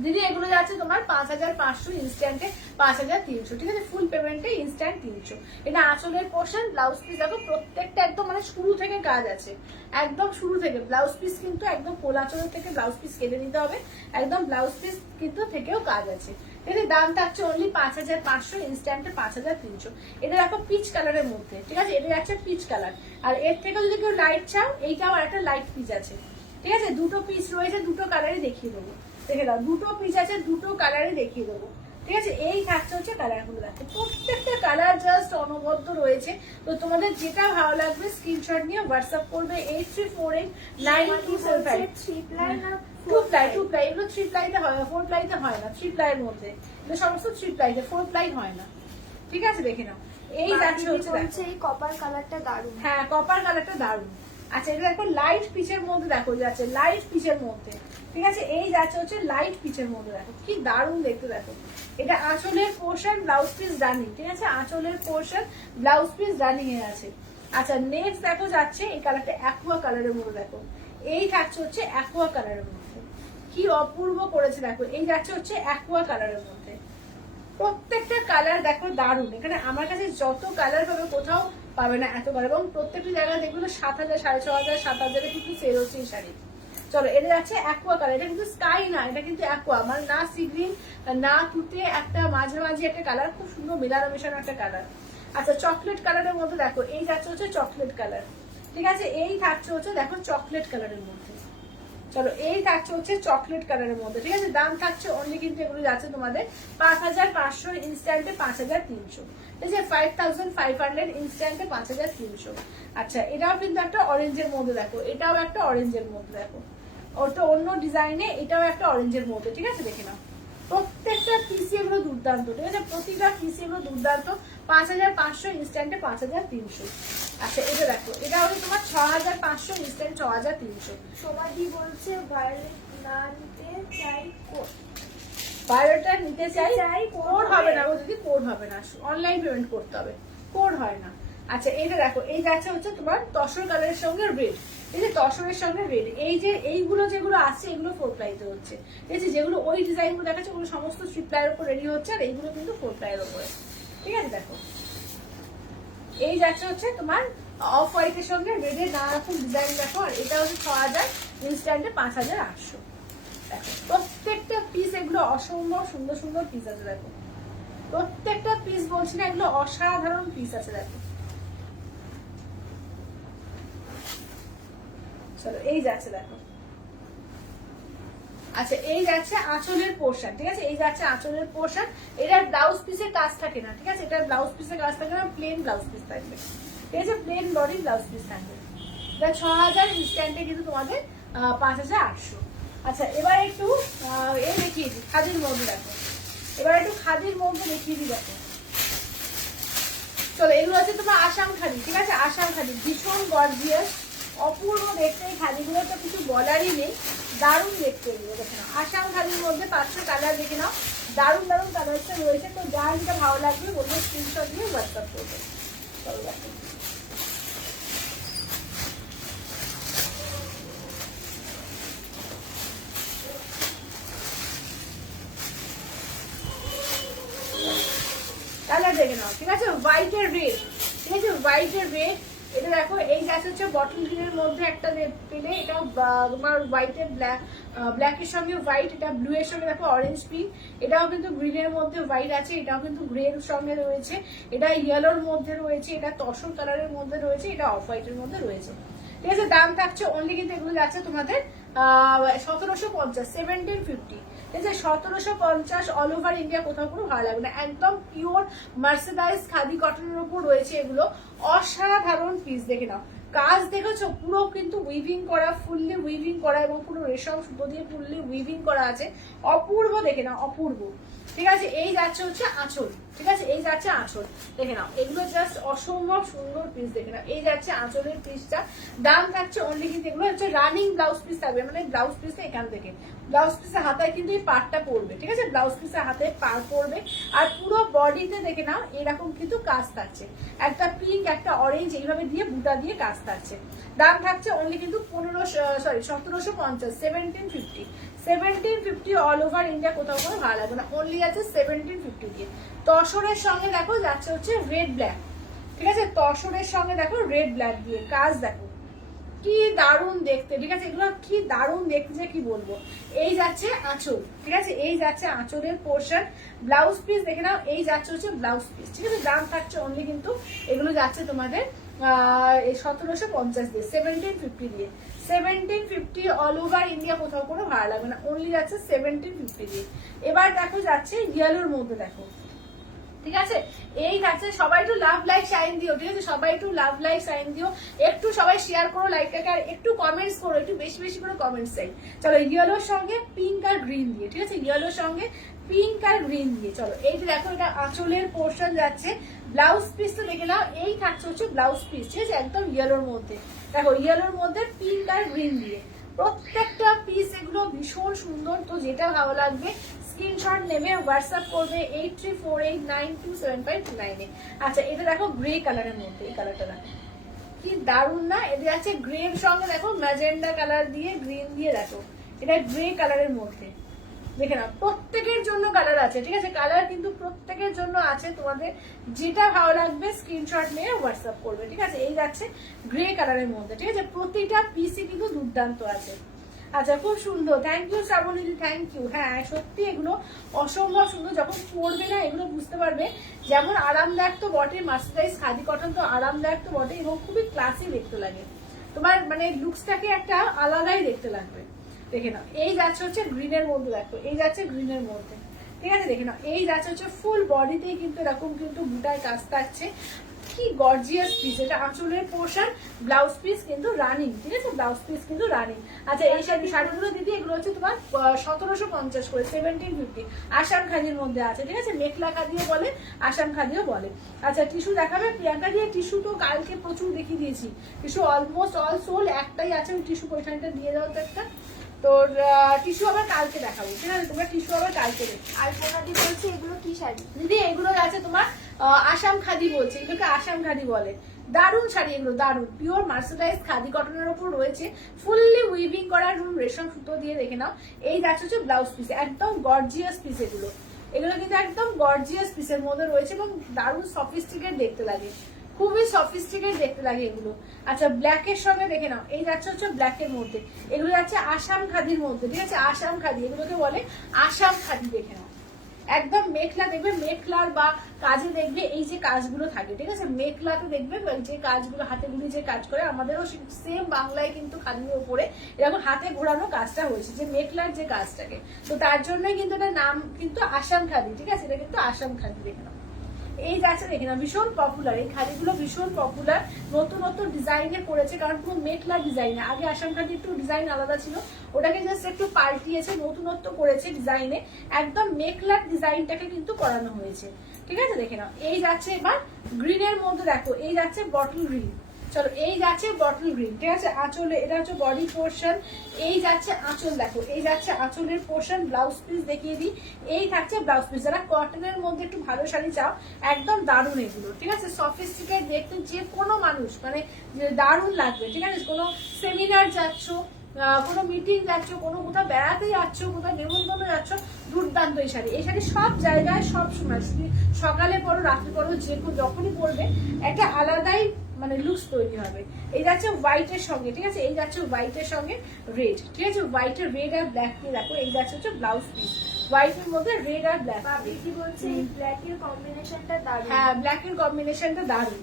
দিদি? এগুলো যাচ্ছে তোমার 5500 ইনস্ট্যান্টে 5300, ঠিক আছে? ফুল পেমেন্টে ইনস্ট্যান্ট 300। এটা আঁচলের পোর্শন, ব্লাউজ পিস দেখো প্রত্যেকটা একদম মানে শুরু থেকে কাজ আছে, একদম শুরু থেকে ব্লাউজ পিস কিন্তু একদম কোল আঁচলের থেকে ব্লাউজ পিস কেটে নিতে হবে, একদম ব্লাউজ পিস কিন্তু থেকেও কাজ আছে। ঠিক আছে? দাম থাকছে অনলি 5500, ইনস্ট্যান্টে 5300। এটা দেখো পিচ কালারের মধ্যে, ঠিক আছে? এটা যাচ্ছে পিচ কালার। আর এর থেকে যদি কেউ লাইট চাও, এইটাও একটা লাইট পিচ আছে, ঠিক আছে? দুটো পিস রয়েছে, দুটো কালারই দেখিয়ে দেবো। দেখে দাও, দুটো পিস আছে, দুটো কালারে দেখিয়ে দেবো, ঠিক আছে? এই থাকছে হচ্ছে কালার গুলো। দেখো প্রত্যেকটা কালার জাস্ট অনবদ্য রয়েছে। তো তোমাদের যেটা ভালো লাগবে স্ক্রিনশট নিয়ে হোয়াটসঅ্যাপ করবে 83489275। 3 প্লাই না 2 প্লাই, 2 প্লাই। এগুলো 3 প্লাইতে হয়, 4 প্লাইতে হয় না। 3 প্লাইয়ের মধ্যে এগুলো সমস্ত 3 প্লাইতে, 4 প্লাই হয় না, ঠিক আছে? দেখে নাও, এই যাচ্ছে হচ্ছে এই কপার কালারটা দারুণ। হ্যাঁ, কপার কালারটা দারুণ। আচ্ছা, এটা দেখো লাইট পিচের মধ্যে, দেখো যাচ্ছে লাইট পিচের মধ্যে, ঠিক আছে? এই যাচ্ছে হচ্ছে লাইট পিচের মধ্যে। দেখো কি দারুণ দেখতে। দেখো এটা আঁচলের পোর্শন, ব্লাউজ পিস রানিং, ঠিক আছে? আঁচলের পোর্শন, ব্লাউজ পিস রানিং এ আছে। আচ্ছা নেক্সট দেখো যাচ্ছে এই কালারটা অ্যাকুয়া কালারের মধ্যে। দেখো এই থাকছে হচ্ছে অ্যাকুয়া কালারের মধ্যে, কি অপূর্ব করেছে। দেখো এই যাচ্ছে হচ্ছে অ্যাকুয়া কালারের মধ্যে, প্রত্যেকটা কালার দেখো দারুণ। এখানে আমার কাছে যত কালার পাবে কোথাও পাবে না এত কালার, এবং প্রত্যেকটি জায়গায় দেখবে 7000, 6500, 7000 কিন্তু সেল হচ্ছে এই শাড়ি। চলো, এটা যাচ্ছে অ্যাকুয়া কালার। এটা কিন্তু স্কাই না, এটা কিন্তু অ্যাকুয়া, মানে না সি গ্রিন না তুতে, একটা মাঝামাঝি একটা কালার, খুব সুন্দর মেলানো মেশানো একটা কালার। আচ্ছা চকলেট কালারের মধ্যে দেখো এই যাচ্ছে হচ্ছে চকলেট কালার, ঠিক আছে? এই থাকছে হচ্ছে দেখো চকলেট কালারের মধ্যে। চলো, এই থাকছে হচ্ছে চকলেট কালারের মধ্যে, ঠিক আছে? দাম থাকছে অনলি কিন্তু এগুলো যাচ্ছে তোমাদের 5500, ইনস্ট্যান্টে 5300, ঠিক আছে? 5500 ইনস্ট্যান্টে 5300। আচ্ছা এটাও কিন্তু একটা অরেঞ্জের মধ্যে। দেখো এটাও একটা অরেঞ্জের মধ্যে। দেখো ওটা অন্য ডিজাইনে, এটাও একটা অরেঞ্জের মধ্যে, ঠিক আছে? দেখে নাও প্রত্যেকটা পিসি এগুলো দুর্দান্ত, ঠিক আছে? প্রতিটা পিসি এগুলো দুর্দান্ত। 5500 ইনস্ট্যান্টে 5300। আচ্ছা এটা দেখো, এটা হলো তোমার 6500 ইনস্ট্যান্ট 6300। সোমাদি বলছে ভায়োলেট না নিতে চাই, ভায়োলেটটা নিতে চাই, কোড কোড হবে না গো দিদি, কোড হবে না, অনলাইন পেমেন্ট করতে হবে, কোড হয় না। আচ্ছা এটা দেখো, এই যাচ্ছে হচ্ছে তোমার তসর কালারের সঙ্গে রেড, এই যে তসরের সঙ্গে রেড, এই যে এইগুলো যেগুলো আসছে এগুলো 4 প্লাইতে হচ্ছে, ঠিক আছে? যেগুলো ওই ডিজাইন গুলো দেখাচ্ছে ওগুলো সমস্ত 3 প্লাইয়ের উপর রেডি হচ্ছে, আর এইগুলো কিন্তু 4 প্লাইয়ের উপরে, ঠিক আছে? দেখো এই যাচ্ছে হচ্ছে তোমার অফ হোয়াইটের সঙ্গে রেডের নানা রকম ডিজাইন। দেখো আর এটা হচ্ছে 6000, ইনস্ট্যান্টে 5800। দেখো প্রত্যেকটা পিস এগুলো অসম্ভব সুন্দর সুন্দর পিস আছে। দেখো প্রত্যেকটা পিস বলছি না, এগুলো অসাধারণ পিস আছে। দেখো চলো, এই যাচ্ছে দেখো। আচ্ছা এই যাচ্ছে আঁচলের পোর্শন, ঠিক আছে? এই যাচ্ছে আঁচলের পোর্শন। এটার ব্লাউজ পিসের কাজ থাকে না, ঠিক আছে? এটার ব্লাউজ পিসের কাজ থাকে না, প্লেন ব্লাউজ পিস থাকবে, ঠিক আছে? প্লেন বডি ব্লাউজ পিস থাকবে। এটা 6000, ইনস্ট্যান্টে কিন্তু তোমাদের 5800। আচ্ছা এবার একটু এই দেখিয়ে দিই খাদির মধ্যে। দেখো এবার একটু খাদির মধ্যে দেখিয়ে দিই। দেখো চলো, এগুলো হচ্ছে তোমার আসাম খাদি, ঠিক আছে? আসাম খাদি ভীষণ গর্জিয়াস, অপূর্ব দেখতে। এই খাদিগুলো তো কিছু বলারই নেই, দারুণ দেখতে এগুলো। দেখে নাও আসাম খাদির মধ্যে 5টা কালার, দেখে নাও দারুণ দারুণ কালারটা রয়েছে। তো যার যেটা ভালো লাগবে বলবো স্ক্রিনশট দিয়ে হোয়াটসঅ্যাপ করবে। চলো দেখো কালার দেখে নাও, ঠিক আছে? হোয়াইট এর রেড, ঠিক আছে? হোয়াইট এর রেড, এটা দেখো এই যাচ্ছে হচ্ছে বটল গ্রিনের মধ্যে একটা পেলে, এটা তোমার হোয়াইটের ব্ল্যাকের সঙ্গে হোয়াইট, এটা ব্লু এর সঙ্গে দেখো অরেঞ্জ পিঙ্ক, এটাও কিন্তু গ্রিনের মধ্যে হোয়াইট আছে, এটাও কিন্তু গ্রে এর সঙ্গে রয়েছে, এটা ইয়েলোর মধ্যে রয়েছে, এটা তসর কালারের মধ্যে রয়েছে, এটা অফ হোয়াইটের মধ্যে রয়েছে। ঠিক আছে, দাম থাকছে অনলি কিন্তু এগুলো যাচ্ছে তোমাদের 1750, 1750। ঠিক আছে, 1750 অল ওভার ইন্ডিয়া, কোথাও কোনো ভালো লাগবে না, একদম পিওর মার্সেডাইজ খাদি কটনের উপর রয়েছে এগুলো। অসাধারণ পিস, দেখে নাও কাজ দেখেছো, পুরো কিন্তু উইভিং করা, ফুললি উইভিং করা এবং পুরো রেশম সুতো দিয়ে ফুললি উইভিং করা আছে, অপূর্ব, দেখে নাও অপূর্ব। ঠিক আছে, এই যাচ্ছে হচ্ছে আঁচল। ঠিক আছে, এই যাচ্ছে আঁচল, দেখে নাও এগুলো জাস্ট অসম্ভব সুন্দর পিস, দেখে নাও এই যাচ্ছে আঁচলের পিসটা। দাম থাকছে অনলি কিন্তু এগুলো হচ্ছে রানিং ব্লাউজ পিস থাকবে, মানে ব্লাউজ পিসটা এখান থেকে, ব্লাউজ পিসের হাতায় কিন্তু এই পার্টটা পড়বে। ঠিক আছে, ব্লাউজ পিসের হাতে পার পড়বে, আর পুরো বডিতে দেখে নাও এরকম কিন্তু কাজ থাকছে, একটা পিঙ্ক একটা অরেঞ্জ এইভাবে দিয়ে বুটা দিয়ে কাজ থাকছে। দাম থাকছে অনলি কিন্তু 1750, 1750, 1750 অল ওভার ইন্ডিয়া, কোথাও কোনো ভালো লাগবে না, অনলি আছে 1750 দিয়ে। তসরের সঙ্গে দেখো যাচ্ছে হচ্ছে রেড ব্ল্যাক। ঠিক আছে, তসরের সঙ্গে দেখো রেড ব্ল্যাক দিয়ে কাজ, দেখো কি দারুণ দেখতে। ঠিক আছে, এগুলো কি দারুণ দেখতে যে কি বলবো। এই যাচ্ছে আঁচল। ঠিক আছে, এই যাচ্ছে আঁচলের পোর্শন, ব্লাউজ পিস দেখে নাও এই যাচ্ছে হচ্ছে ব্লাউজ পিস। ঠিক আছে, দাম থাকছে অনলি কিন্তু এগুলো যাচ্ছে তোমাদের 1750 দিয়ে, 1750 দিয়ে, 1750 অল ওভার ইন্ডিয়া, কোথাও কোনো ভাড়া লাগবে না, অনলি যাচ্ছে 1750 দিয়ে। এবার দেখো যাচ্ছে ইয়েলোর মধ্যে, দেখো ঠিক আছে, এই থাকছে, সবাই একটু লাভ লাইক সাইন দিও। ঠিক আছে, সবাই একটু লাভ লাইক সাইন দিও, একটু সবাই শেয়ার করো লাইকটাকে, আর একটু কমেন্টস করো, একটু বেশি বেশি করে কমেন্টস চাই। চলো, ইয়েলোর সঙ্গে পিঙ্ক আর গ্রিন দিয়ে। ঠিক আছে, ইয়েলোর সঙ্গে পিঙ্ক আর গ্রিন দিয়ে। চলো, এই যে দেখো এটা আঁচলের পোর্শন যাচ্ছে, ব্লাউজ পিস তো দেখে নাও এই থাকছে হচ্ছে ব্লাউজ পিস। ঠিক আছে, একদম ইয়েলোর মধ্যে, দেখো ইয়েলোর মধ্যে পিঙ্ক আর গ্রিন দিয়ে, প্রত্যেকটা পিস এগুলো ভীষণ সুন্দর। তো যেটা ভালো লাগবে স্ক্রিনশট নেবে, হোয়াটসঅ্যাপ করবে 8348927529। আচ্ছা, এটা দেখো গ্রে কালারের মধ্যে, এই কালারটা দেখো কি দারুণ না, এটা আছে গ্রে এর সঙ্গে দেখো ম্যাজেন্ডা কালার দিয়ে গ্রিন দিয়ে, দেখো এটা গ্রে কালারের মধ্যে, দেখে নাও প্রত্যেকের জন্য কালার আছে। ঠিক আছে, কালার কিন্তু প্রত্যেকের জন্য আছে, তোমাদের যেটা ভালো লাগবে স্ক্রিনশট নিয়ে হোয়াটসঅ্যাপ করবে। ঠিক আছে, এই যাচ্ছে গ্রে কালারের মধ্যে। ঠিক আছে, প্রতিটা পিসই কিন্তু দুর্দান্ত আছে। আচ্ছা, খুব সুন্দর, থ্যাংক ইউ শ্রাবণীদি, থ্যাংক ইউ। হ্যাঁ সত্যি এগুলো অসম্ভব সুন্দর, যখন পরবে না এগুলো বুঝতে পারবে যেমন আরামদায়ক তো বটে, মার্সেডাইজ খাদি কটন তো আরামদায়ক তো বটে, এবং খুবই ক্লাসি দেখতে লাগে, তোমার মানে লুকসটাকে একটা আলাদাই দেখতে লাগবে। দেখে নাও এই যাচ্ছে হচ্ছে গ্রিনের মধ্যে, দেখো এই যাচ্ছে গ্রিনের মধ্যে। ঠিক আছে, দেখে নাও এই যাচ্ছে হচ্ছে ফুল বডিতেই কিন্তু এরকম কিন্তু বুটার কাজ থাকছে, কি গর্জিয়াস পিস। এটা আঁচলের পোর্শন, ব্লাউজ পিস কিন্তু রানিং। ঠিক আছে, ব্লাউজ পিস কিন্তু রানিং। আচ্ছা, এই শাড়িগুলো দিদি এগুলো হচ্ছে তোমার 1750 করে, 1750, আসাম খাদির মধ্যে আছে। ঠিক আছে, মেখলা খাদিও বলে, আসাম খাদিও বলে। আচ্ছা, টিস্যু দেখাবে প্রিয়াঙ্কা দিয়ে? টিস্যু তো কালকে প্রচুর দেখিয়ে দিয়েছি, টিস্যু অলমোস্ট অল সোল, একটাই আছে, ওই টিস্যু পয়সাটা দিয়ে দাও তো একটা। তোর টিস্যু আবার কালকে দেখাবো। ঠিক আছে, তোমরা টিস্যু আবার কালকে দেখো। আর পোনাদি বলছে এগুলো কি শাড়ি দিদি? এগুলো আছে তোমার আসাম খাদি বলছে, এগুলোকে আসাম খাদি বলে। দারুণ শাড়ি এগুলো, দারুণ পিওর মার্সেডাইজ খাদি কটনের উপর রয়েছে, ফুললি উইভিং করা রেশম সুতো দিয়ে। দেখে নাও এই যাচ্ছে হচ্ছে ব্লাউজ পিস, একদম গর্জিয়াস পিস এগুলো, এগুলো কিন্তু একদম গর্জিয়াস পিসের মধ্যে রয়েছে এবং দারুণ সফিস্টিকেট দেখতে লাগে, খুবই সফিস্টিকেট দেখতে লাগে এগুলো। আচ্ছা, ব্ল্যাক এর সঙ্গে দেখে নাও এই যাচ্ছে হচ্ছে ব্ল্যাক এর মধ্যে, এগুলো যাচ্ছে আসাম খাদির মধ্যে। ঠিক আছে, আসাম খাদি, এগুলোকে বলে আসাম খাদি। দেখে নাও একদম মেখলা, দেখবে মেখলার বা কাজে দেখবে এই যে কাজগুলো থাকে। ঠিক আছে, মেখলাতে দেখবে যে কাজগুলো হাতে গুলি যে কাজ করে, আমাদেরও সেম বাংলায় কিন্তু খাদির উপরে এরকম হাতে ঘোরানো কাজটা হয়েছে, যে মেখলার যে কাজটাকে, তো তার জন্যই কিন্তু এটা নাম কিন্তু আসাম খাদি। ঠিক আছে, এটা কিন্তু আসাম খাদি। দেখে নাও এই যাচ্ছে, দেখে না ভীষণ পপুলার, এই খাদিগুলো ভীষণ পপুলার, নতুন নতুন ডিজাইনে করেছে, কারণ পুরো মেখলা ডিজাইনে, আগে আসাম খাদি একটু ডিজাইন আলাদা ছিল, ওটাকে জাস্ট একটু পাল্টিয়েছে, নতুনত্ব করেছে ডিজাইনে, একদম মেখলার ডিজাইনটাকে কিন্তু করানো হয়েছে। ঠিক আছে, দেখে নাও এই যাচ্ছে এবার গ্রিনের মধ্যে, দেখো এই যাচ্ছে বটল গ্রিন। চলো, এই যাচ্ছে বটল গ্রিন। ঠিক আছে, আঁচলে এটা হচ্ছে বডি পোর্শন, এই যাচ্ছে আঁচল, দেখো এই যাচ্ছে আঁচলের পোর্শন, ব্লাউজ পিস দেখিয়ে দিই, এই থাকছে ব্লাউজ পিস। যারা কটনের মধ্যে একটু ভালো শাড়ি চাও, একদম দারুণ এগুলো। ঠিক আছে, সফিস্টিকেট দেখতে যে কোনো মানুষ মানে দারুণ লাগবে। ঠিক আছে, কোনো সেমিনার যাচ্ছ, কোনো মিটিং যাচ্ছ, কোনো কোথাও বেড়াতে যাচ্ছ, কোথাও নেমন্তন্ন যাচ্ছ, দুর্দান্ত এই শাড়ি। এই শাড়ি সব জায়গায় সব সময়, সকালে পরো রাত্রে পরো, যে যখনই পরবে একটা আলাদাই মানে লুকস তৈরি হবে। এই যাচ্ছে হোয়াইটের সঙ্গে, ঠিক আছে, এই যাচ্ছে হোয়াইটের সঙ্গে রেড, ঠিক আছে, হোয়াইটের রেড আর ব্ল্যাক দিয়ে দেখো এই যাচ্ছে হচ্ছে ব্লাউজ পিস, হোয়াইটের মধ্যে রেড আর ব্ল্যাক। কি বলছে এই ব্ল্যাক এর কম্বিনেশনটা দারুণ। হ্যাঁ, ব্ল্যাক এর কম্বিনেশনটা দারুণ।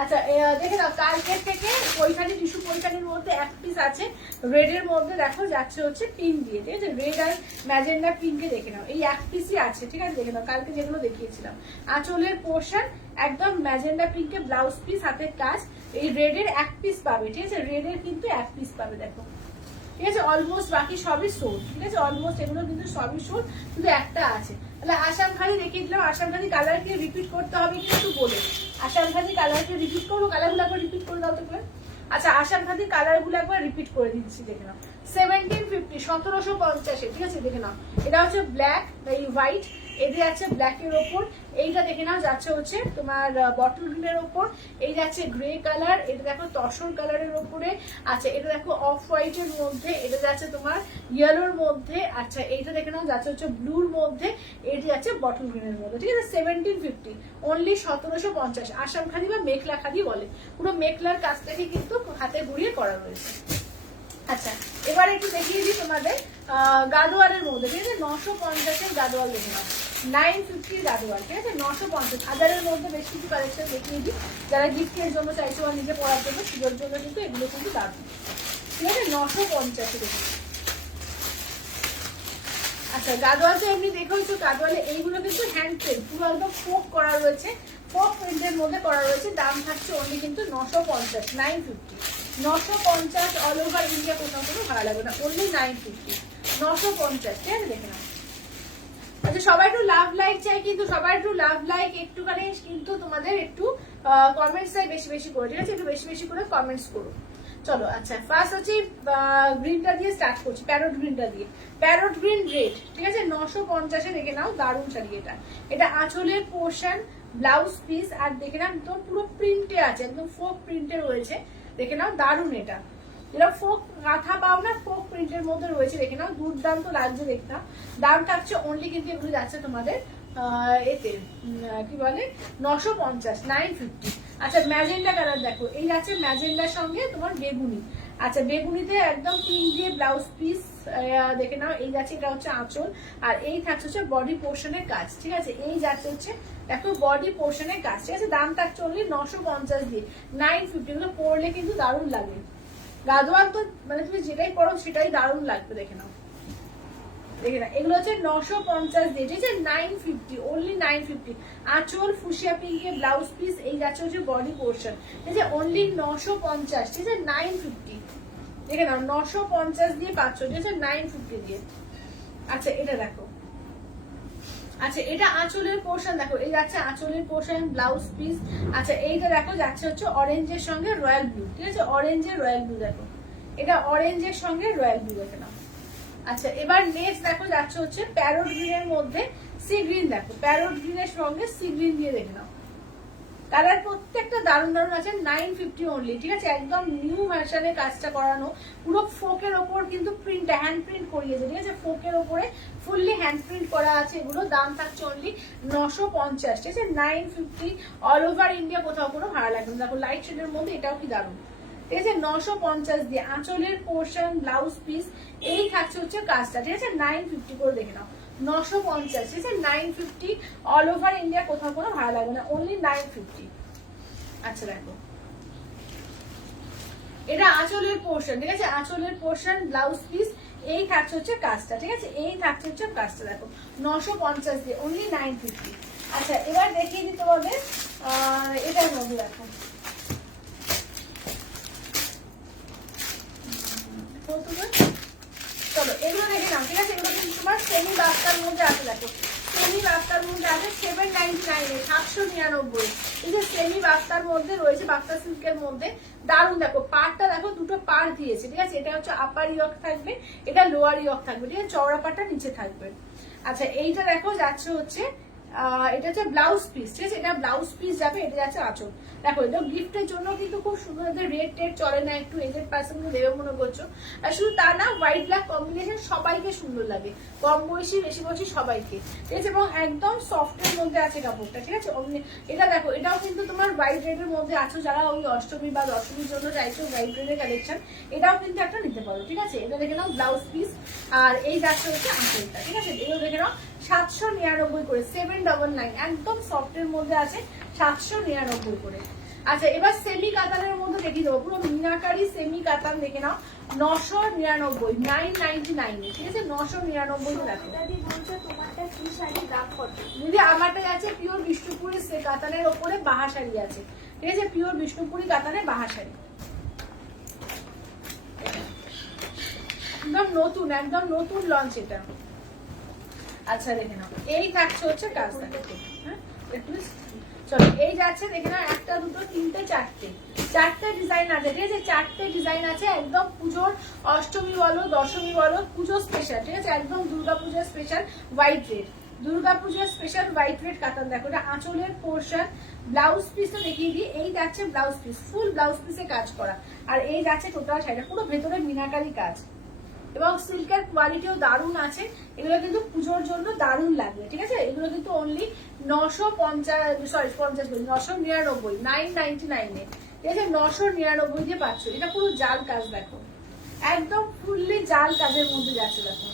আচ্ছা দেখে নাও, কালকের থেকে পৈঠানি টিস্যু পৈঠানির মধ্যে এক পিস আছে রেড এর মধ্যে, দেখো যাচ্ছে হচ্ছে পিঙ্ক দিয়ে, ঠিক আছে, রেড আর ম্যাজেন্ডা পিঙ্কে দেখে নাও, এই এক পিসই আছে, ঠিক আছে, দেখে নাও কালকে যেগুলো দেখিয়েছিলাম। আঁচলের পোর্শন একদম ম্যাজেন্ডা পিঙ্কে ব্লাউজ পিস, হাতের কাজ, এই রেড এর এক পিস পাবে, ঠিক আছে, রেড এর কিন্তু এক পিস পাবে দেখো, ঠিক আছে, অলমোস্ট বাকি সবই সোল্ড, ঠিক আছে, অলমোস্ট এগুলো কিন্তু সবই সোল্ড, শুধু একটা আছে। তাহলে আসাম খালি দেখিয়ে দিলাম, আসাম খালি কালারকে রিপিট করতে হবে কিন্তু বলে, আসাম খালি কালারকে রিপিট করবো, কালারগুলো একবার রিপিট করে দাও তো করে। আচ্ছা আসাম খালি কালারগুলো একবার রিপিট করে দিচ্ছি, দেখে নাও 1750, 1750, ঠিক আছে, দেখে নাও এটা হচ্ছে ব্ল্যাক, এই হোয়াইট, এটা যাচ্ছে ব্ল্যাকের ওপর, এইটা দেখে নাও যাচ্ছে হচ্ছে তোমার বটল গ্রিনের ওপর, এই যাচ্ছে গ্রে কালার, এটা দেখো তসর কালারের ওপরে, আচ্ছা এটা দেখো অফ হোয়াইটের মধ্যে, এটা যাচ্ছে তোমার ইয়েলোর মধ্যে, আচ্ছা এইটা দেখে নাও যাচ্ছে হচ্ছে ব্লুর মধ্যে, এটা যাচ্ছে বটল গ্রিনের মধ্যে, ঠিক আছে, 1750, অনলি 1750। আসাম খাদি বা মেখলা খাদি বলে, পুরো মেখলার কাজটাকে কিন্তু হাতে ঘুরিয়ে করা রয়েছে। আচ্ছা এবার একটু দেখিয়ে দিই তোমাদের গাদোয়ালের মধ্যে, ঠিক আছে, 950-এর গাদোয়াল দেখে নাও, 950 গাদোয়াল, ঠিক আছে, 950, হাজারের মধ্যে বেশ কিছু কালেকশন দেখিয়ে দিই, যারা গিফটের জন্য চাইছো বা নিজে পড়ার জন্য সেটার জন্য কিন্তু এগুলো কিন্তু দারুণ, ঠিক আছে, 950 দেখে। আচ্ছা গাদোয়ালটা এমনি দেখেছো, গাদোয়ালে এইগুলো কিন্তু হ্যান্ড প্রিন্ট, পুরো একদম ফোক করা রয়েছে, ফোক প্রিন্টের মধ্যে করা রয়েছে, দাম থাকছে অনলি কিন্তু 950, 950, 950 অল ওভার ইন্ডিয়া, কোথাও কোনো ভাড়া লাগবে না, অনলি 950, 950, ঠিক আছে, দেখে নাও। আচ্ছা সবাই একটু লাভ লাইক চাই, কিন্তু সবাই একটু লাভ লাইক একটুখানি কিন্তু তোমাদের একটু কমেন্টস চাই বেশি বেশি করে, ঠিক আছে, একটু বেশি বেশি করে কমেন্টস করো। চলো আচ্ছা ফার্স্ট হচ্ছে গ্রিনটা দিয়ে স্টার্ট করছি, প্যারট গ্রিনটা দিয়ে, প্যারট গ্রিন রেড, ঠিক আছে, 950-এ দেখে নাও, দারুণ শাড়ি এটা, এটা আঁচলের পোর্শন, ব্লাউজ পিস, আর দেখে নাও তো পুরো প্রিন্টে আছে, একদম ফোক প্রিন্টে রয়েছে, দেখে নাও দারুণ, এটা যেটা ফোক কাঁথা পাও না, ফোক প্রিন্টের মধ্যে রয়েছে, দেখে নাও দুর্দান্ত লাগছে দেখতে। দাম থাকছে অনলি কিন্তু এগুলো যাচ্ছে তোমাদের এতে কি বলে 950, 950। আচ্ছা ম্যাজেন্ডা কালার দেখো, এই যাচ্ছে ম্যাজেন্ডার সঙ্গে তোমার বেগুনি, আচ্ছা বেগুনিতে একদম পিঙ্ক দিয়ে ব্লাউজ পিস দেখে নাও, এই যাচ্ছে এটা হচ্ছে আঁচল, আর এই থাকছে হচ্ছে বডি পোর্শনের কাজ, ঠিক আছে, এই যাচ্ছে হচ্ছে দেখো বডি পোর্শনের কাজ, ঠিক আছে, দাম থাকছে অনলি 950 দিয়ে, 950, এগুলো পরলে কিন্তু দারুণ লাগে, গাদোয়াল তো মানে তুমি যেটাই পরো সেটাই দারুণ লাগবে, দেখে নাও, দেখে না, এগুলো হচ্ছে 950 দিয়ে, ঠিক আছে, 950, অনলি 950, আঁচল ফুসিয়া পিঙ্কে ব্লাউজ পিস, এই যাচ্ছে হচ্ছে বডি পোর্শন, ঠিক আছে, অনলি 950, ঠিক আছে, 950, দেখে নাও 950 দিয়ে পাচ্ছ, ঠিক আছে, 950 দিয়ে। আচ্ছা এটা দেখো, আচ্ছা এটা আঁচলের পোর্শন দেখো, এই যাচ্ছে আঁচলের পোর্শন ব্লাউজ পিস, আচ্ছা এইটা দেখো যাচ্ছে হচ্ছে অরেঞ্জের সঙ্গে রয়্যাল ব্লু, ঠিক আছে, অরেঞ্জের রয়্যাল ব্লু দেখো, এটা অরেঞ্জের সঙ্গে রয়্যাল ব্লু দেখে নাও। আচ্ছা এবার নেক্সট দেখো যাচ্ছে হচ্ছে প্যারট গ্রিনের মধ্যে সি গ্রিন, দেখো প্যারট গ্রিনের সঙ্গে সি গ্রিন দিয়ে দেখে নাও, কালার প্রত্যেকটা দারুণ দারুণ আছে, 950 অনলি, ঠিক আছে, একদম নিউ ভার্সনে কাজটা করানো, পুরো ফোকের ওপর কিন্তু প্রিন্ট হ্যান্ড প্রিন্ট করিয়েছে, ঠিক আছে, ফোকের ওপরে ফুললি হ্যান্ড প্রিন্ট করা আছে, এগুলো দাম থাকছে অনলি 950, ঠিক আছে, 950, অল ওভার ইন্ডিয়া, কোথাও কোনো ভাড়া লাগবে না। দেখো লাইট শেডের মধ্যে এটাও কি দারুণ, ঠিক আছে, 950 দিয়ে আঁচলের পোর্শন ব্লাউজ পিস, এই থাকছে হচ্ছে কাজটা, ঠিক আছে, 950 করে দেখে নাও, 950, ঠিক আছে, 950, অল ওভার ইন্ডিয়া, কোথাও কোনো ভাড়া লাগবে না, অনলি 950। আচ্ছা দেখো এটা আঁচলের পোর্শন, ঠিক আছে, আঁচলের পোর্শন ব্লাউজ পিস, এই থাকছে হচ্ছে কাজটা, ঠিক আছে, এই থাকছে হচ্ছে কাজটা, দেখো 950 দিয়ে, অনলি 950। আচ্ছা এবার দেখিয়ে দিই তোমাদের এটার মধ্যে দেখো, চলো এগুলো দেখে নাও, ঠিক আছে, এগুলো কিন্তু তোমার সেমি বাস্তার মধ্যে আছে, দেখো সেমি বাস্তার মধ্যে আছে 799, 799, এই যে সেমি বাস্তার মধ্যে রয়েছে, বাস্তা সিল্কের মধ্যে দারুণ, দেখো পাড়টা দেখো দুটো পাড় দিয়েছে, ঠিক আছে, এটা হচ্ছে আপার ইয়ক থাকবে, এটা লোয়ার ইয়ক থাকবে, ঠিক আছে, চওড়া পাড়টা নিচে থাকবে। আচ্ছা এইটা দেখো যাচ্ছে হচ্ছে এটা হচ্ছে ব্লাউজ পিস, ঠিক আছে, এটা ব্লাউজ পিস যাবে, এটা যাচ্ছে আঁচল, দেখো এটা গিফটের জন্য কিন্তু খুব সুন্দর, রেড টেড চলে না, একটু এজেড পার্সনকে দেবে মনে করছো, আর শুধু তা না হোয়াইট ব্ল্যাক কম্বিনেশন সবাইকে সুন্দর লাগে, কম বয়সী বেশি বয়সী সবাইকে, ঠিক আছে, এবং একদম সফটের মধ্যে আছে কাপড়টা, ঠিক আছে। এটা দেখো, এটাও কিন্তু তোমার হোয়াইট রেডের মধ্যে আছো, যারা ওই অষ্টমী বা দশমীর জন্য চাইছো হোয়াইট রেডের কালেকশন, এটাও কিন্তু একটা নিতে পারো, ঠিক আছে। এটা দেখে নাও ব্লাউজ পিস, আর এই যাচ্ছে হচ্ছে আঁচলটা, ঠিক আছে। এগুলো দেখে নাও 799 করে, 799, একদম সফটের মধ্যে আছে 799 করে। আচ্ছা, এবার সেমি কাতানের মধ্যে দেখিয়ে দেবো, পুরো মিনাকারি সেমি কাতান দেখে নাও 999, 999, ঠিক আছে। 999 দেখো দাদি বলছে তোমারটা কি শাড়ি, দাম কত? দিদি আমারটা আছে পিওর বিষ্ণুপুরি কাতানের ওপরে বাহা শাড়ি আছে, ঠিক আছে। পিওর বিষ্ণুপুরি কাতানের বাহা শাড়ি, একদম নতুন, একদম নতুন লঞ্চ এটা। আচ্ছা দেখে নাও, এই থাকছে হচ্ছে কাজটা, হ্যাঁ একটু চলো। এই যাচ্ছে দেখে নাও, একটা দুটো তিনটে চারটে ডিজাইন আছে, ঠিক আছে। চারটে ডিজাইন আছে, একদম পুজোর অষ্টমী বলো দশমী বলো পুজো স্পেশাল, ঠিক আছে। একদম দুর্গাপূজার স্পেশাল হোয়াইট রেড, দুর্গাপূজার স্পেশাল হোয়াইট রেড কাতান। দেখো এটা আঁচলের পোর্শন, ব্লাউজ পিসটা দেখিয়ে দিই। এই যাচ্ছে ব্লাউজ পিস, ফুল ব্লাউজ পিসে কাজ করা, আর এই যাচ্ছে টোটাল শাড়িটা পুরো ভেতরে মিনাকারি কাজ, এবং সিল্কের কোয়ালিটিও দারুণ আছে। এগুলো কিন্তু পুজোর জন্য দারুণ লাগবে, ঠিক আছে। এগুলো কিন্তু অনলি 999, 999, ঠিক আছে। 999 দিয়ে পাচ্ছ। এটা পুরো জাল কাজ, দেখো একদম ফুললি জাল কাজের মধ্যে যাচ্ছে, দেখো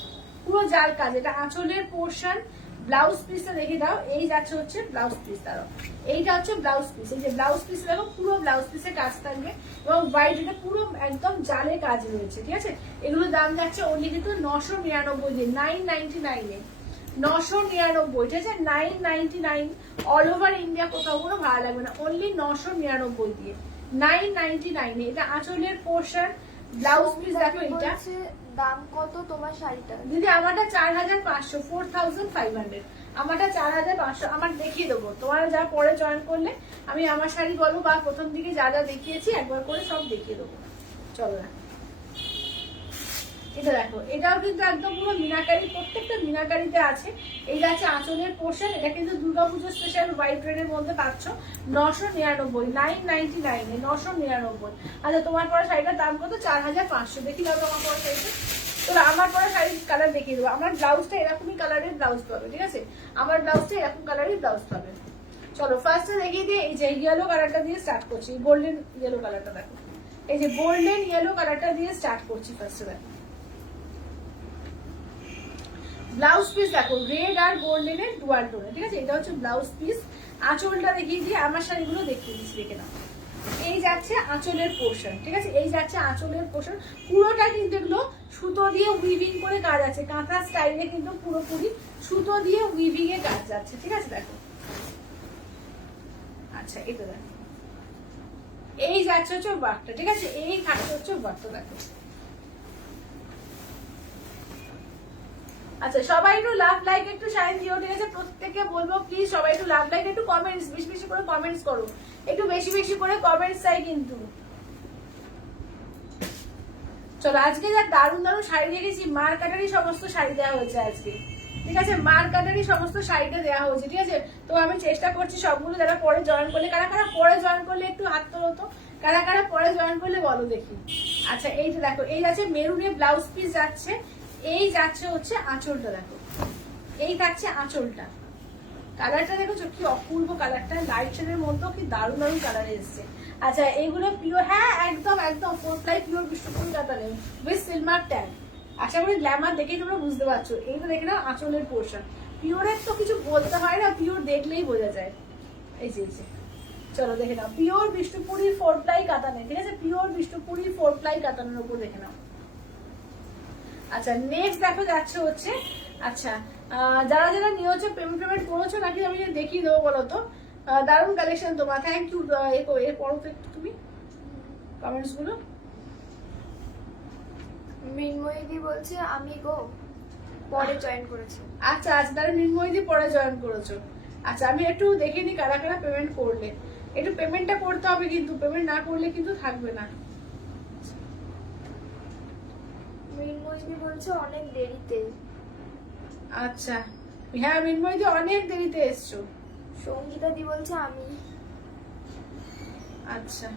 পুরো জাল কাজ। এটা আঁচলের পোর্শন, ব্লাউজ পিসটা দেখে দাও। এই যাচ্ছে হচ্ছে ব্লাউজ পিস, দাঁড়াও, এইটা হচ্ছে ব্লাউজ পিস। এই যে ব্লাউজ পিস দেখো, পুরো ব্লাউজ পিসে কাজ থাকবে, এবং হোয়াইট এটা পুরো একদম জালে কাজ রয়েছে, ঠিক আছে। এগুলোর দাম যাচ্ছে অনলি কিন্তু 999 দিয়ে, 999, 999, ঠিক আছে। 999 অল ওভার ইন্ডিয়া, কোথাও কোনো ভাড়া লাগবে না, অনলি 999 দিয়ে, 999। এটা আঁচলের পোর্শন, ব্লাউজ পিস দেখো। এটা দাম কত তোমার শাড়িটা? দিদি আমারটা 4500, 4500, আমারটা 4500। আমার দেখিয়ে দেবো, তোমার যা পরে জয়েন করলে আমি আমার শাড়ি বলো বা প্রথম দিকে যা যা দেখিয়েছি একবার করে সব দেখিয়ে দেবো। চলো না, এটা দেখো, এটাও কিন্তু একদম পুরো মিনাকারি, প্রত্যেকটা মিনাকারিতে আছে। এই যাচ্ছে আঁচলের পোর্শন, এটা কিন্তু দুর্গাপুজো স্পেশাল হোয়াইট রেডের মধ্যে পাচ্ছ 999, 999, 999। আচ্ছা, তোমার পরা শাড়িটার দাম কত? 4500। দেখি দাও আমার পরা শাড়িটা। তো আমার পরা শাড়ির কালার দেখিয়ে দেবো। আমার ব্লাউজটা এরকমই কালারের ব্লাউজ পাবে, ঠিক আছে। আমার ব্লাউজটা এরকম কালারের ব্লাউজ পাবে। চলো ফার্স্টে দেখিয়ে দিয়ে, এই যে ইয়েলো কালারটা দিয়ে স্টার্ট করছি, গোল্ডেন ইয়েলো কালারটা দেখো, এই যে গোল্ডেন ইয়েলো কালারটা দিয়ে স্টার্ট করছি ফার্স্টে। দেখো ব্লাউজ পিস দেখো, রেড আর গোল্ডেনের ডুয়াল টোনে, ঠিক আছে। এটা হচ্ছে ব্লাউজ পিস। আঁচলটা দেখিয়ে দিয়ে, আমার শাড়িগুলো দেখিয়ে দিচ্ছি, দেখে নাও। এই যাচ্ছে আঁচলের পোর্শন, ঠিক আছে। এই যাচ্ছে আঁচলের পোর্শন, পুরোটা কিন্তু এগুলো সুতো দিয়ে উইভিং করে কাজ আছে, কাঁথা স্টাইলে কিন্তু পুরোপুরি সুতো দিয়ে উইভিং এ কাজ যাচ্ছে, ঠিক আছে। দেখো আচ্ছা, এটা দেখো, এই যাচ্ছে হচ্ছে ওয়ার্কটা, ঠিক আছে। এই থাকছে হচ্ছে ওয়ার্কটা, দেখো। আচ্ছা, সবাই একটু লাভ লাইক একটু সাইন দিও, ঠিক আছে। প্রত্যেককে বলবো প্লিজ সবাই একটু লাভ লাইক, একটু কমেন্টস, বেশি বেশি করে কমেন্টস করো, একটু বেশি বেশি করে কমেন্টস চাই কিন্তু। চলো, আজকে যা দারুণ দারুণ শাড়ি দেখেছি, মার কাটারই সমস্ত শাড়ি দেওয়া হয়েছে আজকে, ঠিক আছে। মার কাটারই সমস্ত শাড়িটা দেওয়া হয়েছে, ঠিক আছে। তো আমি চেষ্টা করছি সবগুলো যারা পরে জয়েন করলে, কারা কারা পরে জয়েন করলে একটু হাত তোলো তো, কারা কারা পরে জয়েন করলে বলো দেখি। আচ্ছা, এইটা দেখো, এই যাচ্ছে মেরুনের ব্লাউজ পিস যাচ্ছে, এই যাচ্ছে হচ্ছে আঁচলটা, দেখো এই থাকছে আঁচলটা। কালারটা দেখো কি অপূর্ব কালারটা, লাইট শেডের মধ্যেও কি দারুণ দারুণ কালার এসছে। আচ্ছা, এইগুলো পিওর, হ্যাঁ একদম একদম 4 ply পিওর বিষ্ণুপুরি কাতানের উইথ সিলভার ট্যাগ। আশা করি গ্ল্যামার দেখেই তোমরা বুঝতে পারছো। এইটা দেখে নাও আঁচলের পোর্শন, পিওরের তো কিছু বলতে হয় না, পিওর দেখলেই বোঝা যায়। এই যে চলো দেখে নাও, পিওর বিষ্ণুপুরি 4 ply কাতানে, ঠিক আছে। পিওর বিষ্ণুপুরি 4 ply কাতানের উপর দেখে নাও। আচ্ছা, নেক্সট দেখো যাচ্ছে হচ্ছে, আচ্ছা যারা যারা নিয়ে হচ্ছে পেমেন্ট করেছো নাকি আমি দেখিয়ে দেবো বলো তো। দারুণ কালেকশন তোমার, থ্যাংক ইউ। এর পরও তো একটু তুমি কমেন্টস গুলো। মৃন্ময়ী বলছে আমি গো পরে জয়েন করেছি। আচ্ছা আচ্ছা, তাহলে মৃন্ময়ী পরে জয়েন করেছো। আচ্ছা, আমি একটু দেখে নি কারা কারা পেমেন্ট করলে। একটু পেমেন্টটা করতে হবে কিন্তু, পেমেন্ট না করলে কিন্তু থাকবে না। মৃন্ময়ী বলছে অনেক দেরিতে। আচ্ছা, হ্যাঁ মৃন্ময়ী অনেক দেরিতে এসছো। সঙ্গীতা দি বলছে আমি। আচ্ছা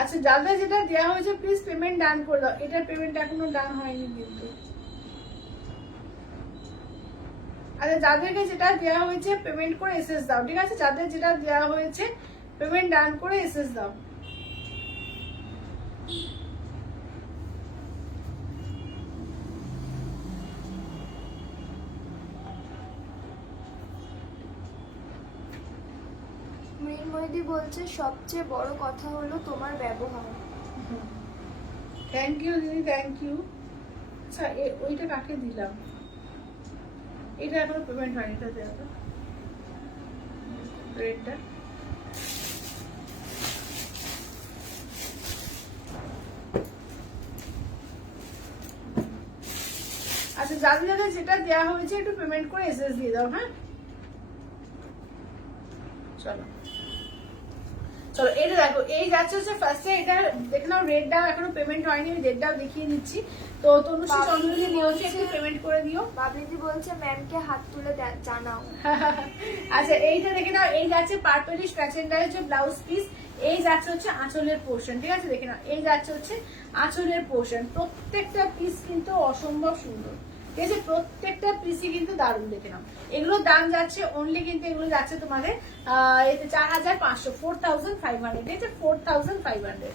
আচ্ছা, যাদের যেটা দেওয়া হয়েছে প্লিজ পেমেন্ট ডান করে দাও। এটার পেমেন্ট এখনো ডান হয়নি কিন্তু। আচ্ছা যাদেরকে যেটা দেওয়া হয়েছে পেমেন্ট করে এসএস দাও, ঠিক আছে? যাদের যেটা দেওয়া হয়েছে পেমেন্ট ডান করে এসএস দাও। মৃন্ময়দি বলছে সবচেয়ে বড় কথা হলো তোমার ব্যবহার। থ্যাংক ইউ দিদি, থ্যাংক ইউ। আচ্ছা ওইটা কাকে দিলাম? এটা এখনো পেমেন্ট হয়নি, এটা দেওয়া তো রেটটা। আচ্ছা যাদের যাদের যেটা দেওয়া হয়েছে একটু পেমেন্ট করে এসএস দিয়ে দাও। হ্যাঁ চলো চলো, এটা দেখো, এই যাচ্ছে হচ্ছে ফার্স্টে, এটা দেখে নাও রেটটাও এখনো পেমেন্ট হয়নি, আমি রেটটাও দেখিয়ে দিচ্ছি। তো তনুশ্রী চন্দ্রদি বলছে একটু পেমেন্ট করে দিও। বাবলিদি বলছে ম্যামকে হাত তুলে জানাও। আচ্ছা এইটা দেখে নাও, এই যাচ্ছে পার্পলিশ প্যাচেন্ডার হচ্ছে ব্লাউজ পিস, এই যাচ্ছে হচ্ছে আঁচলের পোর্শন, ঠিক আছে? দেখে নাও, এই যাচ্ছে হচ্ছে আঁচলের পোর্শন। প্রত্যেকটা পিস কিন্তু অসম্ভব সুন্দর, ঠিক আছে? প্রত্যেকটা পিসই কিন্তু দারুণ। দেখে নাও, এগুলোর দাম যাচ্ছে অনলি কিন্তু এগুলো যাচ্ছে তোমাদের এতে 4500, 4500, ঠিক আছে? 4500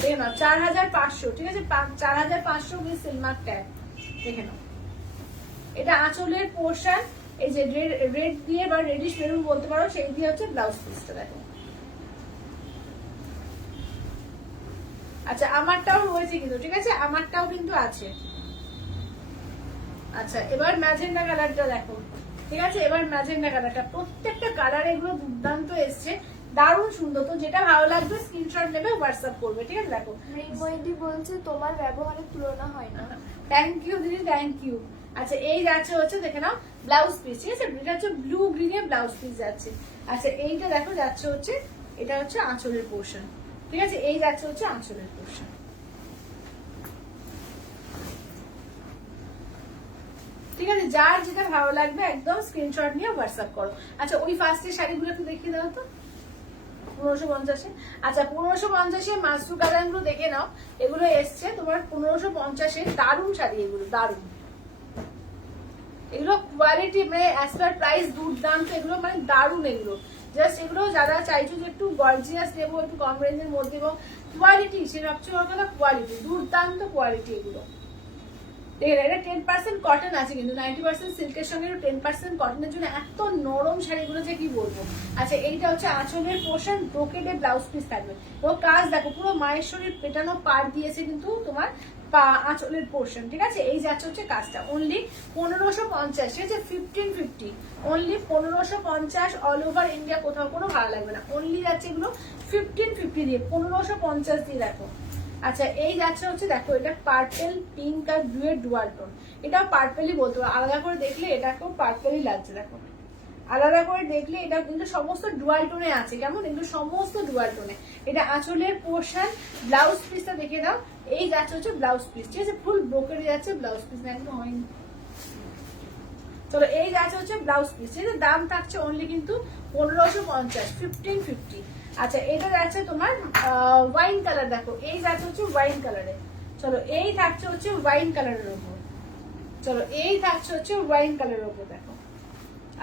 দেখে নাও, 4500, ঠিক আছে? 4500 উইথ সিলমার্ক ট্যাগ। দেখে নাও, এটা আঁচলের পোর্শন, এই যে রেড দিয়ে বা রেডিশ মেরুন বলতে পারো, সেই দিয়ে হচ্ছে ব্লাউজ পিসটা। দেখো, আচ্ছা আমারটাও রয়েছে কিন্তু, ঠিক আছে? আমারটাও কিন্তু আছে। আচ্ছা এবার ম্যাজেন্ডা কালারটা দেখো, ঠিক আছে? এবার ম্যাজেন্ডা কালারটা, প্রত্যেকটা কালার এগুলো দুর্দান্ত এসছে, দারুণ সুন্দর। তো যেটা ভালো লাগবে স্ক্রিনশট নেবে, হোয়াটসঅ্যাপ করবে, ঠিক আছে? দেখো মৃন্ময়দি বলছে তোমার ব্যবহারের তুলনা হয় না। থ্যাংক ইউ দিদি, থ্যাংক ইউ। আচ্ছা এই যাচ্ছে হচ্ছে দেখে নাও ব্লাউজ পিস, ঠিক আছে? এটা হচ্ছে ব্লু গ্রিনে ব্লাউজ পিস যাচ্ছে। আচ্ছা এইটা দেখো যাচ্ছে হচ্ছে, এটা হচ্ছে আঁচলের পোর্শন, ঠিক আছে? এই যাচ্ছে হচ্ছে আঁচলের পোর্শন। ঠিক আছে, যার যেটা ভালো লাগবে একদম স্ক্রিনশট নিয়ে হোয়াটসঅ্যাপ করো। আচ্ছা ওই ফার্স্টের শাড়িগুলো একটু দেখিয়ে দাও তো, 1550। আচ্ছা 1550 মাসরু কালার গুলো দেখে নাও, এগুলো এসছে তোমার 1550। দারুণ শাড়ি এগুলো, দারুণ। এগুলো কোয়ালিটি মানে অ্যাজ পার প্রাইস দুর্দান্ত, এগুলো মানে দারুণ এগুলো। জাস্ট এগুলো যারা চাইছো যে একটু গর্জিয়াস নেবো, একটু কম রেঞ্জের মধ্যে, এবং কোয়ালিটি সে সবচেয়ে বড় কথা কোয়ালিটি, দুর্দান্ত কোয়ালিটি এগুলো। এটা 10% কটন আছে কিন্তু, 90% সিল্কের সঙ্গে 10% কটনের জন্য এত নরম শাড়িগুলো যে কি বলবো। আচ্ছা এইটা হচ্ছে আঁচলের পোর্শন, ব্রোকেডে ব্লাউজ পিস থাকবে। ও কাজ দেখো, পুরো মায়ের শরীর পেটানো পার দিয়েছে কিন্তু তোমার আঁচলের পোর্শন, ঠিক আছে? এই যাচ্ছে হচ্ছে কাজটা অনলি 1550, ঠিক আছে? 1550 অনলি, 1550 অল ওভার ইন্ডিয়া, কোথাও কোনো ভালো লাগবে না। অনলি যাচ্ছে এগুলো 1550 দিয়ে, 1550 দিয়ে। দেখো আচ্ছা এই যাচ্ছে হচ্ছে, দেখো এটা পার্পেল পিঙ্ক আর ব্লু এর ডুয়াল টোন, এটা পার্পেলই বলতে পারো, আলাদা করে দেখলে এটাকেও পার্পেলই লাগছে। দেখো আলাদা করে দেখলে এটা কিন্তু সমস্ত ডুয়াল টোনে আছে, কেমন? এগুলো সমস্ত ডুয়াল টোনে। এটা আঁচলের পোর্শন, ব্লাউজ পিসটা দেখে দাও, এই যাচ্ছে হচ্ছে ব্লাউজ পিস, ঠিক আছে? ফুল ব্রোকেডে যাচ্ছে ব্লাউজ পিস, একদম হয়নি। চলো এই যাচ্ছে হচ্ছে ব্লাউজ পিস, ঠিক আছে? দাম থাকছে অনলি কিন্তু 1550, 1550। আচ্ছা এটা যাচ্ছে তোমার ওয়াইন কালার, দেখো এই যাচ্ছে হচ্ছে ওয়াইন কালারে। চলো এই থাকছে হচ্ছে ওয়াইন কালারের উপর, চলো এই থাকছে হচ্ছে ওয়াইন কালারের উপর। দেখো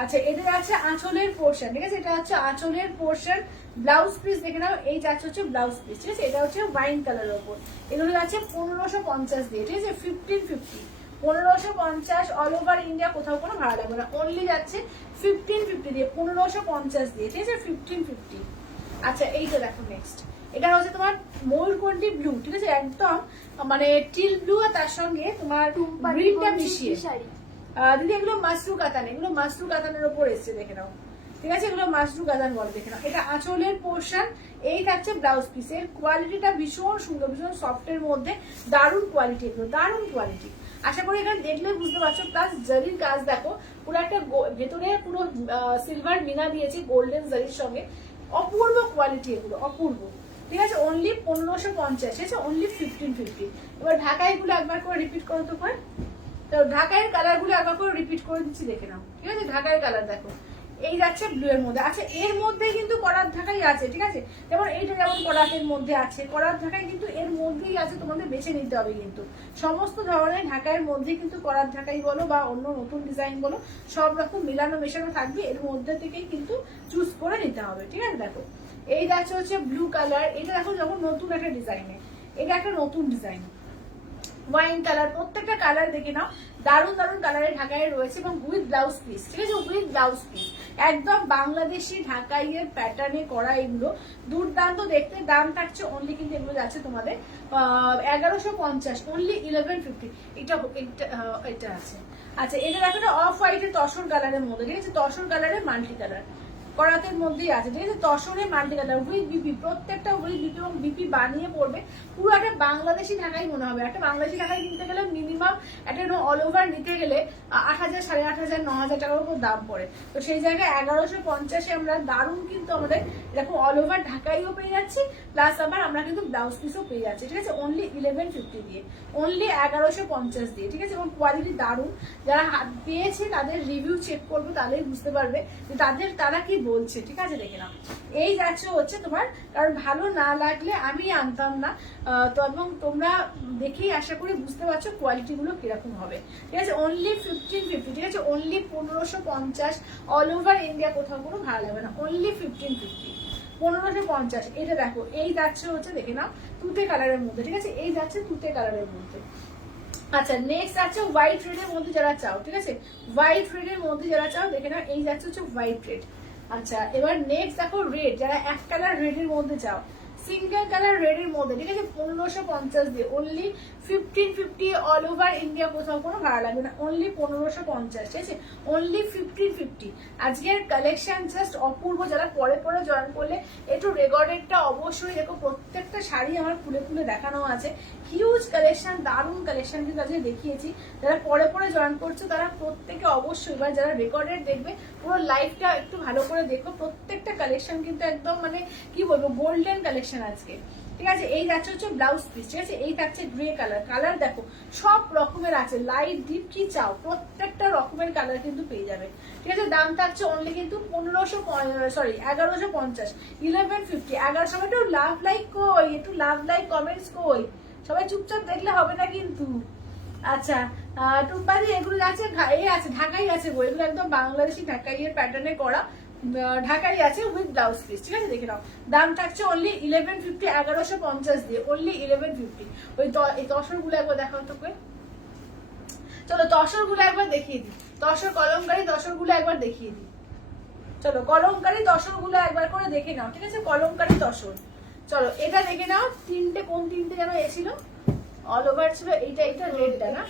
আচ্ছা এটা যাচ্ছে আঁচলের পোর্শন, ঠিক আছে? এটা হচ্ছে আঁচলের পোর্শন, ব্লাউজ পিস দেখে নাও, এই যাচ্ছে হচ্ছে ব্লাউজ পিস, ঠিক আছে? এটা হচ্ছে ওয়াইন কালারের উপর, এগুলো যাচ্ছে 1550 দিয়ে, ঠিক আছে? 1550, 1550 অল ওভার ইন্ডিয়া, কোথাও কোনো ভাড়া লাগবে না। অনলি যাচ্ছে 1550 দিয়ে, 1550 দিয়ে, ঠিক আছে? 1550। আচ্ছা এইটা দেখো নেক্সট, এটা হচ্ছে তোমার ময়ূরকণ্ঠী ব্লু, ঠিক আছে? একদম মানে টিল ব্লু, আর তার সঙ্গে তোমার গ্রিনটা মিশিয়ে শাড়ি। দিদি এগুলো মাশরু কাতান, এগুলো মাশরু কাতানের ওপর এসছে, দেখে নাও, ঠিক আছে? এগুলো মাশরু কাতান বলে, দেখে নাও। এটা আঁচলের পোর্শন, এই থাকছে ব্লাউজ পিসের। কোয়ালিটিটা ভীষণ সুন্দর, ভীষণ সফটের মধ্যে, দারুণ কোয়ালিটি, এগুলো দারুণ কোয়ালিটি। আশা করি এখানে দেখলে বুঝতে পারছো। প্লাস জারির কাজ দেখো, পুরো একটা ভেতরে পুরো সিলভার মিনা দিয়েছে গোল্ডেন জারির সঙ্গে, অপূর্ব কোয়ালিটি এগুলো, অপূর্ব, ঠিক আছে? অনলি 1550, ঠিক আছে? অনলি 1550। এবার ঢাকায় গুলো একবার করে রিপিট করো তো ভাই, তো ঢাকায়ের কালার গুলো একবার করে রিপিট করে দিচ্ছি, দেখে নাও, ঠিক আছে? ঢাকায়ের কালার দেখো, এই যাচ্ছে ব্লু এর মধ্যে। আচ্ছা এর মধ্যে কিন্তু করাত ঢাকাই আছে, ঠিক আছে, যেমন এইটা যেমন করাতের মধ্যে আছে, করাত ঢাকাই কিন্তু এর মধ্যেই আছে, তোমাদের বেছে নিতে হবে কিন্তু সমস্ত ধরনের ঢাকাইয়ের মধ্যে কিন্তু করাত ঢাকাই বলো বা অন্য নতুন ডিজাইন বলো সব রকম মিলানো মেশানো থাকবে, এর মধ্যে থেকেই কিন্তু চুজ করে নিতে হবে, ঠিক আছে। দেখো এই যাচ্ছে হচ্ছে ব্লু কালার, এটা দেখো যখন নতুন একটা ডিজাইনে, এটা একটা নতুন ডিজাইন ওয়াইন কালার, প্রত্যেকটা কালার দেখে নাও দারুণ দারুণ কালারের ঢাকাই রয়েছে এবং উইথ ব্লাউজ পিস, ঠিক আছে, উইথ ব্লাউজ পিস একদম বাংলাদেশি ঢাকাইয়ের প্যাটার্নে করা, এগুলো দুর্দান্ত দেখতে। দাম থাকছে অনলি কিন্তু এগুলো যাচ্ছে তোমাদের 1150, অনলি 1150। এটা আছে। আচ্ছা এটা দেখো না অফ হোয়াইটের তসর কালারের মধ্যে, ঠিক আছে, তসর কালারের মাল্টি কালার করাতের মধ্যেই আছে, ঠিক আছে, তসরের মাল্টি কালার উইথ বিপি, প্রত্যেকটা উইথ বিপি এবং বিপি বানিয়ে পড়বে, পুরো একটা বাংলাদেশি ঢাকাই মনে হবে। একটা বাংলাদেশি ঢাকাই কিনতে গেলে মিনিমাম একটা অল ওভার নিতে গেলে 8000, 8500, 9000 টাকার উপর দাম পড়ে, তো সেই জায়গায় 1150-এ আমরা দারুণ কিন্তু আমাদের এরকম অল ওভার ঢাকাইও পেয়ে যাচ্ছি, প্লাস আবার আমরা কিন্তু ব্লাউজ পিসও পেয়ে যাচ্ছি, ঠিক আছে, অনলি 1150 দিয়ে, অনলি 1150 দিয়ে, ঠিক আছে, এবং কোয়ালিটি দারুণ। যারা পেয়েছে তাদের রিভিউ চেক করবে, তাহলেই বুঝতে পারবে যে তারা কি বলছে, ঠিক আছে। দেখে নাও এই যাচ্ছে হচ্ছে তোমার, কারণ ভালো না লাগলে আমি আনতাম না, তো এবং তোমরা দেখেই আশা করি বুঝতে পারছো কোয়ালিটি গুলো কিরকম হবে, ঠিক আছে, অনলি 1550, ঠিক আছে, অনলি 1550, অল ওভার ইন্ডিয়া কোথাও কোনো ভালো লাগবে না, অনলি 1550, 1550। এটা দেখো এই যাচ্ছে হচ্ছে দেখে নাও তুতে কালারের মধ্যে, ঠিক আছে, এই যাচ্ছে তুতে কালারের মধ্যে। আচ্ছা নেক্সট আছে হোয়াইট রেড এর মধ্যে যারা চাও, ঠিক আছে, হোয়াইট রেড এর মধ্যে যারা চাও দেখে নাও এই যাচ্ছে হচ্ছে হোয়াইট রেড। আচ্ছা এবার নেক্সট দেখো রেড, যারা এক কালার রেড এর মধ্যে চাও, সিঙ্গেল কালার রেড এর মধ্যে, ঠিক আছে, 1550 দিয়ে, অনলি 1550, অল ওভার ইন্ডিয়া কোথাও কোনো ভাড়া লাগবে না, অনলি 1550, ঠিক আছে, অনলি 1550। আজকের কালেকশন জাস্ট অপূর্ব, যারা পরে পরে জয়েন করলে একটু রেকর্ডেডটা অবশ্যই দেখো, প্রত্যেকটা শাড়ি আমার খুলে খুলে দেখানো আছে, হিউজ কালেকশন, দারুণ কালেকশন কিন্তু আজকে দেখিয়েছি। যারা পরে পরে জয়েন করছো তারা প্রত্যেকে অবশ্যই, এবার যারা রেকর্ডেড দেখবে পুরো লাইভটা একটু ভালো করে দেখো, প্রত্যেকটা কালেকশন কিন্তু একদম মানে কি বলবো গোল্ডেন কালেকশন আজকে, ঠিক আছে। এই যাচ্ছে হচ্ছে ব্লাউজ পিস, ঠিক আছে, এই থাকছে গ্রে কালার, কালার দেখো সব রকমের আছে, লাইট ডিপ কি চাও প্রত্যেকটা রকমের কালার কিন্তু পেয়ে যাবে, ঠিক আছে। দাম থাকছে অনলি কিন্তু 1150, 1150, 1100। একটু লাভ লাইক কই, একটু লাভ লাইক কমেন্টস কই, সবাই চুপচাপ দেখলে হবে না কিন্তু। আচ্ছা টুম্পাদি এগুলো যাচ্ছে এই আছে ঢাকাই আছে গো, এগুলো একদম বাংলাদেশি ঢাকাইয়ের প্যাটার্নে করা ঢাকাই আছে উইথ ব্লাউজ পিস, ঠিক আছে, দেখে নাও দাম থাকছে অনলি 1150, 1150 দিয়ে, অনলি 1150। ওই তসর গুলো একবার দেখাও তো, চলো তসর গুলো একবার দেখিয়ে দিই, তসর কলমকারী তসর গুলো একবার দেখিয়ে দিই, চলো কলমকারী তসর গুলো একবার করে দেখে নাও, ঠিক আছে, কলমকারী তসর। চলো এটা দেখে নাও, তিনটে কোন তিনটে যেন এসেছিল, অল ওভার ছিল, এইটা রেডটা না,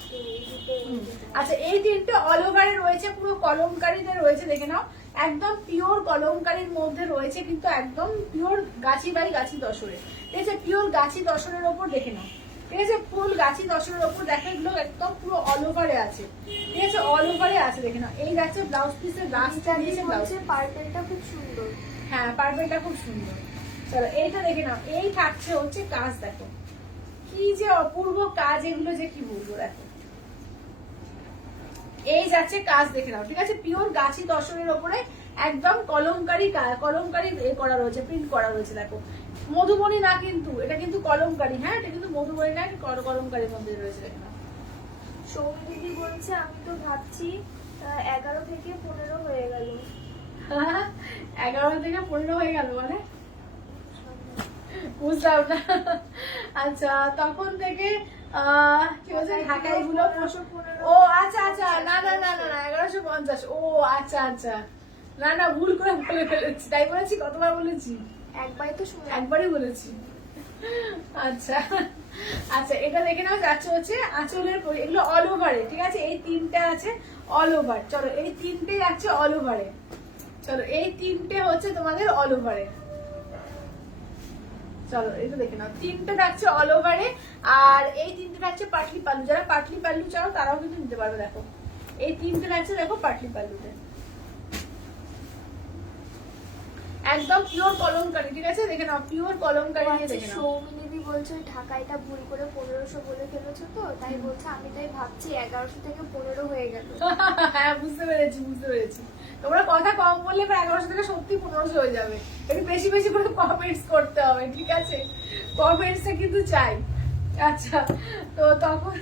আচ্ছা এই তিনটে অল ওভারে রয়েছে, পুরো কলমকারীতে রয়েছে, দেখে নাও একদম পিওর কলমকারীর মধ্যে রয়েছে, কিন্তু একদম পিওর গাছি বাই গাছি দশরে, ঠিক আছে, পিওর গাছি দশরের ওপর দেখে নাও, ঠিক আছে, ফুল গাছি দশরের ওপর দেখো, এগুলো একদম পুরো অল ওভারে আছে, ঠিক আছে, অল ওভারে আছে, দেখে নাও এই যাচ্ছে ব্লাউজ পিসের গাছটা দিয়েছে, ব্লাউজ পার্পলটা খুব সুন্দর, হ্যাঁ পার্পলটা খুব সুন্দর। চলো এইটা দেখে নাও, এই থাকছে হচ্ছে কাজ, দেখো কি যে অপূর্ব কাজ, এগুলো যে কি বলবো, দেখো এই যাচ্ছে কাজ দেখে নাও, ঠিক আছে, পিওর গাছি দর্শনের ওপরে একদম কলমকারী করা রয়েছে, প্রিন্ট করা রয়েছে, দেখো মধুবনী না কিন্তু, এটা কিন্তু কলমকারী, হ্যাঁ এটা কিন্তু মধুবনী না, কলমকারীর মধ্যে রয়েছে, দেখে নাও। সৌমি দিদি বলছে আমি তো ভাবছি 11 থেকে 15 হয়ে গেল, 11 থেকে 15 হয়ে গেল মানে বুঝলাম না। আচ্ছা তখন থেকে কি বলছে ঢাকাই গুলো, ও আচ্ছা আচ্ছা, না না না না 1150, ও আচ্ছা আচ্ছা, না না ভুল করে বলে ফেলেছি, তাই বলেছি, কতবার বলেছি, একবারই তো শুনে, একবারই বলেছি। আচ্ছা আচ্ছা এটা দেখে নাও যাচ্ছে হচ্ছে আঁচলের, এগুলো অল ওভারে, ঠিক আছে, এই তিনটে আছে অল ওভার, চলো এই তিনটে যাচ্ছে অল ওভারে, চলো এই তিনটে হচ্ছে তোমাদের অল ওভারে, চলো এটা দেখে নাও তিনটে থাকছে অল ওভারে, আর এই তিনটে থাকছে পাটলি পাল্লু, যারা পাটলি পাল্লু চাও তারাও কিন্তু নিতে পারবে, দেখো এই তিনটে থাকছে দেখো পাটলি পাল্লুতে, একদম পিওর কলমকারী, ঠিক আছে, দেখে নাও পিওর কলমকারী নিয়ে দেখে নাও। সৌমি দিদি বলছে ঢাকাইটা ভুল করে 1500 বলে ফেলেছো তো, তাই বলছে আমি তাই ভাবছি 1100 থেকে 15 হয়ে গেল। হ্যাঁ বুঝতে পেরেছি বুঝতে পেরেছি, তোমরা কথা কম বললে 1100 থেকে সত্যি 1500 হয়ে যাবে। একটু বেশি বেশি করে কমেন্টস করতে হবে, ঠিক আছে? কমেন্টসে কিন্তু চাই। আচ্ছা, তো তখন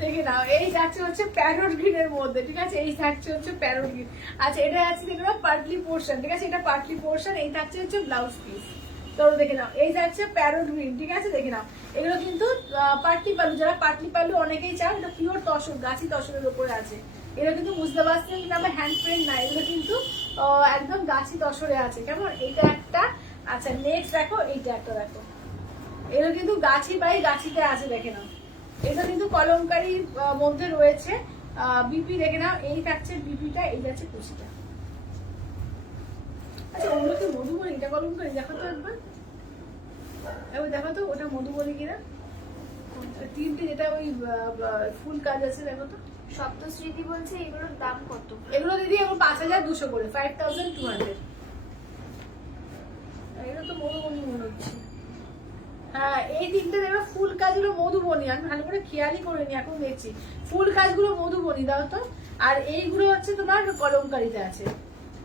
দেখে নাও, এই যাচ্ছে হচ্ছে প্যারট গ্রিনের মধ্যে, ঠিক আছে? এই থাকছে হচ্ছে প্যারট গ্রিন। আচ্ছা, এটা যাচ্ছে দেখে নাও পার্টলি পোর্শন, ঠিক আছে? এটা পার্টলি পোর্শন, এই থাকছে হচ্ছে ব্লাউজ পিস। তো দেখে নাও, এই যাচ্ছে প্যারট গ্রিন, ঠিক আছে? দেখে নাও, এগুলো কিন্তু পার্টলি পালু, যারা পার্টলি পালু অনেকেই চাও, এটা পিওর তসর, গাছি তসরের উপরে আছে। এগুলো কিন্তু বুঝতে পারছেন কিন্তু আমার হ্যান্ড প্রিন্ট না, এগুলো কিন্তু একদম গাছি তসরে আছে, কেমন? এইটা একটা। আচ্ছা, নেক্সট দেখো, এইটা একটা দেখো, এগুলো কিন্তু গাছি বাই গাছিতে আছে, দেখে নাও। এটা কিন্তু কলমকারীর মধ্যে রয়েছে। বিপি দেখে নাও, এই থাকছে বিপিটা, এই যাচ্ছে কুচিটা। আচ্ছা, ওগুলো কি মধুবনী? এটা কলমকারী, দেখো তো একবার, এবার দেখো তো ওটা মধুবনী কিনা। তিনটে যেটা ওই ফুল কাজ আছে, দেখো তো। সপ্তস্মৃতি বলছে এগুলোর দাম কত? এগুলো দিদি এখন 5200 করে, 5200। এগুলো তো মধুবনী মনে হচ্ছে। হ্যাঁ, এই তিনটে দেখবে ফুল কাজগুলো মধুবনী, আমি ভালো করে খেয়ালই করিনি, এখন দেখছি ফুল কাজগুলো মধুবনী, দাও তো। আর এইগুলো হচ্ছে তোমার কলমকারীতে আছে,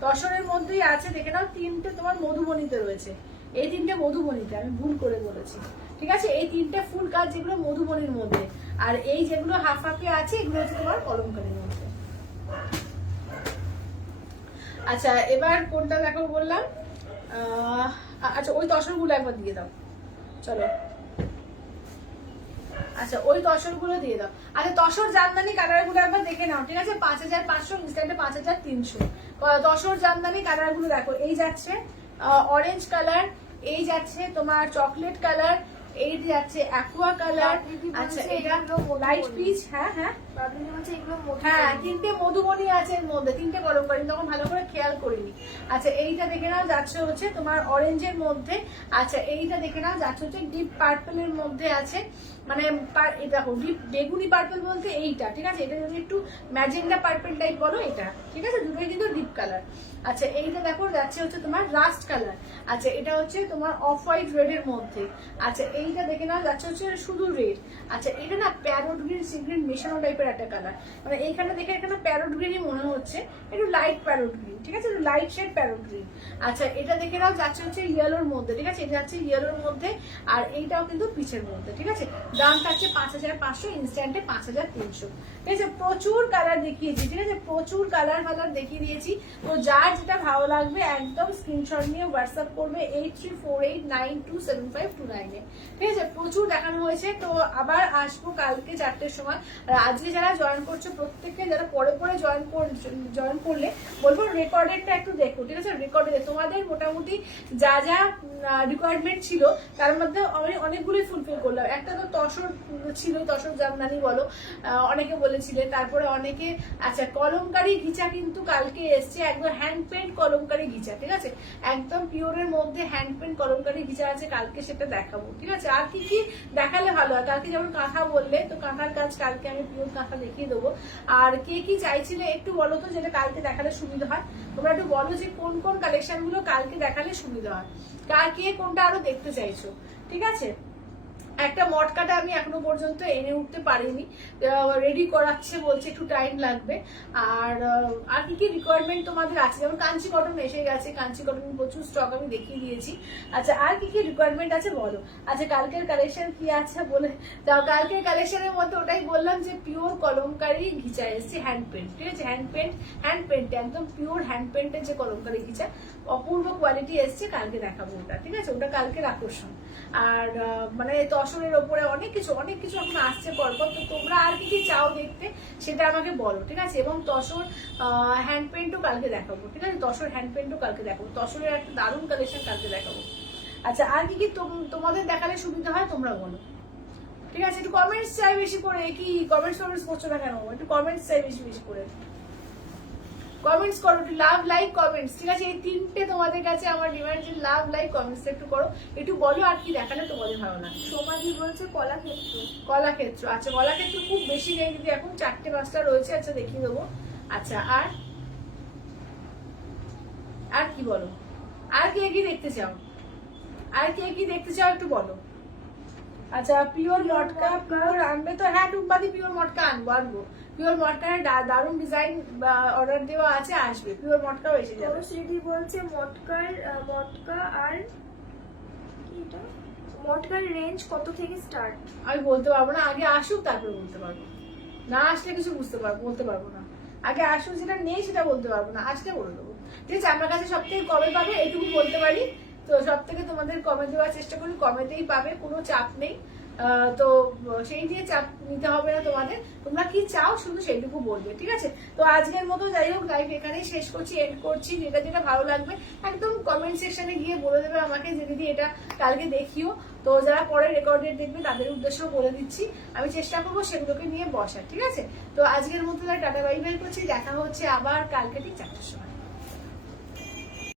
তসরের মধ্যেই আছে, দেখে নাও। তিনটে তোমার মধুবনীতে রয়েছে, এই তিনটে মধুবনীতে, আমি ভুল করে বলেছি, ঠিক আছে? এই তিনটে ফুল কাজ যেগুলো মধুবনীর মধ্যে, আর এই যেগুলো হাফ হাফে আছে এগুলো হচ্ছে তোমার কলমকারীর মধ্যে। আচ্ছা, এবার কোনটা দেখো বললাম? আচ্ছা, ওই তসরগুলো একবার দিয়ে দাও, চলো। আচ্ছা, ওই তসরগুলো দিয়ে দাও। আচ্ছা, তসর জামদানি কালারগুলো একবার দেখে নাও, ঠিক আছে? 5500, ইনস্ট্যান্টে 5300। তসর জামদানি কালারগুলো দেখো, এই যাচ্ছে অরেঞ্জ কালার, এই যাচ্ছে তোমার চকলেট কালার, এই যাচ্ছে অ্যাকোয়া কালার। আচ্ছা, এটা লাইট পিচ। হ্যাঁ হ্যাঁ হ্যাঁ, তিনটে মধুবনী আছে এর মধ্যে, তিনটে কলমকারী, তখন ভালো করে খেয়াল করিনি। আচ্ছা, এইটা দেখে নাও যাচ্ছে হচ্ছে তোমার অরেঞ্জের মধ্যে। আচ্ছা, এইটা দেখে নাও যাচ্ছে হচ্ছে ডিপ পার্পলের মধ্যে আছে, মানে দেখো ডিপ বেগুনি পার্পল বলতে এইটা, ঠিক আছে? এটা যদি একটু ম্যাজেন্ডা পার্পল টাইপ বলো, এটা, ঠিক আছে? দুটোই কিন্তু ডিপ কালার। আচ্ছা, এইটা দেখো যাচ্ছে হচ্ছে তোমার রাস্ট কালার। আচ্ছা, এটা হচ্ছে তোমার অফ হোয়াইট রেড এর মধ্যে। আচ্ছা, এইটা দেখে নাও যাচ্ছে হচ্ছে শুধু রেড। আচ্ছা, এটা না প্যারট গ্রিন সি গ্রিন মেশানো টাইপের একটা কালার, মানে এইখানে দেখে এখানে প্যারট গ্রিনই মনে হচ্ছে, একটু লাইট প্যারট গ্রিন, ঠিক আছে? একটু লাইট শেড প্যারট গ্রিন। আচ্ছা, এটা দেখে নাও যাচ্ছে হচ্ছে ইয়েলোর মধ্যে, ঠিক আছে? এটা যাচ্ছে ইয়েলোর মধ্যে, আর এইটাও কিন্তু পিচের মধ্যে, ঠিক আছে? দাম থাকছে 5500, ইনস্ট্যান্টে 5300, ঠিক আছে? প্রচুর কালার দেখিয়েছি, ঠিক আছে? প্রচুর কালার দেখিয়ে দিয়েছি। তো যার যেটা ভালো লাগবে একদম স্ক্রিনশট নিয়ে হোয়াটসঅ্যাপ করবে 8348927529-এ, ঠিক আছে? প্রচুর দেখানো হয়েছে। তো আবার আসবো কালকে 4টের সময়। আর আজকে যারা জয়েন করছো প্রত্যেককে, যারা পরে পরে জয়েন করলে বলবো রেকর্ডেডটা একটু দেখো, ঠিক আছে? রেকর্ডে তোমাদের মোটামুটি যা যা রিকোয়ারমেন্ট ছিল তার মধ্যে আমি অনেকগুলোই ফুলফিল করলাম। একটা তো তসর ছিল, তসর জামদানি বলো, অনেকে বলেছিলে। তারপরে অনেকে, আচ্ছা, কলমকারী ঘিচা কিন্তু কালকে এসছে, একদম হ্যান্ড পেন্ট কলমকারী ঘিচা, ঠিক আছে? একদম পিওরের মধ্যে হ্যান্ড পেন্ট কলমকারী ঘিচা আছে, কালকে সেটা দেখাবো, ঠিক আছে? আর কি কি দেখালে ভালো হয়? কালকে যেমন কাঁথা বললে, তো কাঁথার কাজ কালকে আমি পিওর কাঁথা দেখিয়ে দেবো। আর কে কি চাইছিলে একটু বলো তো, যেটা কালকে দেখালে সুবিধা হয়। তোমরা একটু বলো যে কোন কোন কালেকশন গুলো কালকে দেখালে সুবিধা হয়, কার কে কোনটা আরো দেখতে চাইছো, ঠিক আছে? একটা মটকাটা আমি এখনো পর্যন্ত এনে উঠতে পারিনি, রেডি করাচ্ছে, বলছে একটু টাইম লাগবে। আর কি কি রিকোয়ারমেন্ট তোমাদের আছে, যেমন কাঞ্চি কটন এসে গেছে, কাঞ্চি কটন প্রচুর স্টক আমি দেখিয়ে দিয়েছি। আচ্ছা, আর কি কি রিকোয়ারমেন্ট আছে বলো। আচ্ছা, কালকের কালেকশন কি আছে বলে দাও। কালকের কালেকশনের মধ্যে ওটাই বললাম যে পিওর কলমকারী ঘিচা এসছে, হ্যান্ড পেন্ট, ঠিক আছে? হ্যান্ড পেন্ট একদম পিওর হ্যান্ড পেন্টের যে কলমকারী ঘিচা, অপূর্ব কোয়ালিটি এসছে, কালকে দেখাবো ওটা, ঠিক আছে? ওটা কালকের আকর্ষণ। আর মানে তসরের ওপরে অনেক কিছু এখন আসছে পরপর। তো তোমরা আর কি কি চাও দেখতে সেটা আমাকে বলো, ঠিক আছে? এবং তসর হ্যান্ড পেন্টও কালকে দেখাবো, ঠিক আছে? তসর হ্যান্ড পেন্টও কালকে দেখাবো, তসরের একটা দারুণ কালেকশন কালকে দেখাবো। আচ্ছা, আর কি কি তোমাদের দেখালে সুবিধা হয় তোমরা বলো, ঠিক আছে? একটু কমেন্টস চাই বেশি করে, কি কমেন্টস করছো না কেন? একটু কমেন্টস চাই বেশি বেশি করে, কমেন্টস করো, একটু লাভ লাইক কমেন্টস, ঠিক আছে? এই তিনটে তোমাদের কাছে আমার ডিমান্ড, যে লাভ লাইক কমেন্টস একটু করো, একটু বলো আর কি দেখালে তোমাদের ভালো লাগে। সমাধি বলছে কলাক্ষেত্র। আচ্ছা, কলাক্ষেত্র খুব বেশি নেই কিন্তু এখন 4টে-5টা রয়েছে। আচ্ছা, দেখিয়ে দেবো। আচ্ছা, আর কি বলো, আর কে কি দেখতে চাও, একটু বলো। আচ্ছা পিওর মটকা পিওর আনবে তো? হ্যাঁ টুম্পাদি পিওর মটকা আনবো পিওর মটকার দারুণ ডিজাইন অর্ডার দেওয়া আছে, আসবে পিওর মটকাও এসে যাবে। তনুশ্রীদি বলছে মটকা আর কি এটা, মটকার রেঞ্জ কত থেকে স্টার্ট? আমি বলতে পারবো না, আগে আসুক তারপরে বলতে পারবো, না আসলে কিছু বলতে পারবো না। আগে আসুক, যেটা নেই সেটা বলতে পারবো না, আসলে বলে দেবো। ঠিক আছে, আমার কাছে সব থেকে কমে পাবে এইটুকু বলতে পারি। তো সব থেকে তোমাদের কমে দেওয়ার চেষ্টা করি, কমেতেই পাবে, কোনো চাপ নেই। তো সেই দিয়ে চাপ নিতে হবে না তোমাদের, তোমরা কি চাও শুধু সেইটুকু বলবে, ঠিক আছে? তো আজকের মতো যাই হোক লাইভ এখানেই শেষ করছি, এন্ড করছি। যেটা যেটা ভালো লাগবে একদম কমেন্ট সেকশনে গিয়ে বলে দেবে আমাকে যে দিদি এটা কালকে দেখিও। তো যারা পরে রেকর্ডেড দেখবে তাদের উদ্দেশ্যও বলে দিচ্ছি, আমি চেষ্টা করবো সেগুলোকে নিয়ে বসার, ঠিক আছে? তো আজকের মতো টাটা বাই বাই করছি, দেখা হচ্ছে আবার কালকে ঠিক 4টার সময়।